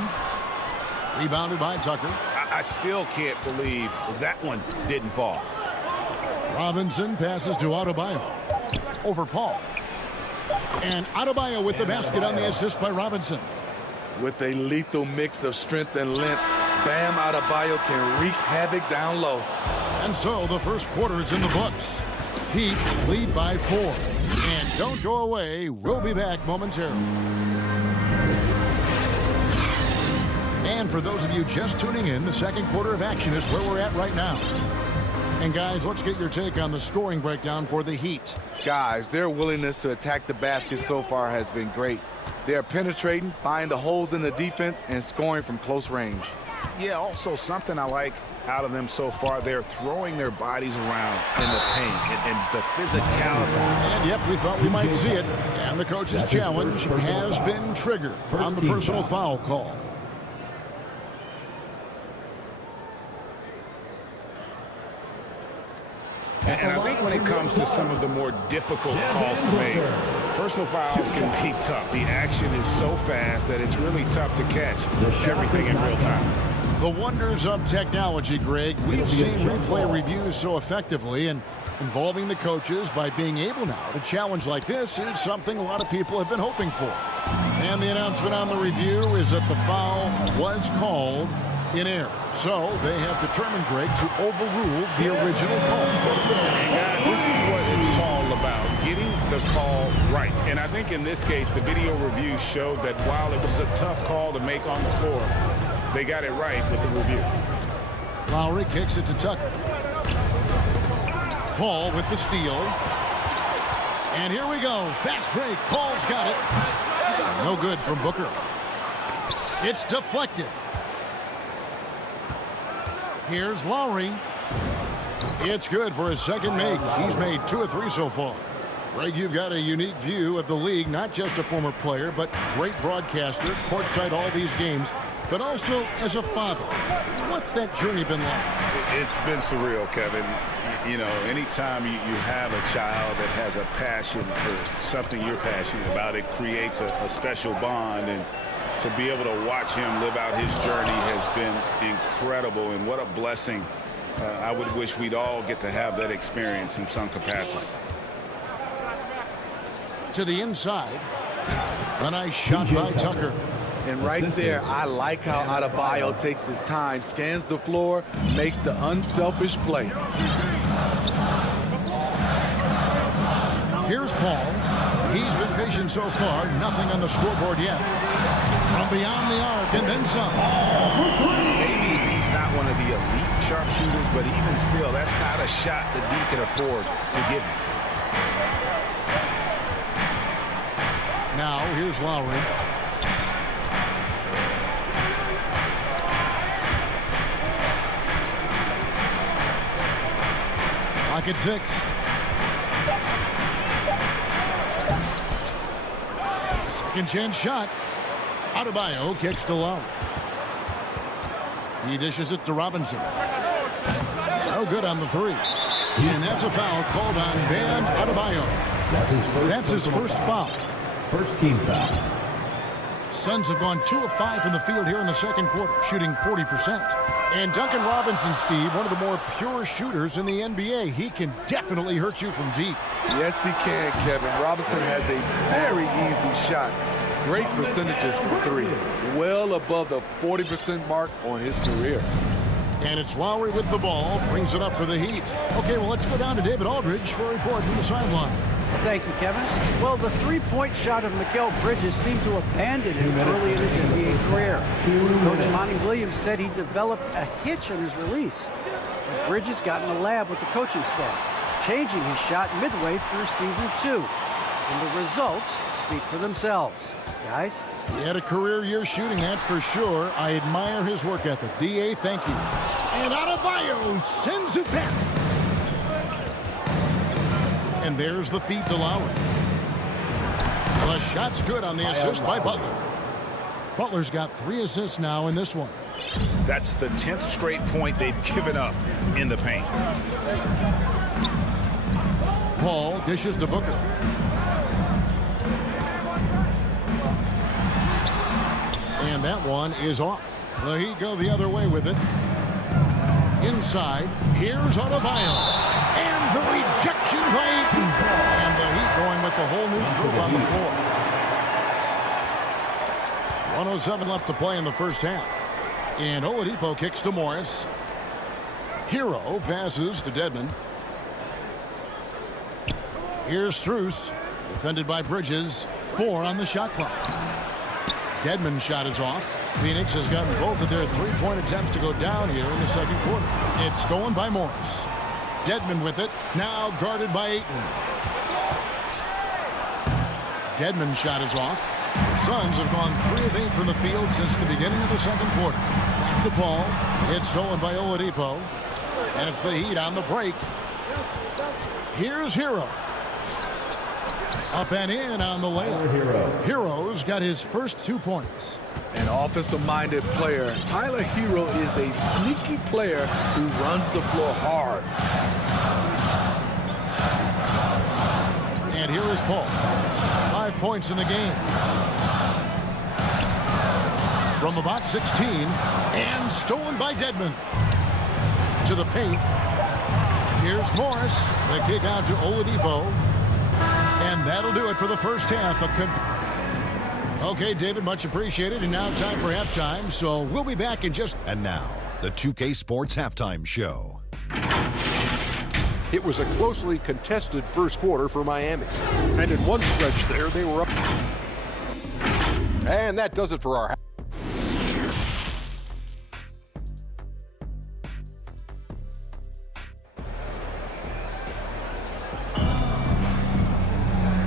Rebounded by Tucker. I still can't believe that one didn't fall. Robinson passes to Adebayo. Over Paul. And Adebayo with the basket on the assist by Robinson. With a lethal mix of strength and length, Bam Adebayo can wreak havoc down low. And so the first quarter is in the books. Heat lead by 4. And don't go away. We'll be back momentarily. And for those of you just tuning in, the second quarter of action is where we're at right now. And guys, let's get your take on the scoring breakdown for the Heat. Guys, their willingness to attack the basket so far has been great. They're penetrating, finding the holes in the defense, and scoring from close range. Yeah, also something I like out of them so far, they're throwing their bodies around in the paint and the physicality. And yep, we thought we might see it. And the coach's challenge has been triggered on the personal foul call. And I think when it comes to some of the more difficult calls to make, personal fouls can be tough. The action is so fast that it's really tough to catch everything in real time. The wonders of technology, Greg. We've seen replay reviews so effectively, and involving the coaches by being able now to challenge like this is something a lot of people have been hoping for. And the announcement on the review is that the foul was called in error. So they have determined, Greg, to overrule the original call. And guys, this is what it's all about, getting the call right. And I think in this case, the video review showed that while it was a tough call to make on the floor, they got it right with the review. Lowry kicks it to Tucker. Paul with the steal. And here we go. Fast break. Paul's got it. No good from Booker. It's deflected. Here's Lowry. It's good for his second make. He's made 2 of 3 so far. Greg, you've got a unique view of the league, not just a former player, but great broadcaster, courtside all these games, but also as a father. What's that journey been like? It's been surreal, Kevin. You know, anytime you have a child that has a passion for something you're passionate about, it creates a special bond. And to be able to watch him live out his journey has been incredible. And what a blessing. I would wish we'd all get to have that experience in some capacity. To the inside. A nice shot by Tucker. And right there, I like how Adebayo takes his time, scans the floor, makes the unselfish play. Here's Paul. He's been patient so far. Nothing on the scoreboard yet. From beyond the arc and then some. Maybe he's not one of the elite sharpshooters, but even still, that's not a shot that he can afford to give him. Now, here's Lowry. Pocket 6. Second chance shot. Adebayo kicks to Lowry. He dishes it to Robinson. No good on the 3. And that's a foul called on Bam Adebayo. That's his first foul. First team foul. Suns have gone 2 of 5 from the field here in the second quarter, shooting 40%. And Duncan Robinson, Steve, one of the more pure shooters in the NBA. He can definitely hurt you from deep. Yes, he can, Kevin. Robinson has a very easy shot. Great percentages from 3. Well above the 40% mark on his career. And it's Lowry with the ball. Brings it up for the Heat. Okay, well, let's go down to David Aldridge for a report from the sideline. Thank you, Kevin. Well, the three-point shot of Mikal Bridges seemed to abandon him early in his NBA career. Coach Monty Williams said he developed a hitch in his release. But Bridges got in the lab with the coaching staff, changing his shot midway through season 2. And the results speak for themselves. Guys? He had a career year shooting, that's for sure. I admire his work ethic. D.A., thank you. And Adebayo sends it back. And there's the feed to Lowry. The shot's good on the assist by Butler. Butler's got 3 assists now in this one. That's the 10th straight point they've given up in the paint. Paul dishes to Booker. And that one is off. The Heat go the other way with it. Inside, here's Adebayo. And the rejection by Ayton. And the Heat going with the whole new group on the floor. 1:07 left to play in the first half. And Oladipo kicks to Morris. Hero passes to Dedmon. Here's Strus. Defended by Bridges. 4 on the shot clock. Dedmon's shot is off. Phoenix has gotten both of their three-point attempts to go down here in the second quarter. It's stolen by Morris. Dedmon with it. Now guarded by Ayton. Dedmon's shot is off. The Suns have gone 3 of 8 from the field since the beginning of the second quarter. Back to Paul. It's stolen by Oladipo. And it's the Heat on the break. Here's Hero. Up and in on the layup. Hero's got his first 2 points. An offensive-minded player. Tyler Hero is a sneaky player who runs the floor hard. And here is Paul. 5 points in the game. From about 16, and stolen by Dedmon. To the paint. Here's Morris. The kick out to Oladipo. And that'll do it for the first half. Okay, David, much appreciated. And now time for halftime. So we'll be back in just... And now, the 2K Sports Halftime Show. It was a closely contested first quarter for Miami. And in one stretch there, they were up. And that does it for our...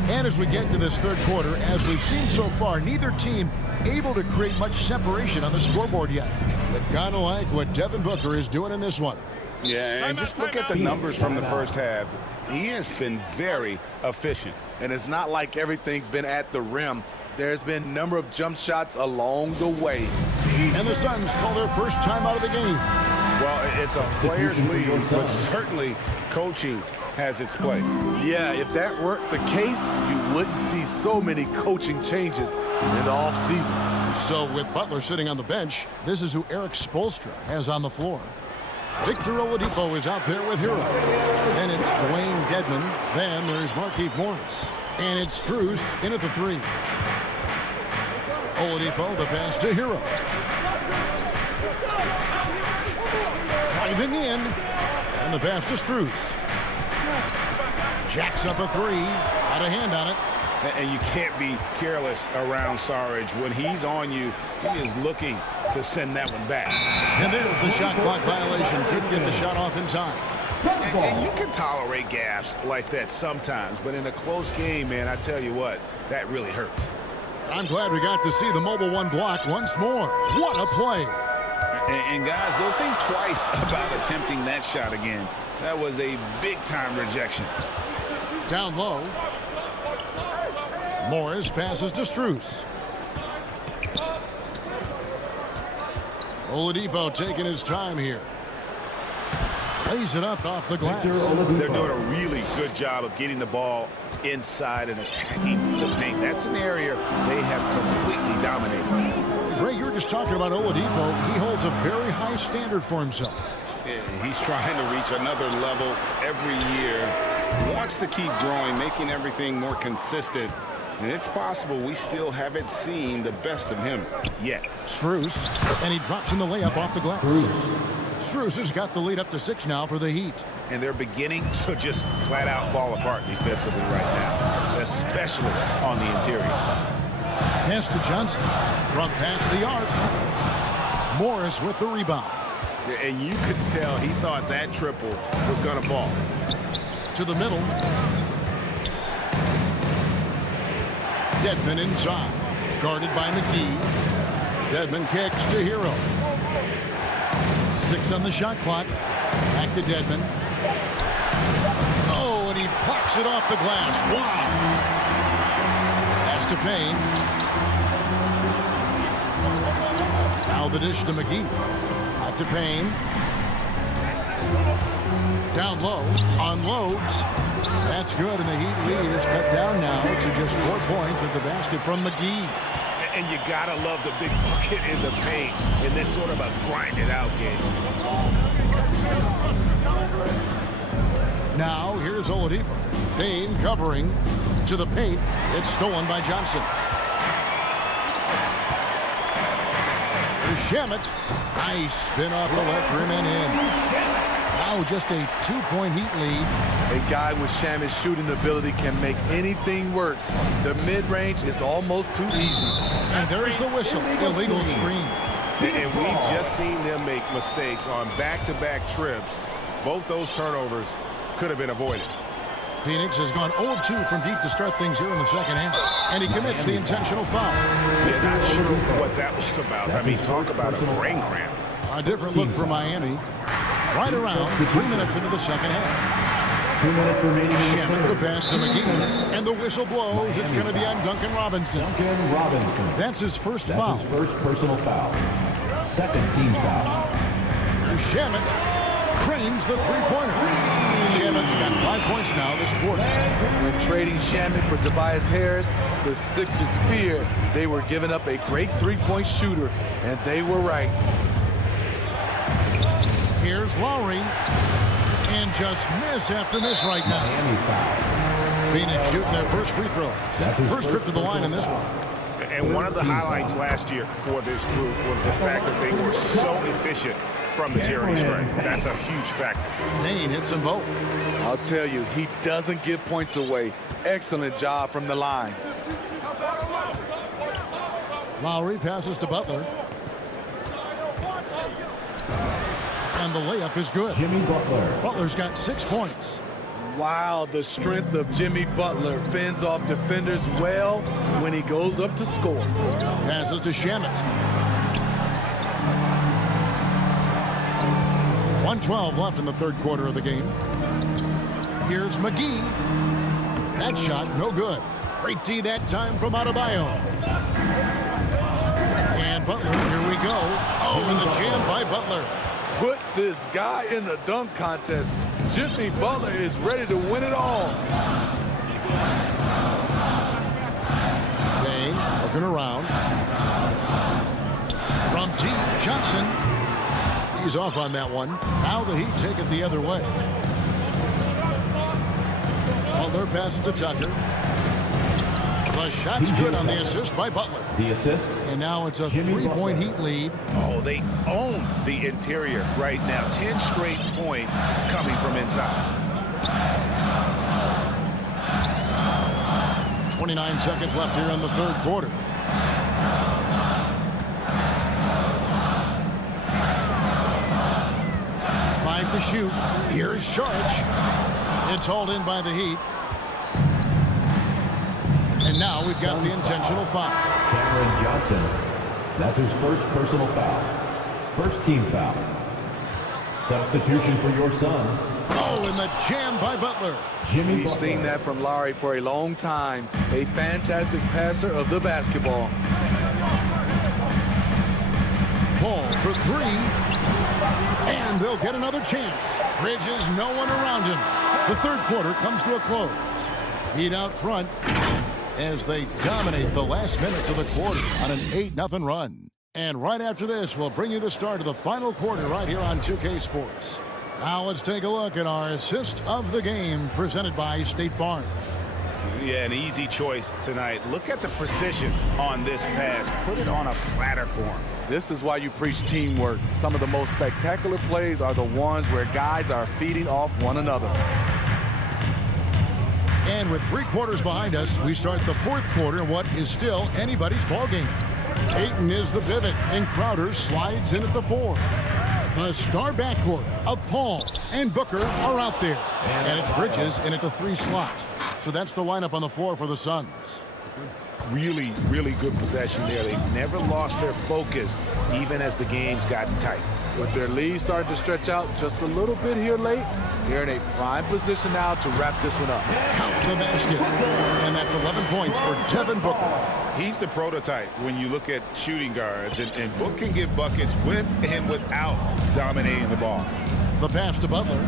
And as we get into this third quarter, as we've seen so far, neither team able to create much separation on the scoreboard yet. But kind of like what Devin Booker is doing in this one. Yeah, and just look at the numbers from the first half. He has been very efficient. And it's not like everything's been at the rim. There's been a number of jump shots along the way. And the Suns call their first time out of the game. Well, it's a players' league, but certainly coaching has its place. Yeah, if that weren't the case, you wouldn't see so many coaching changes in the offseason. So with Butler sitting on the bench, this is who Eric Spoelstra has on the floor. Victor Oladipo is out there with Hero. Then it's Dwayne Dedmon. Then there's Markieff Morris. And it's Strus in at the 3. Oladipo, the pass to Hero. Driving in. And the pass to Strus. Jacks up a 3. Got a hand on it. And you can't be careless around Sarge. When he's on you, he is looking to send that one back. And there's the shot clock violation. Couldn't get the shot off in time. And you can tolerate gaffes like that sometimes, but in a close game, man, I tell you what, that really hurts. I'm glad we got to see the mobile one block once more. What a play. And guys, don't think twice about attempting that shot again. That was a big-time rejection. Down low. Morris passes to Strus. Oladipo taking his time here. Lays it up off the glass. They're doing a really good job of getting the ball inside and attacking the paint. That's an area they have completely dominated. Greg, you were just talking about Oladipo. He holds a very high standard for himself. He's trying to reach another level every year. He wants to keep growing, making everything more consistent. And it's possible we still haven't seen the best of him yet. Strus, and he drops in the layup off the glass. Strus has got the lead up to 6 now for the Heat. And they're beginning to just flat out fall apart defensively right now, especially on the interior. Pass to Johnson. Front past the arc. Morris with the rebound. And you could tell he thought that triple was going to fall. To the middle. Dedmon inside. Guarded by McGee. Dedmon kicks to Hero. 6 on the shot clock. Back to Dedmon. Oh, and he plucks it off the glass. Wow. Pass to Payne. Now the dish to McGee. Out to Payne. Down low. Unloads. That's good, and the Heat lead is cut down now to just 4 points with the basket from McGee. And you gotta love the big bucket in the paint in this sort of a grind-it-out game. Now, here's Oladipo. Payne covering to the paint. It's stolen by Johnson. Shamet. Nice spin off the left rim and in. Now just a 2-point Heat lead. A guy with Shamet's shooting ability can make anything work. The mid-range is almost too easy. And there's the whistle. Illegal screen. And we've just seen them make mistakes on back-to-back trips. Both those turnovers could have been avoided. Phoenix has gone 0-2 from deep to start things here in the second half. And he commits the intentional foul. They're not sure what that was about. I mean, talk about a brain cramp. A different look for Miami. Right around 3 minutes into the second half. 2 minutes remaining. Shamet the pass to McGee. And the whistle blows. It's going to be on Duncan Robinson. Duncan Robinson. That's his first foul. That's his first personal foul. Second team foul. Shamet cranes the three-pointer. Shamet's got 5 points now this quarter. When trading Shaman for Tobias Harris, the Sixers feared they were giving up a great three-point shooter, and they were right. Here's Lowry. And just miss after miss right now. Miami foul. Phoenix shooting their first free throw. First trip to the line in this one. And one of the highlights last year for this group was the fact that they were so efficient from the charity stripe. That's a huge factor. Maine hits them both. I'll tell you, he doesn't give points away. Excellent job from the line. Lowry passes to Butler. And the layup is good. Jimmy Butler. Butler's got 6 points. Wow, the strength of Jimmy Butler fends off defenders well when he goes up to score. Passes to Shamet. 1:12 left in the third quarter of the game. Here's McGee. That shot, no good. Great D that time from Adebayo. And Butler, here we go. Oh, and the jam by Butler. Put this guy in the dunk contest. Jimmy Butler is ready to win it all. They looking around. From deep, Johnson. He's off on that one. Now the Heat take it the other way. Butler passes to Tucker. The shot's good on the assist by Butler. The assist. And now it's a 3-point Heat lead. Oh, they own the interior right now. 10 straight points coming from inside. 29 seconds left here in the third quarter. Five to shoot. Here's Sharch. It's hauled in by the Heat. And now we've got the intentional foul. Cameron Johnson. That's his first personal foul. First team foul. Substitution for your Suns. Oh, and the jam by Butler. Jimmy We've Butler. seen that from Lowry for a long time. A fantastic passer of the basketball. Paul for 3. And they'll get another chance. Bridges, no one around him. The third quarter comes to a close. Heat out front as they dominate the last minutes of the quarter on an 8-0 run. And right after this, we'll bring you the start of the final quarter right here on 2K Sports. Now let's take a look at our assist of the game presented by State Farm. Yeah, an easy choice tonight. Look at the precision on this pass. Put it on a platter for him. This is why you preach teamwork. Some of the most spectacular plays are the ones where guys are feeding off one another. And with 3 quarters behind us, we start the fourth quarter in what is still anybody's ball game. Ayton is the pivot, and Crowder slides in at the 4. The star backcourt of Paul and Booker are out there. And it's Bridges in at the 3 slot. So that's the lineup on the floor for the Suns. Really, really good possession there. They've never lost their focus, even as the game's gotten tight. With their lead starting to stretch out just a little bit here late, they're in a prime position now to wrap this one up. Count the basket. And that's 11 points for Devin Booker. He's the prototype when you look at shooting guards, and Book can get buckets with and without dominating the ball. The pass to Butler.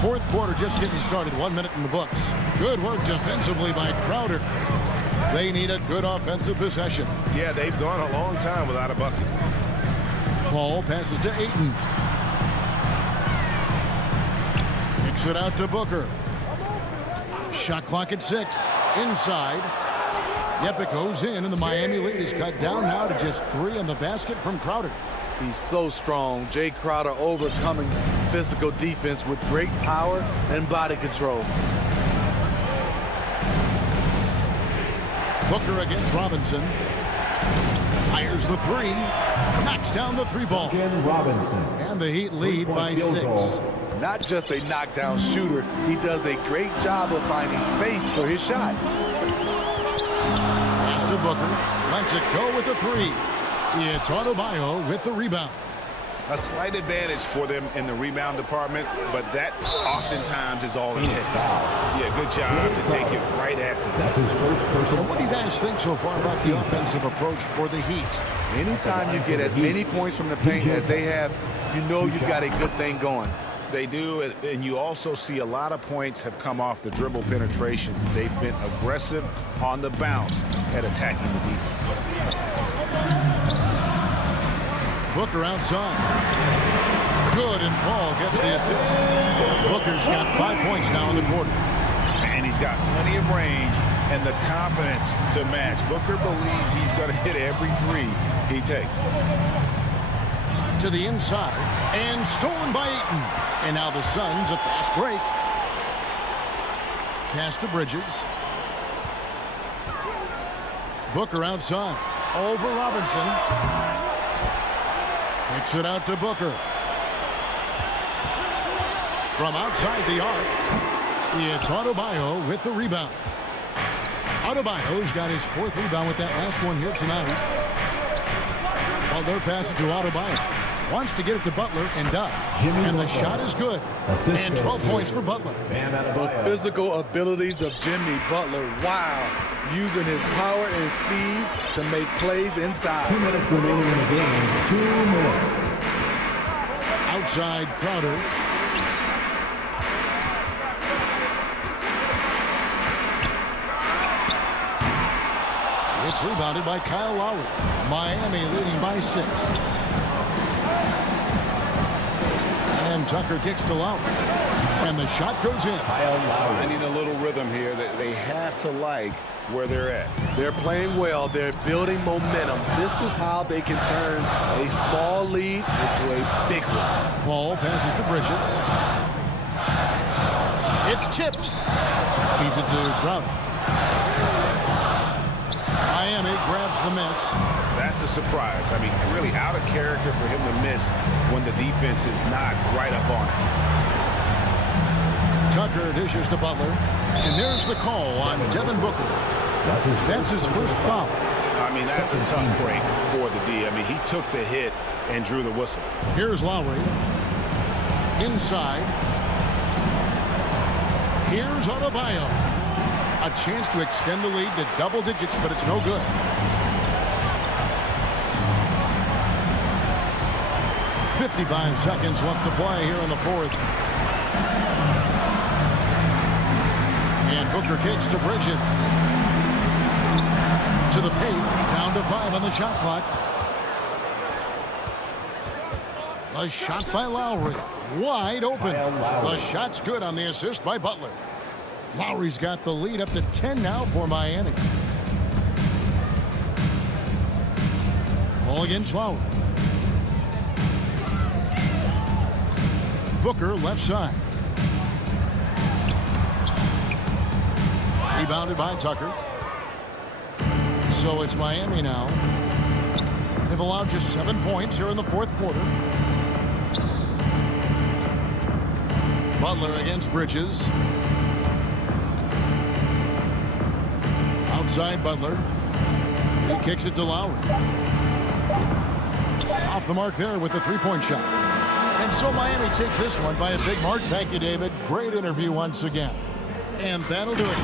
Fourth quarter just getting started. 1 minute in the books. Good work defensively by Crowder. They need a good offensive possession. Yeah, they've gone a long time without a bucket. Paul passes to Ayton. Kicks it out to Booker. Shot clock at 6. Inside. Yep, it goes in, and the Miami lead is cut down now to just 3 on the basket from Crowder. He's so strong. Jay Crowder overcoming physical defense with great power and body control. Booker against Robinson. Fires the 3. Knocks down the 3-ball. Robinson. And the Heat lead by 6. Not just a knockdown shooter, he does a great job of finding space for his shot. Pass to Booker. Lets it go with the 3. It's Adebayo with the rebound. A slight advantage for them in the rebound department, but that oftentimes is all it takes. Yeah, good job to take it right at them. That's his first personal. What do you guys think so far about the offensive approach for the Heat? Anytime you get as many points from the paint as they have, you know you've got a good thing going. They do, and you also see a lot of points have come off the dribble penetration. They've been aggressive on the bounce at attacking the defense. Booker outside. Good, and Paul gets the assist. Booker's got 5 points now in the quarter. And he's got plenty of range and the confidence to match. Booker believes he's going to hit every three he takes. To the inside, and stolen by Ayton. And now the Suns, a fast break. Pass to Bridges. Booker outside. Over Robinson. Kicks it out to Booker. From outside the arc, it's Adebayo with the rebound. Adebayo's got his 4th rebound with that last one here tonight. Butler passes to Adebayo. Wants to get it to Butler and does. And the shot is good. And 12 points for Butler. The physical abilities of Jimmy Butler. Wow. Using his power and speed to make plays inside. 2 minutes remaining in the game. 2 minutes. Outside Crowder. It's rebounded by Kyle Lowry. Miami leading by 6. And Tucker kicks to Lowry. And the shot goes in. Finding a little rhythm here that they have to like where they're at. They're playing well. They're building momentum. This is how they can turn a small lead into a big one. Paul passes to Bridges. It's tipped. Feeds it to Crowder. Miami grabs the miss. That's a surprise. I mean, really out of character for him to miss when the defense is not right up on it. Tucker dishes to Butler. And there's the call on Devin Booker. That's his first foul. I mean, that's a tough break for the D. I mean, he took the hit and drew the whistle. Here's Lowry. Inside. Here's Adebayo. A chance to extend the lead to double digits, but it's no good. .55 seconds left to play here in the 4th. And Booker kicks to Bridges. To the paint. Down to 5 on the shot clock. A shot by Lowry. Wide open. The shot's good on the assist by Butler. Lowry's got the lead up to 10 now for Miami. Ball against Lowry. Booker left side. Rebounded by Tucker. So it's Miami now. They've allowed just 7 points here in the 4th quarter. Butler against Bridges. Outside Butler. He kicks it to Lowry. Off the mark there with the 3-point shot. And so Miami takes this one by a big mark. Thank you, David. Great interview once again. And that'll do it.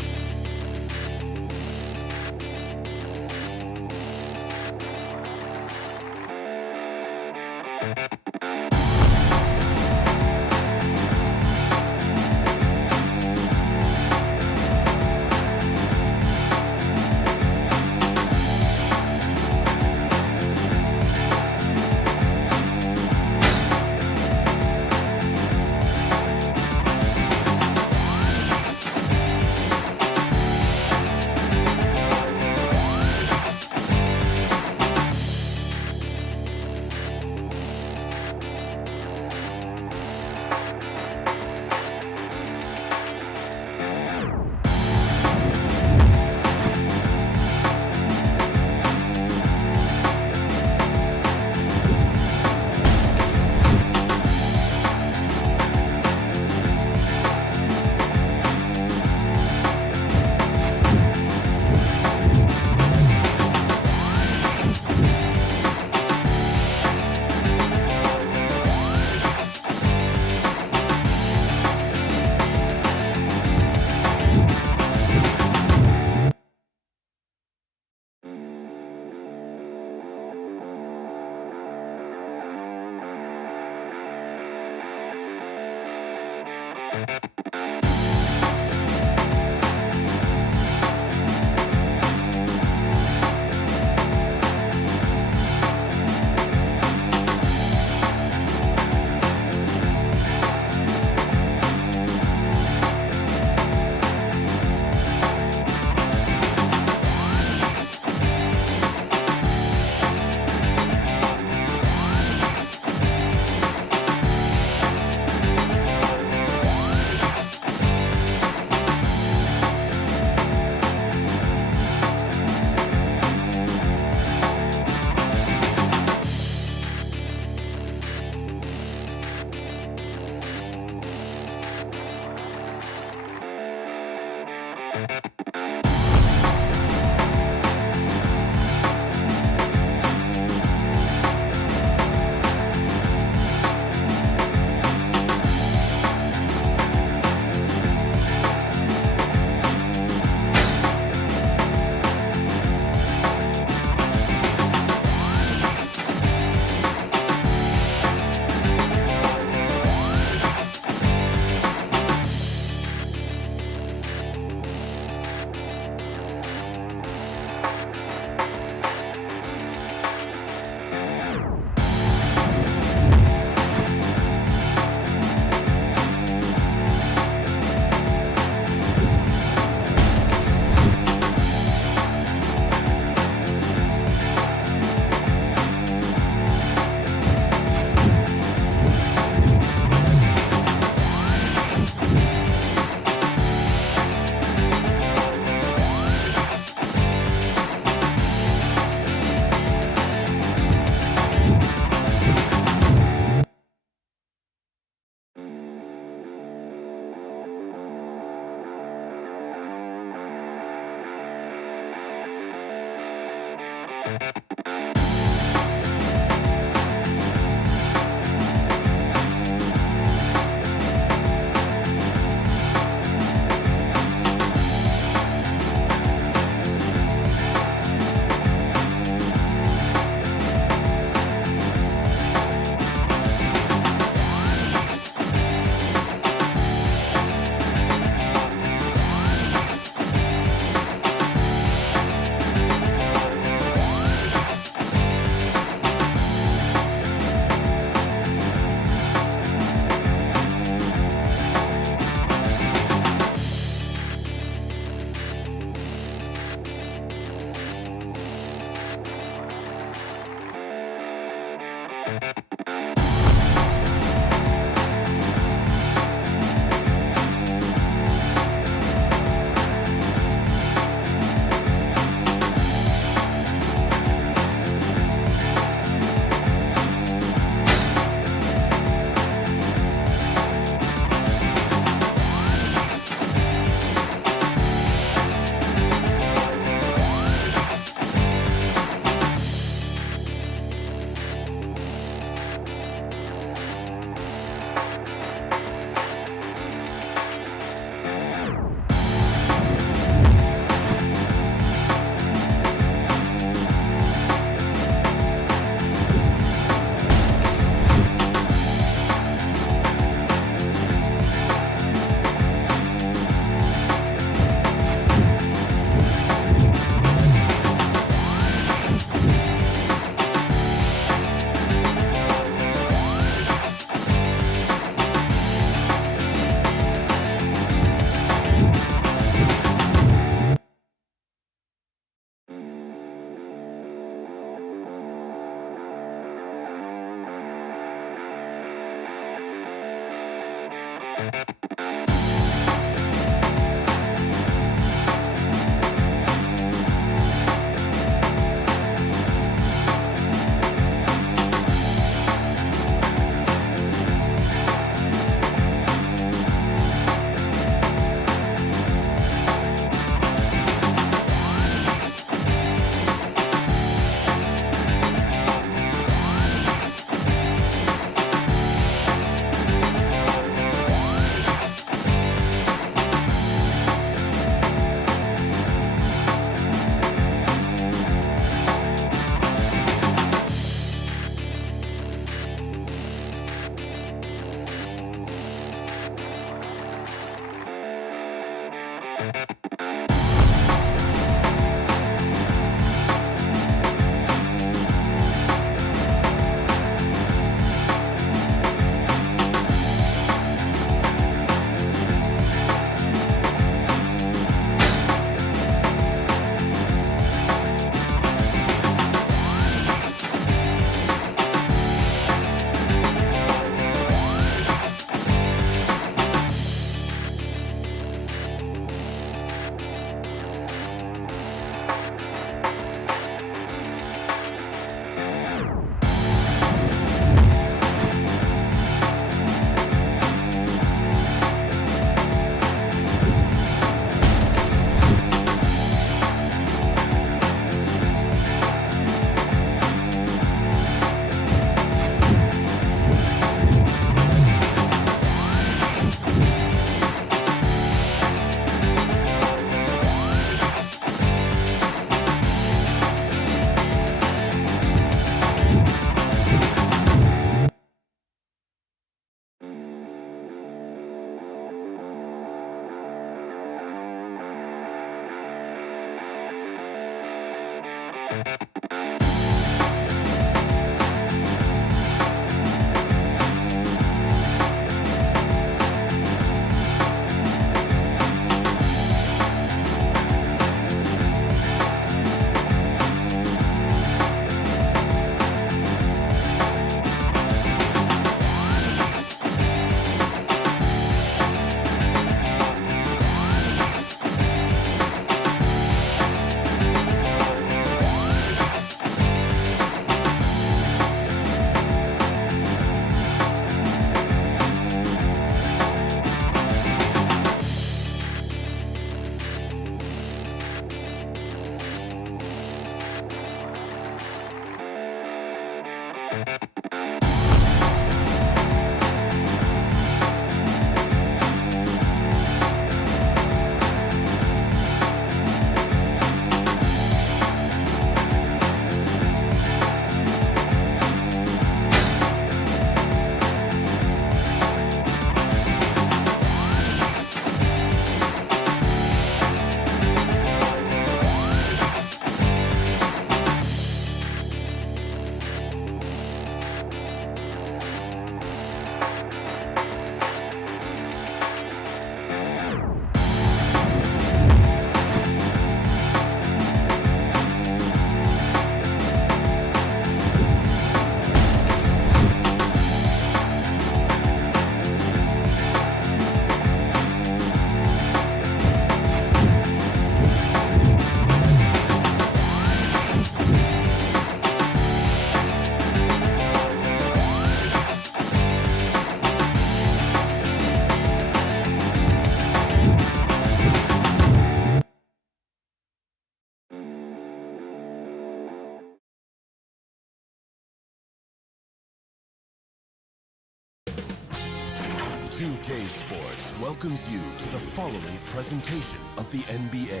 2K Sports welcomes you to the following presentation of the NBA.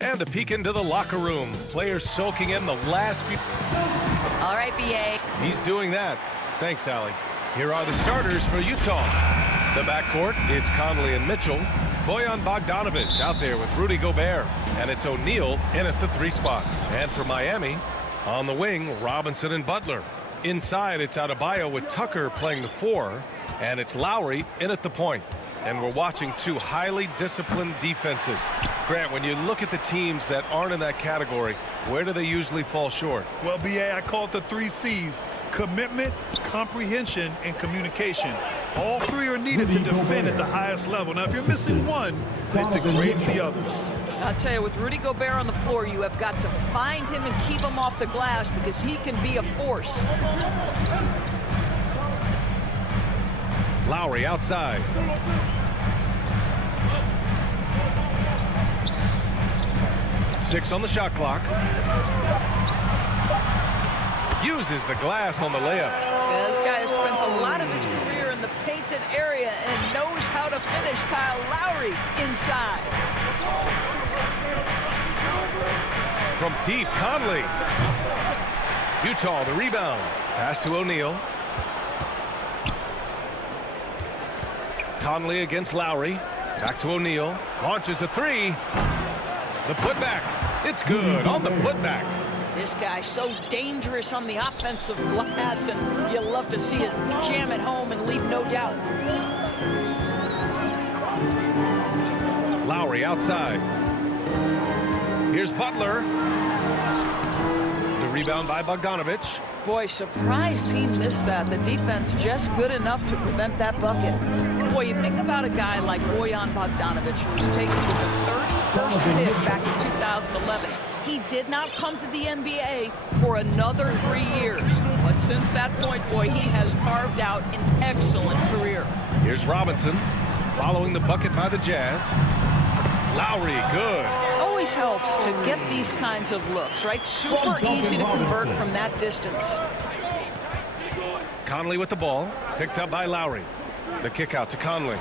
And a peek into the locker room. Players soaking in the last few... All right, BA. He's doing that. Thanks, Allie. Here are the starters for Utah. The backcourt, it's Conley and Mitchell. Bojan Bogdanovic out there with Rudy Gobert. And it's O'Neal in at the 3 spot. And for Miami, on the wing, Robinson and Butler. Inside, it's Adebayo with Tucker playing the 4. And it's Lowry in at the point. And we're watching 2 highly disciplined defenses. Grant, when you look at the teams that aren't in that category, where do they usually fall short? Well, BA, I call it the 3 C's. Commitment, comprehension, and communication. All 3 are needed to defend at the highest level. Now, if you're missing one, then degrades the others. I'll tell you, with Rudy Gobert on the floor, you have got to find him and keep him off the glass because he can be a force. Lowry outside. Six on the shot clock. Uses the glass on the layup. Yeah, this guy has spent a lot of his career in the painted area and knows how to finish. Kyle Lowry inside. From deep, Conley. Utah, the rebound. Pass to O'Neal. Conley against Lowry. Back to O'Neal. Launches a 3. The putback. It's good on the putback. This guy's so dangerous on the offensive glass, and you love to see it jam it home and leave no doubt. Lowry outside. Here's Butler. The rebound by Bogdanovic. Boy, surprised he missed that. The defense just good enough to prevent that bucket. Boy, you think about a guy like Bojan Bogdanovic, who was taken with the 31st pick back in 2011. He did not come to the NBA for another 3 years. But since that point, boy, he has carved out an excellent career. Here's Robinson following the bucket by the Jazz. Lowry, good. Always helps to get these kinds of looks, right? Super easy to convert from that distance. Conley with the ball, picked up by Lowry. The kick out to Conley.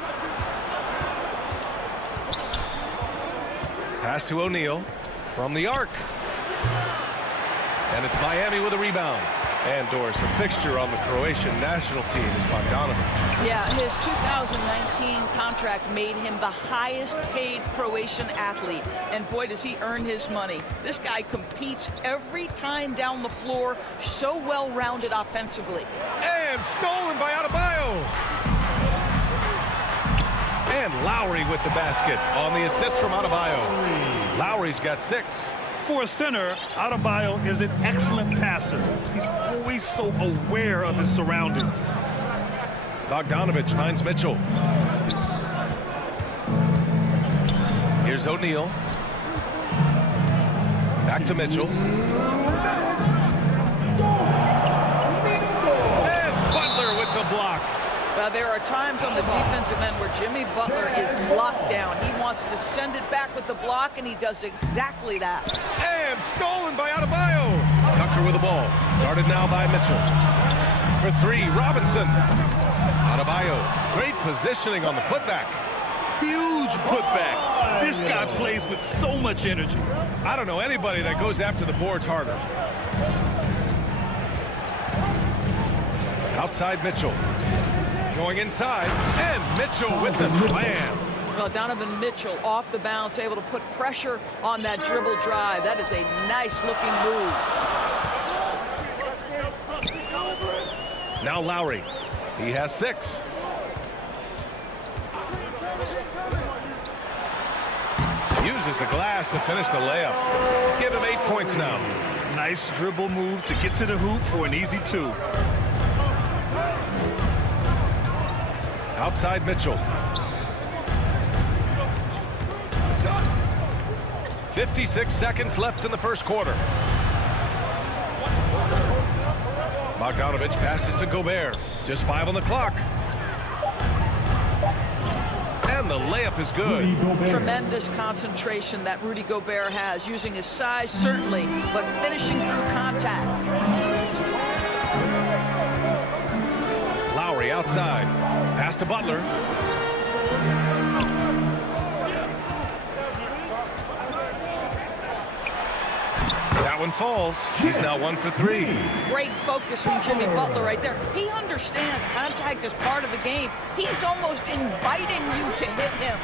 Pass to O'Neal from the arc. And it's Miami with a rebound. And Doris, a fixture on the Croatian national team is Bogdanovic. Yeah, his 2019 contract made him the highest paid Croatian athlete. And boy, does he earn his money. This guy competes every time down the floor, so well-rounded offensively. And stolen by Adebayo. And Lowry with the basket on the assist from Adebayo. Lowry's got 6. For a center, Adebayo is an excellent passer. He's always so aware of his surroundings. Bogdanovic finds Mitchell. Here's O'Neal. Back to Mitchell. And Butler with the block. Well, There are times on the defensive end where Jimmy Butler is locked down. He wants to send it back with the block, and he does exactly that. And stolen by Adebayo. Tucker with the ball. Guarded now by Mitchell. For three, Robinson. Adebayo. Great positioning on the putback. Huge putback. This guy plays with so much energy. I don't know anybody that goes after the boards harder. Outside Mitchell. Going inside. And Mitchell with the slam. Well, Donovan Mitchell off the bounce, able to put pressure on that dribble drive. That is a nice-looking move. Now Lowry. He has 6. Uses the glass to finish the layup. Give him 8 points now. Nice dribble move to get to the hoop for an easy 2. Outside Mitchell. 56 seconds left in the first quarter. Bogdanovich passes to Gobert. Just 5 on the clock. And the layup is good. Tremendous concentration that Rudy Gobert has, using his size certainly, but finishing through contact. Lowry outside. Pass to Butler. That one falls. He's now 1 for 3. Great focus from Jimmy Butler right there. He understands contact is part of the game. He's almost inviting you to hit him.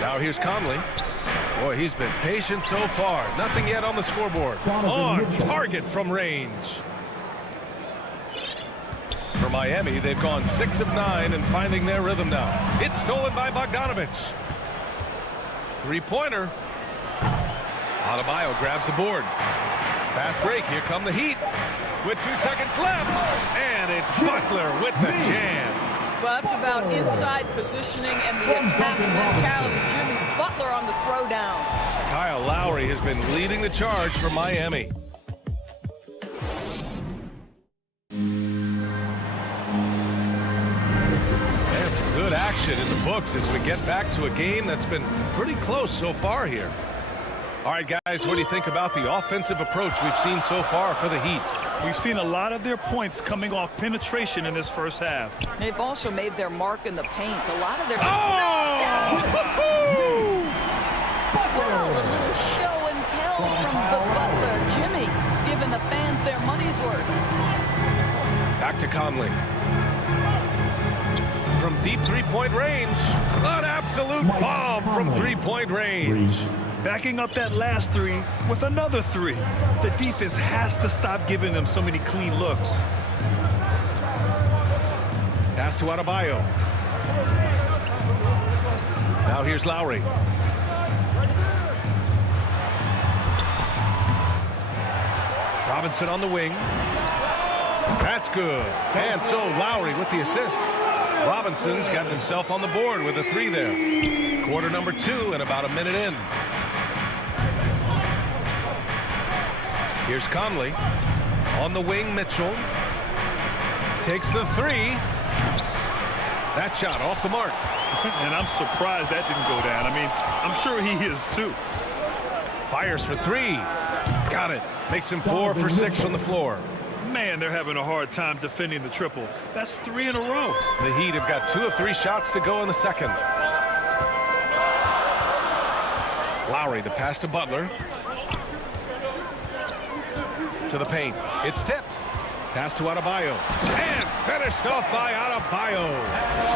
Now here's Conley. Boy, he's been patient so far. Nothing yet on the scoreboard. On target from range. For Miami, they've gone 6 of 9 and finding their rhythm now. It's stolen by Bogdanovich. 3-pointer. Adebayo grabs the board. Fast break. Here come the Heat. With 2 seconds left. And it's Butler with the jam. Well, that's about inside positioning and the attacking mentality. Jimmy Butler on the throwdown. Kyle Lowry has been leading the charge for Miami. And some good action in the books as we get back to a game that's been pretty close so far here. All right, guys, what do you think about the offensive approach we've seen so far for the Heat? We've seen a lot of their points coming off penetration in this first half. They've also made their mark in the paint. A lot of their... Oh! Well, a little show and tell from the Butler. Jimmy giving the fans their money's worth. Back to Conley. From deep 3-point range. An absolute bomb from 3-point range. Backing up that last 3 with another 3. The defense has to stop giving them so many clean looks. Pass to Adebayo. Now here's Lowry. Robinson on the wing. That's good. And so Lowry with the assist. Robinson's got himself on the board with a 3 there. Quarter number 2 and about a minute in. Here's Conley. On the wing, Mitchell. Takes the 3. That shot off the mark. And I'm surprised that didn't go down. I mean, I'm sure he is too. Fires for 3. Got it. Makes him 4 for 6 from the floor. Man, they're having a hard time defending the triple. That's 3 in a row. The Heat have got 2 of 3 shots to go in the second. Lowry, the pass to Butler. To the paint. It's tipped. Pass to Adebayo. And finished off by Adebayo.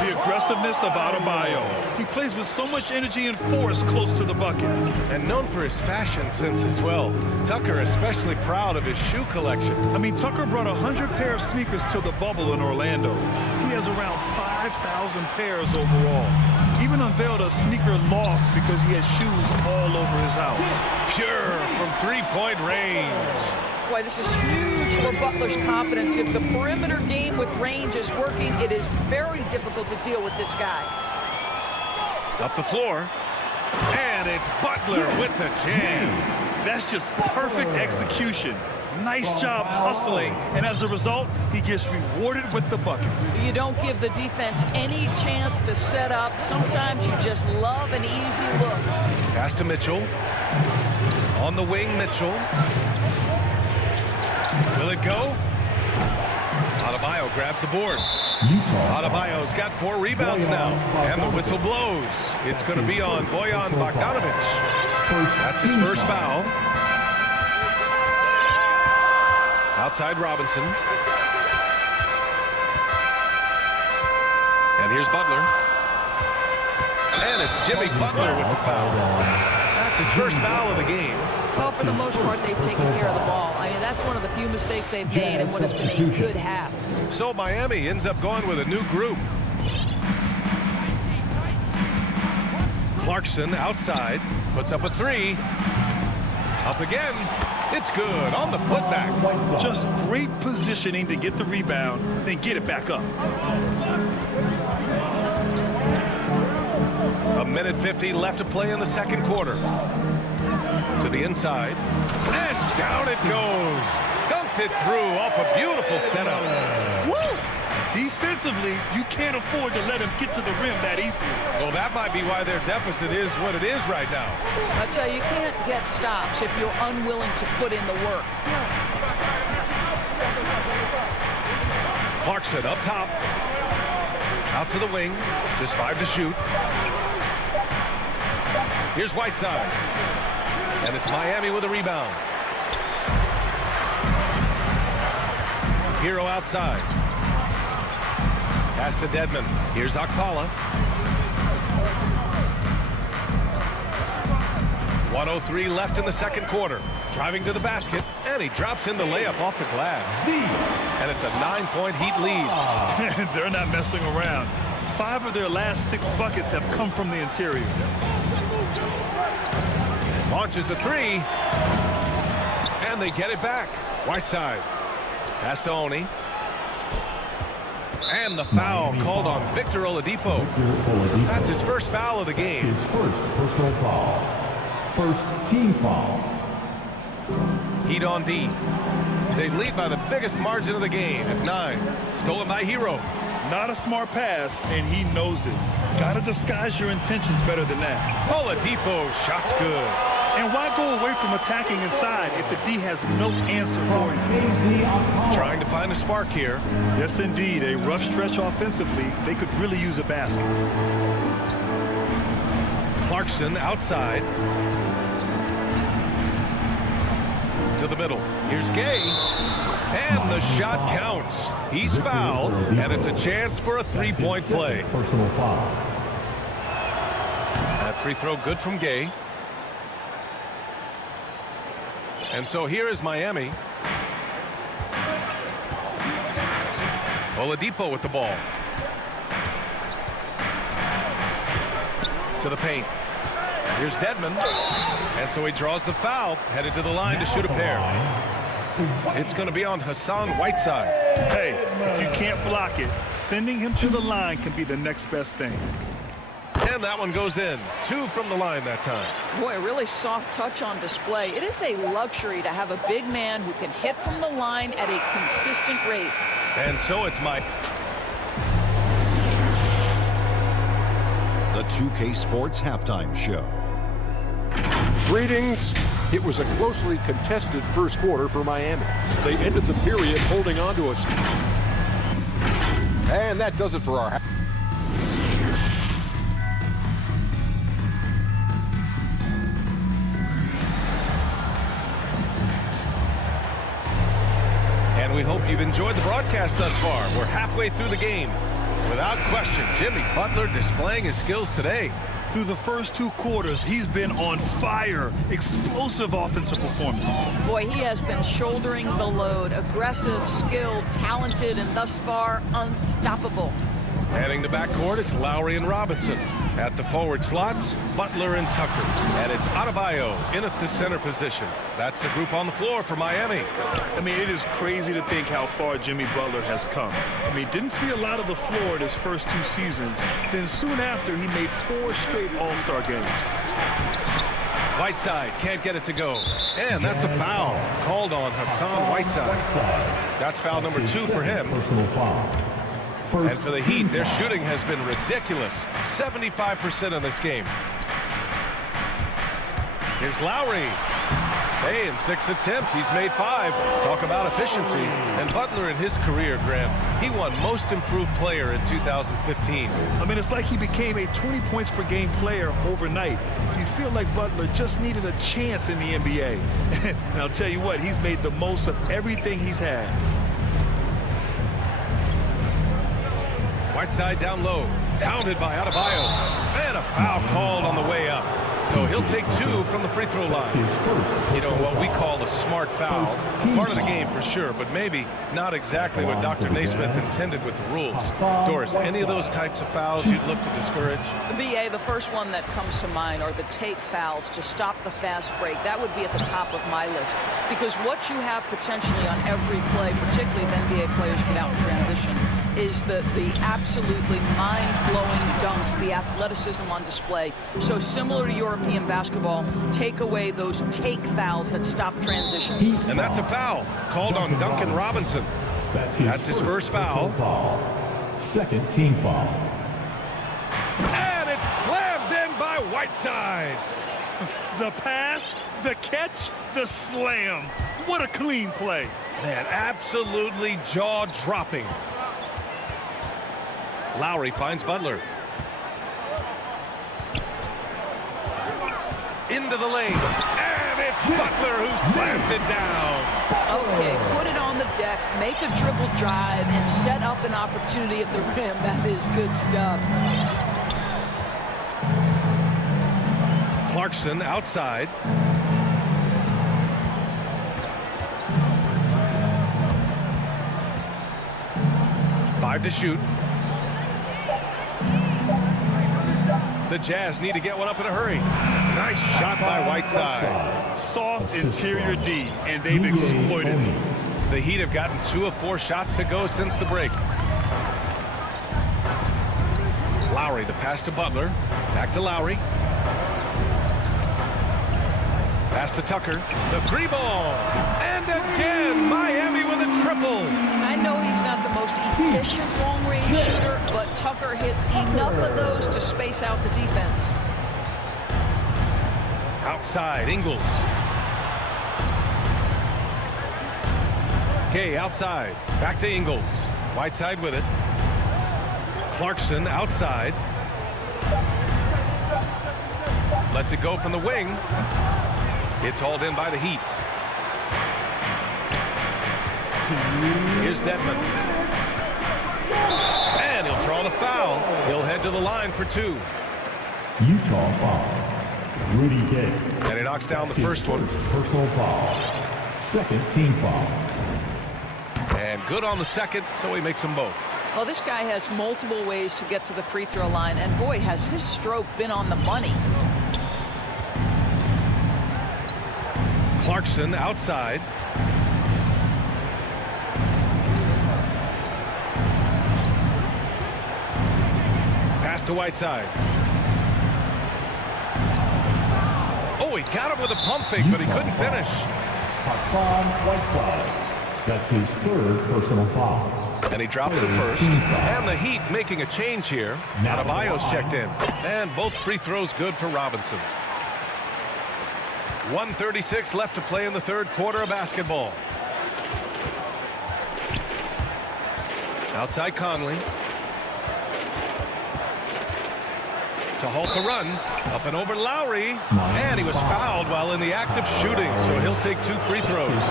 The aggressiveness of Adebayo. He plays with so much energy and force close to the bucket. And known for his fashion sense as well. Tucker especially proud of his shoe collection. I mean, Tucker brought 100 pair of sneakers to the bubble in Orlando. He has around 5,000 pairs overall. Even unveiled a sneaker loft because he has shoes all over his house. Pure from 3-point range. Boy, this is huge for Butler's confidence. If the perimeter game with range is working, it is very difficult to deal with this guy. Up the floor. And it's Butler with the jam. That's just perfect execution. Nice job hustling, and as a result, he gets rewarded with the bucket. You don't give the defense any chance to set up. Sometimes you just love an easy look. Pass to Mitchell. On the wing, Mitchell. Will it go? Adebayo grabs the board. Adebayo's got 4 rebounds now. And the whistle blows. It's going to be on Bojan Bogdanovic. That's his first foul. Outside Robinson. And here's Butler. And it's Jimmy Butler with the foul. That's his first foul of the game. Well, for the most part, they've taken care of the ball. I mean, that's one of the few mistakes they've made in what has been a good half. So Miami ends up going with a new group. Clarkson outside, puts up a 3. Up again. It's good on the footback. Just great positioning to get the rebound, then get it back up. A minute 50 left to play in the second quarter. To the inside. And down it goes. Dunked it through off a beautiful setup. Woo! Defensively, you can't afford to let him get to the rim that easily. Well, that might be why their deficit is what it is right now. I tell you, you can't get stops if you're unwilling to put in the work. Clarkson up top. Out to the wing. Just 5 to shoot. Here's Whiteside. And it's Miami with a rebound. Hero outside. Pass to Dedmon. Here's Okpala. 1:03 left in the second quarter. Driving to the basket. And he drops in the layup off the glass. And it's a 9-point Heat lead. They're not messing around. 5 of their last 6 buckets have come from the interior. Launches a 3. And they get it back. Whiteside. Pass to Oni. And the foul called on Victor Oladipo. That's his first foul of the game. His first personal foul. First team foul. Heat on D. They lead by the biggest margin of the game at 9. Stolen by Hero. Not a smart pass, and he knows it. Got to disguise your intentions better than that. Oladipo, shot's good. And why go away from attacking inside if the D has no answer for you? Trying to find a spark here. Yes, indeed. A rough stretch offensively. They could really use a basket. Clarkson outside. To the middle. Here's Gay. And the shot counts. He's fouled, and it's a chance for a 3-point play. Personal foul. That free throw good from Gay. And so here is Miami. Oladipo with the ball. To the paint. Here's Dedmon. And so he draws the foul, headed to the line to shoot a pair. It's going to be on Hassan Whiteside. Hey, if you can't block it, sending him to the line can be the next best thing. And that one goes in. 2 from the line that time. Boy, a really soft touch on display. It is a luxury to have a big man who can hit from the line at a consistent rate. And so it's The 2K Sports Halftime Show. Greetings. It was a closely contested first quarter for Miami. They ended the period holding on to us. And that does it for our... And we hope you've enjoyed the broadcast thus far. We're halfway through the game. Without question, Jimmy Butler displaying his skills today. Through the first 2 quarters, he's been on fire. Explosive offensive performance. Boy, he has been shouldering the load. Aggressive, skilled, talented, and thus far, unstoppable. Heading to backcourt, it's Lowry and Robinson. At the forward slots, Butler and Tucker. And it's Adebayo in at the center position. That's the group on the floor for Miami. I mean, it is crazy to think how far Jimmy Butler has come. I mean, didn't see a lot of the floor in his first 2 seasons. Then soon after, he made 4 straight All-Star games. Whiteside can't get it to go. And that's a foul called on Hassan Whiteside. That's foul number 2 for him. Personal foul. And for the Heat, their shooting has been ridiculous. 75% in this game. Here's Lowry. Hey, in 6 attempts, he's made 5. Talk about efficiency. And Butler in his career, Graham, he won Most Improved Player in 2015. I mean, it's like he became a 20 points per game player overnight. You feel like Butler just needed a chance in the NBA. And I'll tell you what, he's made the most of everything he's had. Whiteside down low. Pounded by Adebayo. And a foul called on the way up. So he'll take 2 from the free throw line. You know, what we call a smart foul. Part of the game for sure, but maybe not exactly what Dr. Naismith intended with the rules. Doris, any of those types of fouls you'd look to discourage? BA, the first one that comes to mind are the take fouls to stop the fast break. That would be at the top of my list. Because what you have potentially on every play, particularly if NBA players get out in transition, is the absolutely mind-blowing dunks, the athleticism on display. So similar to European basketball, take away those take fouls that stop transition. And that's a foul called on Duncan Robinson. That's his first foul. Second team foul. And it's slammed in by Whiteside. The pass, the catch, the slam. What a clean play. Man, absolutely jaw-dropping. Lowry finds Butler. Into the lane. And it's Butler who slams it down. Okay, put it on the deck, make a dribble drive, and set up an opportunity at the rim. That is good stuff. Clarkson outside. Five to shoot. The Jazz need to get one up in a hurry. Nice shot by Whiteside. Soft interior D, and they've exploited it. The Heat have gotten 2 of 4 shots to go since the break. Lowry, the pass to Butler. Back to Lowry. Pass to Tucker. The 3-ball. And again, Miami with a triple. I know he's not the most efficient long-range shooter, but Tucker hits enough of those to space out the defense. Outside, Ingles. Okay, outside. Back to Ingles. Whiteside with it. Clarkson outside. Lets it go from the wing. It's hauled in by the Heat. Here's Dedmon. And he'll draw the foul. He'll head to the line for 2. Utah foul. Rudy Gay. And he knocks down the first one. Personal foul. Second team foul. And good on the second, so he makes them both. Well, this guy has multiple ways to get to the free throw line, and boy, has his stroke been on the money. Clarkson outside. Pass to Whiteside. Oh, he got him with a pump fake, but he couldn't finish. Hassan Whiteside. That's his 3rd personal foul. And he drops it first. And the Heat making a change here. Adebayo's checked in. And both free throws good for Robinson. 1:36 left to play in the 3rd quarter of basketball. Outside Conley. To halt the run. Up and over Lowry. And he was fouled while in the act of shooting, so he'll take 2 free throws.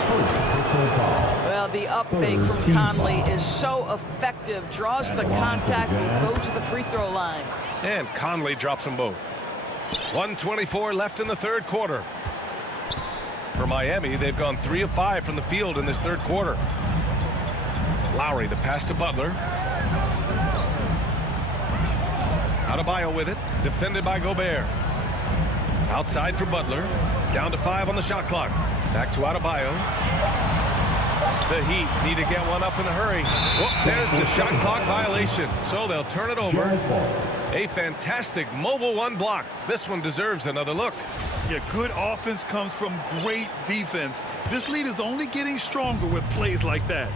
Well, the up fake from Conley is so effective. Draws the contact, will go to the free throw line. And Conley drops them both. 1:24 left in the 3rd quarter. For Miami, they've gone 3 of 5 from the field in this 3rd quarter. Lowry, the pass to Butler. Adebayo with it, defended by Gobert. Outside for Butler. Down to 5 on the shot clock. Back to Adebayo. The Heat need to get one up in a hurry. Whoop, there's the shot clock violation. So they'll turn it over. A fantastic mobile 1 block. This one deserves another look. Yeah, good offense comes from great defense. This lead is only getting stronger with plays like that.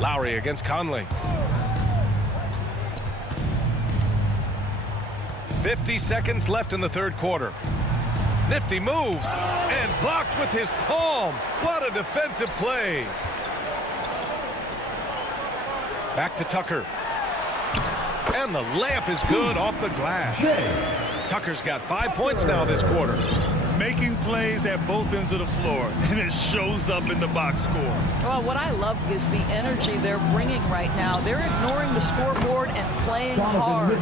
Lowry against Conley. 50 seconds left in the third quarter. Nifty move and blocked with his palm. What a defensive play. Back to Tucker. And the layup is good off the glass. Tucker's got 5 points now this quarter. Making plays at both ends of the floor, and it shows up in the box score. Well, what I love is the energy they're bringing right now. They're ignoring the scoreboard and playing hard.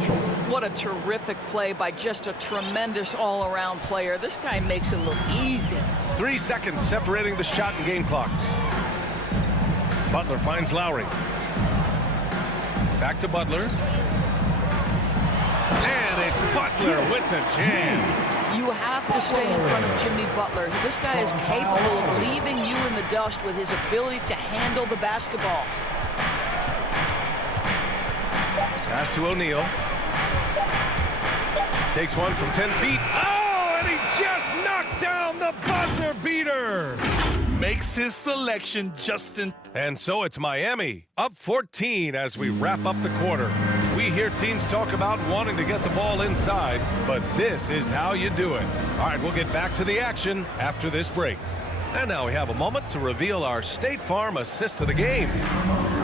What a terrific play by just a tremendous all-around player. This guy makes it look easy. 3 seconds separating the shot and game clocks. Butler finds Lowry. Back to Butler. And it's Butler with the jam. You have to stay in front of Jimmy Butler. This guy is capable of leaving you in the dust with his ability to handle the basketball. Pass to O'Neal. Takes one from 10 feet. Oh, and he just knocked down the buzzer beater. Makes his selection just in. And so it's Miami up 14 as we wrap up the quarter. We hear teams talk about wanting to get the ball inside, but this is how you do it. All right, we'll get back to the action after this break. And now we have a moment to reveal our State Farm assist of the game.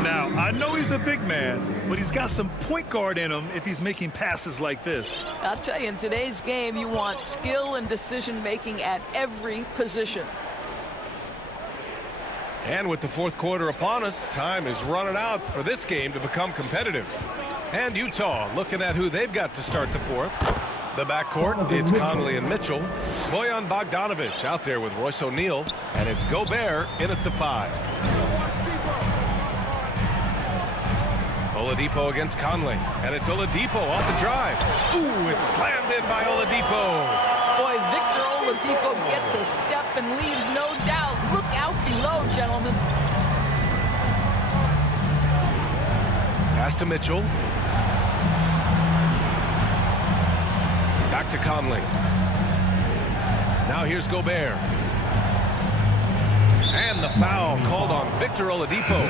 Now, I know he's a big man, but he's got some point guard in him if he's making passes like this. I'll tell you, in today's game, you want skill and decision-making at every position. And with the fourth quarter upon us, time is running out for this game to become competitive. And Utah looking at who they've got to start the fourth. The backcourt, it's Conley and Mitchell. Bojan Bogdanovic out there with Royce O'Neal. And it's Gobert in at the 5. Oladipo against Conley. And it's Oladipo off the drive. Ooh, it's slammed in by Oladipo. Boy, Victor Oladipo gets a step and leaves no doubt. Look out below, gentlemen. Pass to Mitchell. Back to Conley. Now here's Gobert. And the foul called on Victor Oladipo.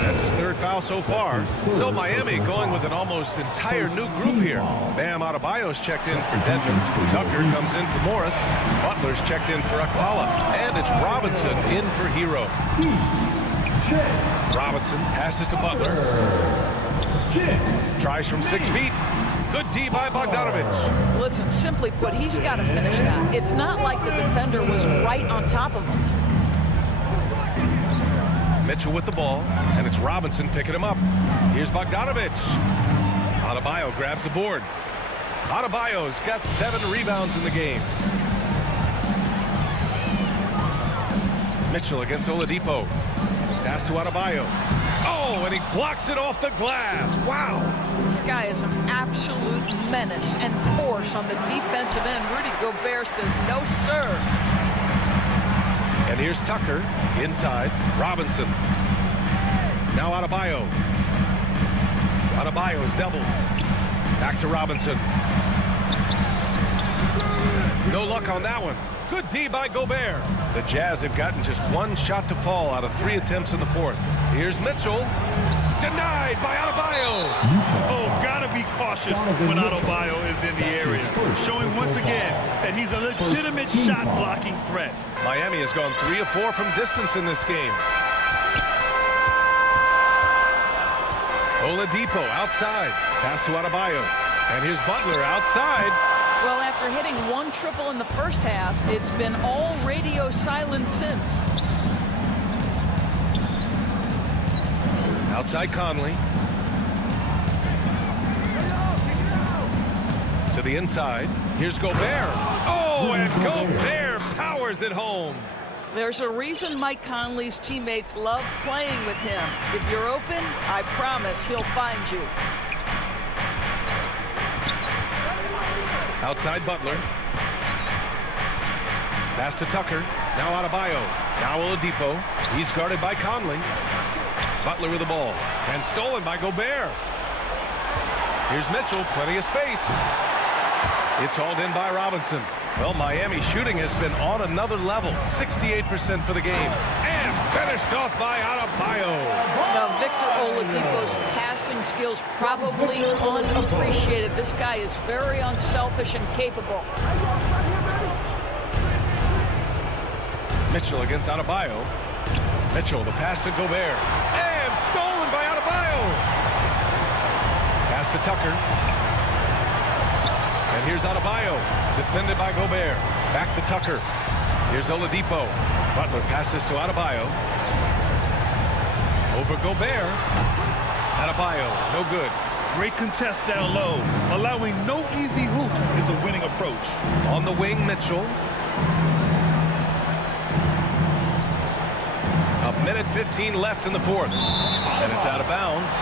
That's his third foul so far. So Miami going with an almost entire new group here. Bam Adebayo's checked in for Denton. Tucker comes in for Morris. Butler's checked in for Akpala. And it's Robinson in for Hero. Robinson passes to Butler. Tries from 6 feet. Good D by Bogdanovic. Listen, simply put, he's got to finish that. It's not like the defender was right on top of him. Mitchell with the ball, and it's Robinson picking him up. Here's Bogdanovic. Adebayo grabs the board. Adebayo's got 7 rebounds in the game. Mitchell against Oladipo. Pass to Adebayo. Oh, and he blocks it off the glass. Wow. This guy is an absolute menace and force on the defensive end. Rudy Gobert says, no, sir. And here's Tucker inside. Robinson. Now Adebayo. Adebayo's doubled. Back to Robinson. No luck on that one. Good D by Gobert. The Jazz have gotten just 1 shot to fall out of 3 attempts in the fourth. Here's Mitchell. Denied by Adebayo. Oh, gotta be cautious when Adebayo is in the area. Showing once again that he's a legitimate shot-blocking threat. Miami has gone 3 of 4 from distance in this game. Oladipo outside. Pass to Adebayo. And here's Butler outside. Well, after hitting 1 triple in the first half, it's been all radio silence since. Outside Conley. To the inside. Here's Gobert. Oh, and Gobert powers it home. There's a reason Mike Conley's teammates love playing with him. If you're open, I promise he'll find you. Outside Butler. Pass to Tucker. Now Adebayo. Now Oladipo. He's guarded by Conley. Butler with the ball. And stolen by Gobert. Here's Mitchell. Plenty of space. It's hauled in by Robinson. Well, Miami shooting has been on another level. 68% for the game. And finished off by Adebayo. Now, Victor Oladipo's passing skills probably unappreciated. This guy is very unselfish and capable. Mitchell against Adebayo. Mitchell, the pass to Gobert. And stolen by Adebayo. Pass to Tucker. And here's Adebayo, defended by Gobert. Back to Tucker. Here's Oladipo. Butler passes to Adebayo. Over Gobert. Adebayo, no good. Great contest down low. Allowing no easy hoops is a winning approach. On the wing, Mitchell. A minute 15 left in the fourth. And it's out of bounds.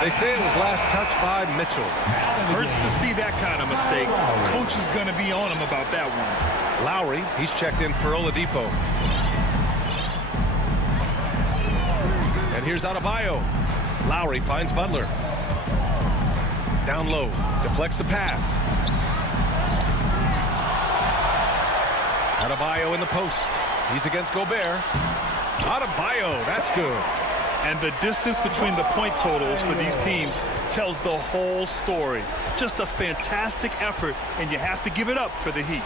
They say it was last touched by Mitchell. Hurts to see that kind of mistake. Coach is going to be on him about that one. Lowry, he's checked in for Oladipo. And here's Adebayo. Lowry finds Butler. Down low, deflects the pass. Adebayo in the post. He's against Gobert. Adebayo, that's good. And the distance between the point totals for these teams tells the whole story. Just a fantastic effort, and you have to give it up for the Heat.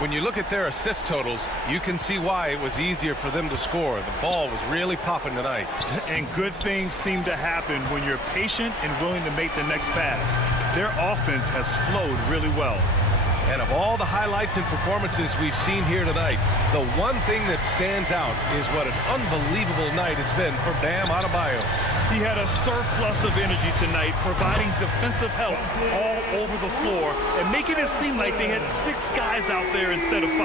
When you look at their assist totals, you can see why it was easier for them to score. The ball was really popping tonight. And good things seem to happen when you're patient and willing to make the next pass. Their offense has flowed really well. And of all the highlights and performances we've seen here tonight, the one thing that stands out is what an unbelievable night it's been for Bam Adebayo. He had a surplus of energy tonight, providing defensive help all over the floor and making it seem like they had 6 guys out there instead of 5.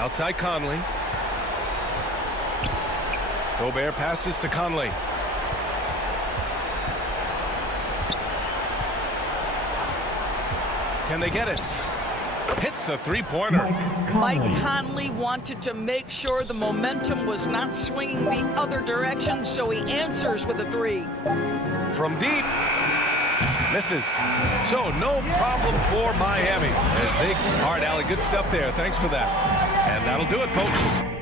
Outside Conley. Gobert passes to Conley. Can they get it? Hits the three-pointer. Mike Conley wanted to make sure the momentum was not swinging the other direction, so he answers with a 3. From deep. Misses. So no problem for Miami. All right, Allie, good stuff there. Thanks for that. And that'll do it, folks.